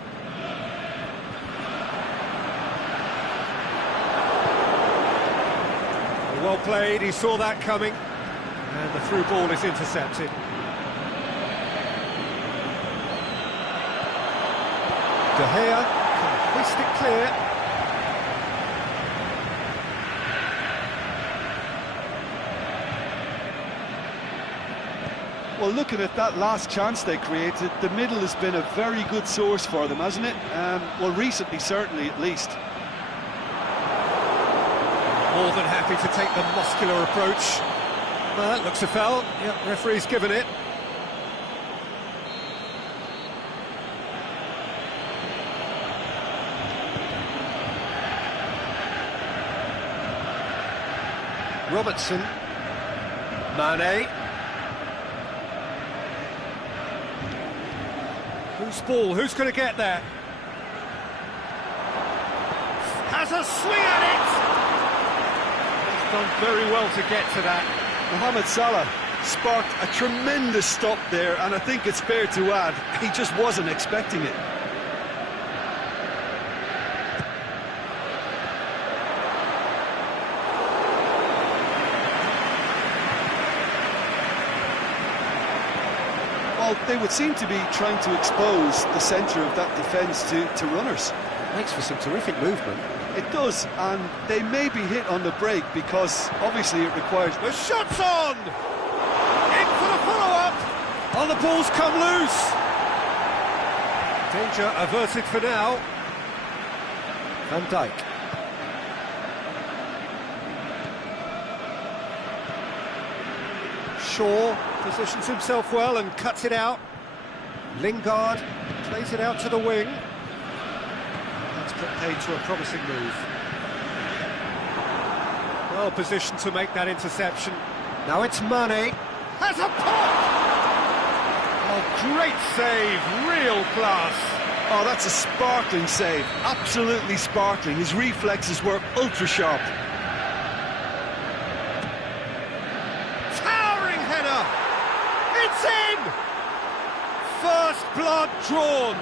Well played, he saw that coming, and the through ball is intercepted. De Gea can hoist it clear. Well, looking at that last chance they created, the middle has been a very good source for them, hasn't it? Well, recently, certainly, at least. More than happy to take the muscular approach. Well, that looks a foul. Yep, referee's given it. Robertson. Mane. Who's ball? Who's going to get there? Has a swing at it! He's done very well to get to that. Mohamed Salah sparked a tremendous stop there, and I think it's fair to add, he just wasn't expecting it. Well, they would seem to be trying to expose the centre of that defence to runners. Makes for some terrific movement. It does, and they may be hit on the break because obviously it requires... The shot's on! In for the follow-up! Oh, the ball's come loose! Danger averted for now. Van Dijk. Shaw positions himself well and cuts it out. Lingard plays it out to the wing. That's put paid to a promising move. Well positioned to make that interception. Now it's Mane. Has a pop! Oh, great save, real class. Oh, that's a sparkling save, absolutely sparkling. His reflexes were ultra sharp. Towering header! It's in! First blood drawn.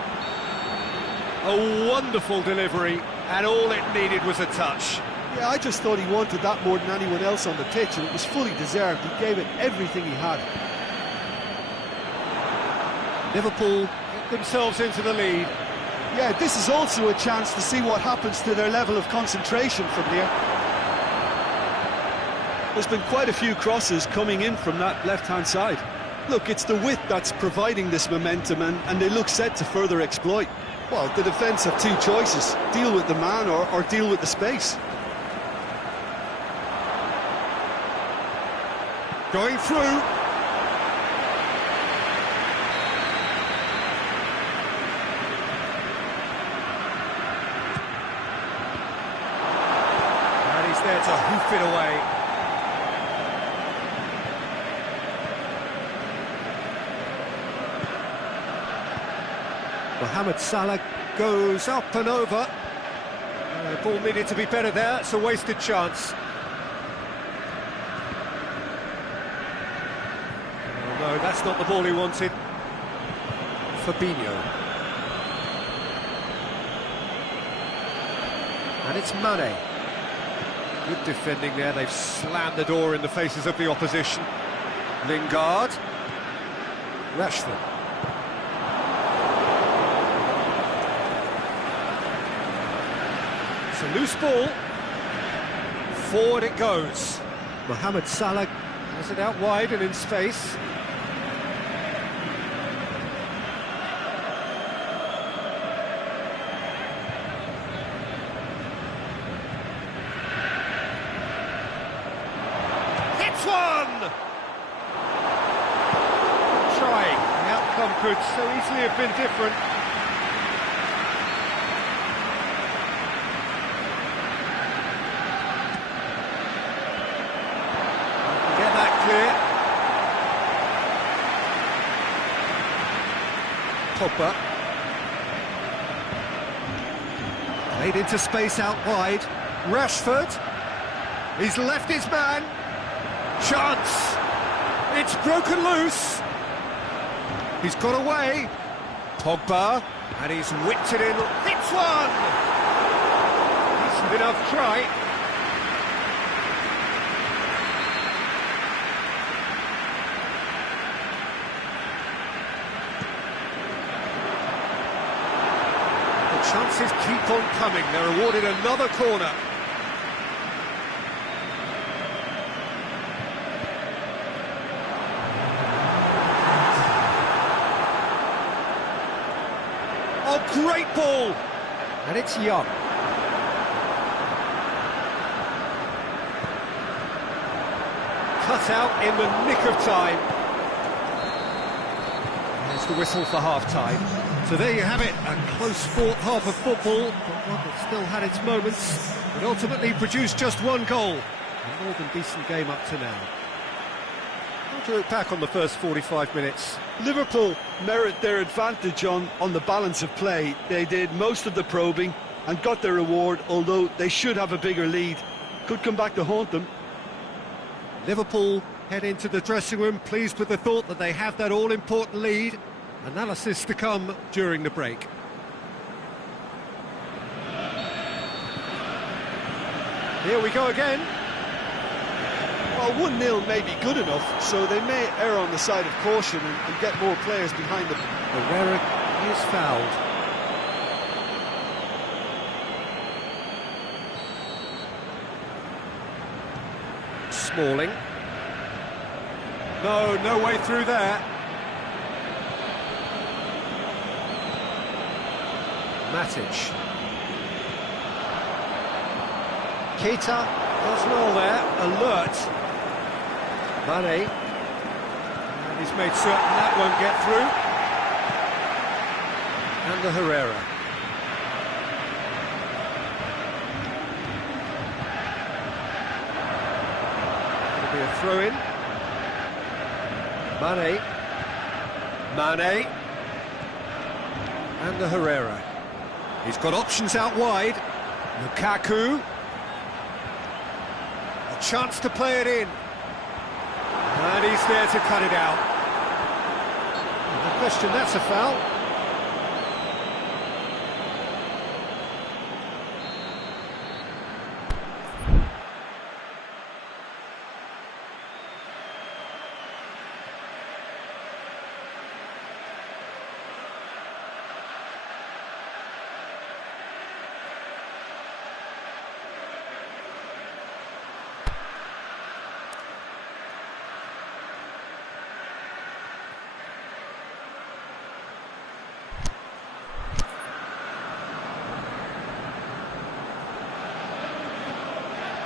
A wonderful delivery, and all it needed was a touch. Yeah, I just thought he wanted that more than anyone else on the pitch, and it was fully deserved. He gave it everything he had. Liverpool get themselves into the lead. Yeah, this is also a chance to see what happens to their level of concentration from here. There's been quite a few crosses coming in from that left-hand side. Look, it's the width that's providing this momentum, and they look set to further exploit. Well, the defence have two choices: deal with the man or deal with the space. Going through. And he's there to hoof it away. Mohamed Salah goes up and over. Ball needed to be better there, it's a wasted chance. Oh, no, that's not the ball he wanted. Fabinho. And it's Mane. Good defending there, they've slammed the door in the faces of the opposition. Lingard. Rashford. It's a loose ball. Forward it goes. Mohamed Salah has it out wide and in space. Hits one! Trying. The outcome could so easily have been different. Pogba. Played into space out wide. Rashford. He's left his man. Chance. It's broken loose. He's got away. Pogba. And he's whipped it in. Hits one! Decent enough try. Chances keep on coming, they're awarded another corner. Oh, great ball! And it's Young. Cut out in the nick of time. There's the whistle for half-time. So there you have it, a close fought half of football, but one that still had its moments, but ultimately produced just one goal. A more than decent game up to now. How do you look back on the first 45 minutes? Liverpool merit their advantage on the balance of play. They did most of the probing and got their reward, although they should have a bigger lead. Could come back to haunt them. Liverpool head into the dressing room pleased with the thought that they have that all-important lead. Analysis to come during the break. Here we go again. Well, 1-0 may be good enough, so they may err on the side of caution and get more players behind them. Herrera is fouled. Smalling. No way through there. Matic. Keita does well there, alert. Mane. And he's made certain that won't get through. And the Herrera. It'll be a throw-in. Mane. And the Herrera. He's got options out wide. Lukaku. A chance to play it in. And he's there to cut it out. No question, that's a foul.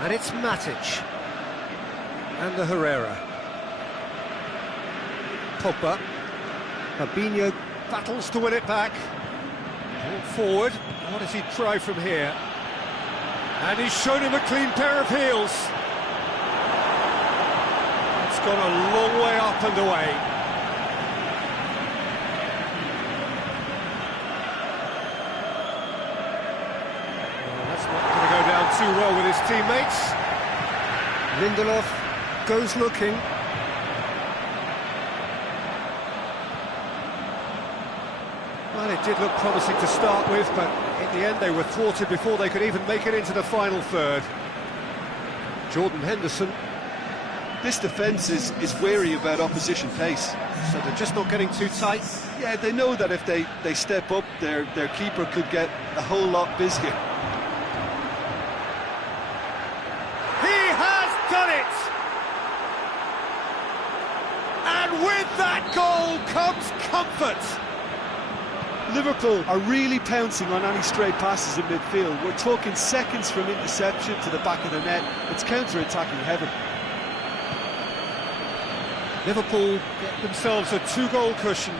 And it's Matic. And the Herrera. Pogba. Fabinho battles to win it back. Brought forward. What does he try from here? And he's shown him a clean pair of heels. It's gone a long way up and away. Well, that's not going to go down too well with his teammates. Lindelof goes looking. Well, it did look promising to start with, but in the end they were thwarted before they could even make it into the final third. Jordan Henderson. This defence is wary about opposition pace. So they're just not getting too tight. Yeah, they know that if they step up, their keeper could get a whole lot busier. He has done it! And with that goal comes comfort. Liverpool are really pouncing on any stray passes in midfield. We're talking seconds from interception to the back of the net. It's counter-attacking heaven. Liverpool get themselves a 2-goal cushion.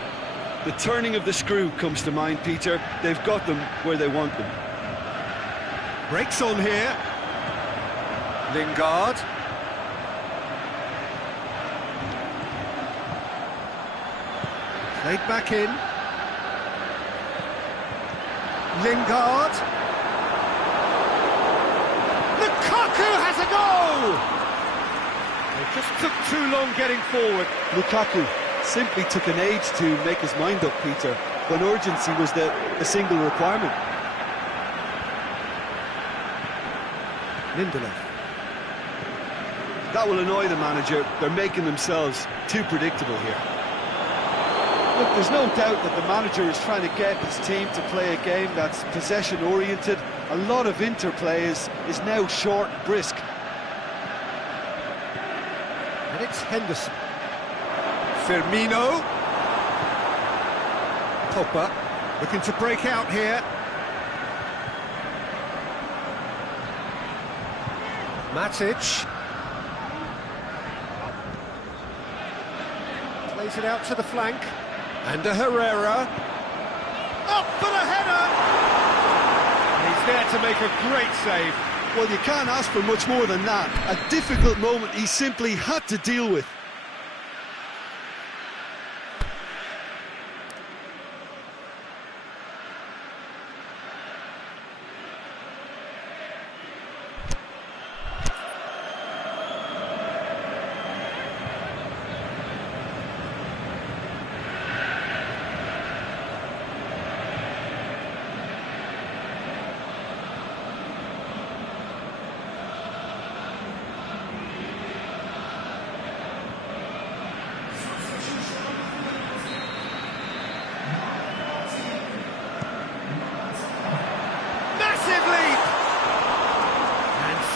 The turning of the screw comes to mind, Peter. They've got them where they want them. Breaks on here. Lingard. Played back in. Lingard. Lukaku has a goal! It just took too long getting forward. Lukaku simply took an age to make his mind up, Peter, when urgency was the single requirement. Lindelof. That will annoy the manager. They're making themselves too predictable here. Look, there's no doubt that the manager is trying to get his team to play a game that's possession-oriented. A lot of interplay is now short and brisk. And it's Henderson. Firmino. Pogba looking to break out here. Matic. Plays it out to the flank. And a Herrera. Up for the header! He's there to make a great save. Well, you can't ask for much more than that. A difficult moment he simply had to deal with.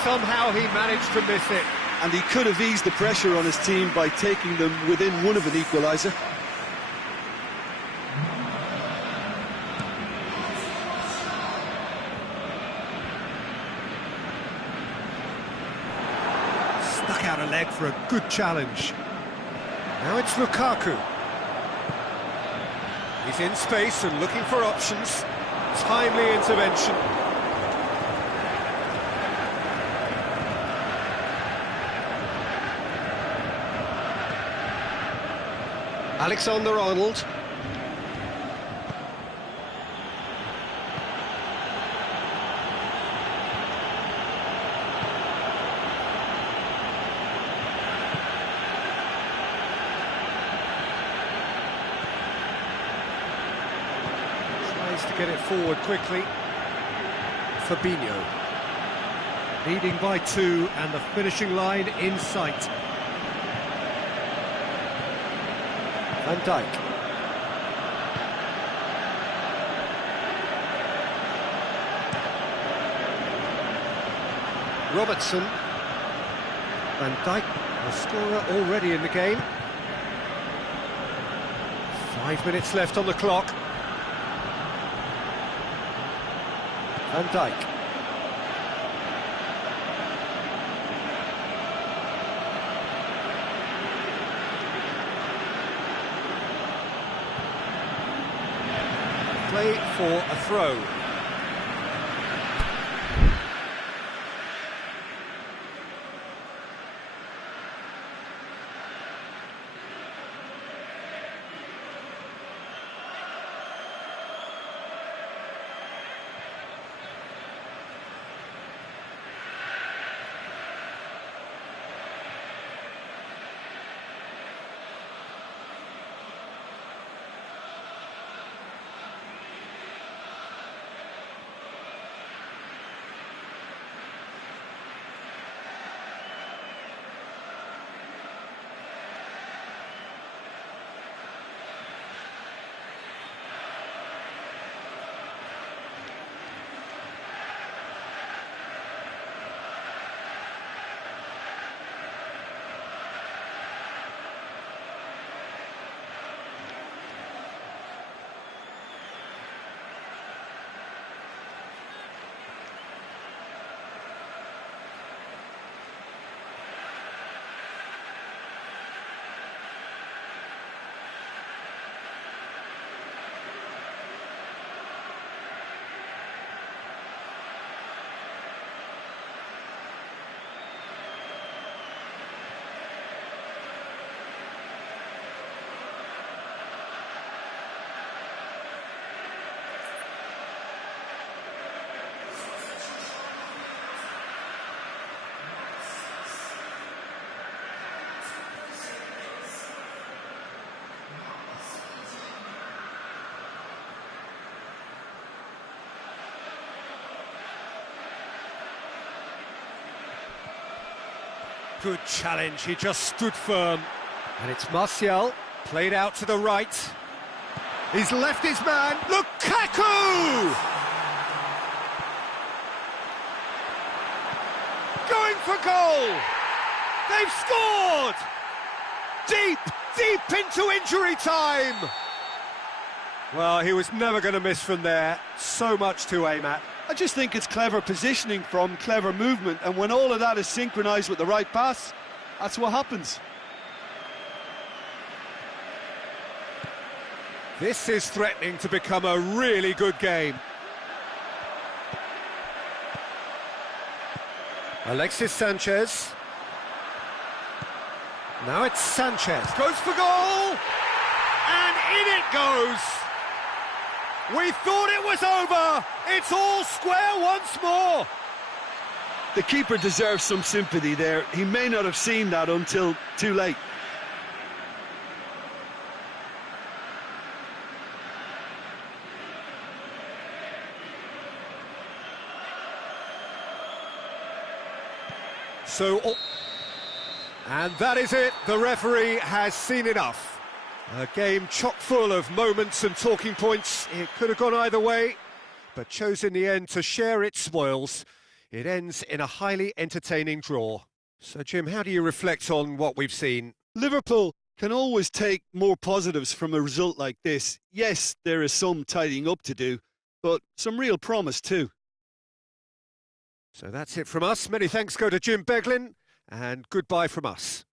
Somehow he managed to miss it. And he could have eased the pressure on his team by taking them within one of an equaliser. Stuck out a leg for a good challenge. Now it's Lukaku. He's in space and looking for options. Timely intervention. Alexander-Arnold. Tries to get it forward quickly. Fabinho. Leading by 2 and the finishing line in sight. Van Dijk. Robertson. Van Dijk, a scorer already in the game. 5 minutes left on the clock. Van Dijk. play for a throw. Good challenge, he just stood firm. And it's Martial, played out to the right. He's left his man, Lukaku! Going for goal! They've scored! Deep into injury time! Well, he was never going to miss from there. So much to aim at. I just think it's clever positioning from clever movement, and when all of that is synchronised with the right pass, that's what happens. This is threatening to become a really good game. Alexis Sanchez. Now it's Sanchez. Goes for goal! And in it goes! We thought it was over! It's all square once more! The keeper deserves some sympathy there. He may not have seen that until too late. And that is it. The referee has seen enough. A game chock full of moments and talking points. It could have gone either way, but chose in the end to share its spoils. It ends in a highly entertaining draw. So, Jim, how do you reflect on what we've seen? Liverpool can always take more positives from a result like this. Yes, there is some tidying up to do, but some real promise too. So that's it from us. Many thanks go to Jim Beglin, and goodbye from us.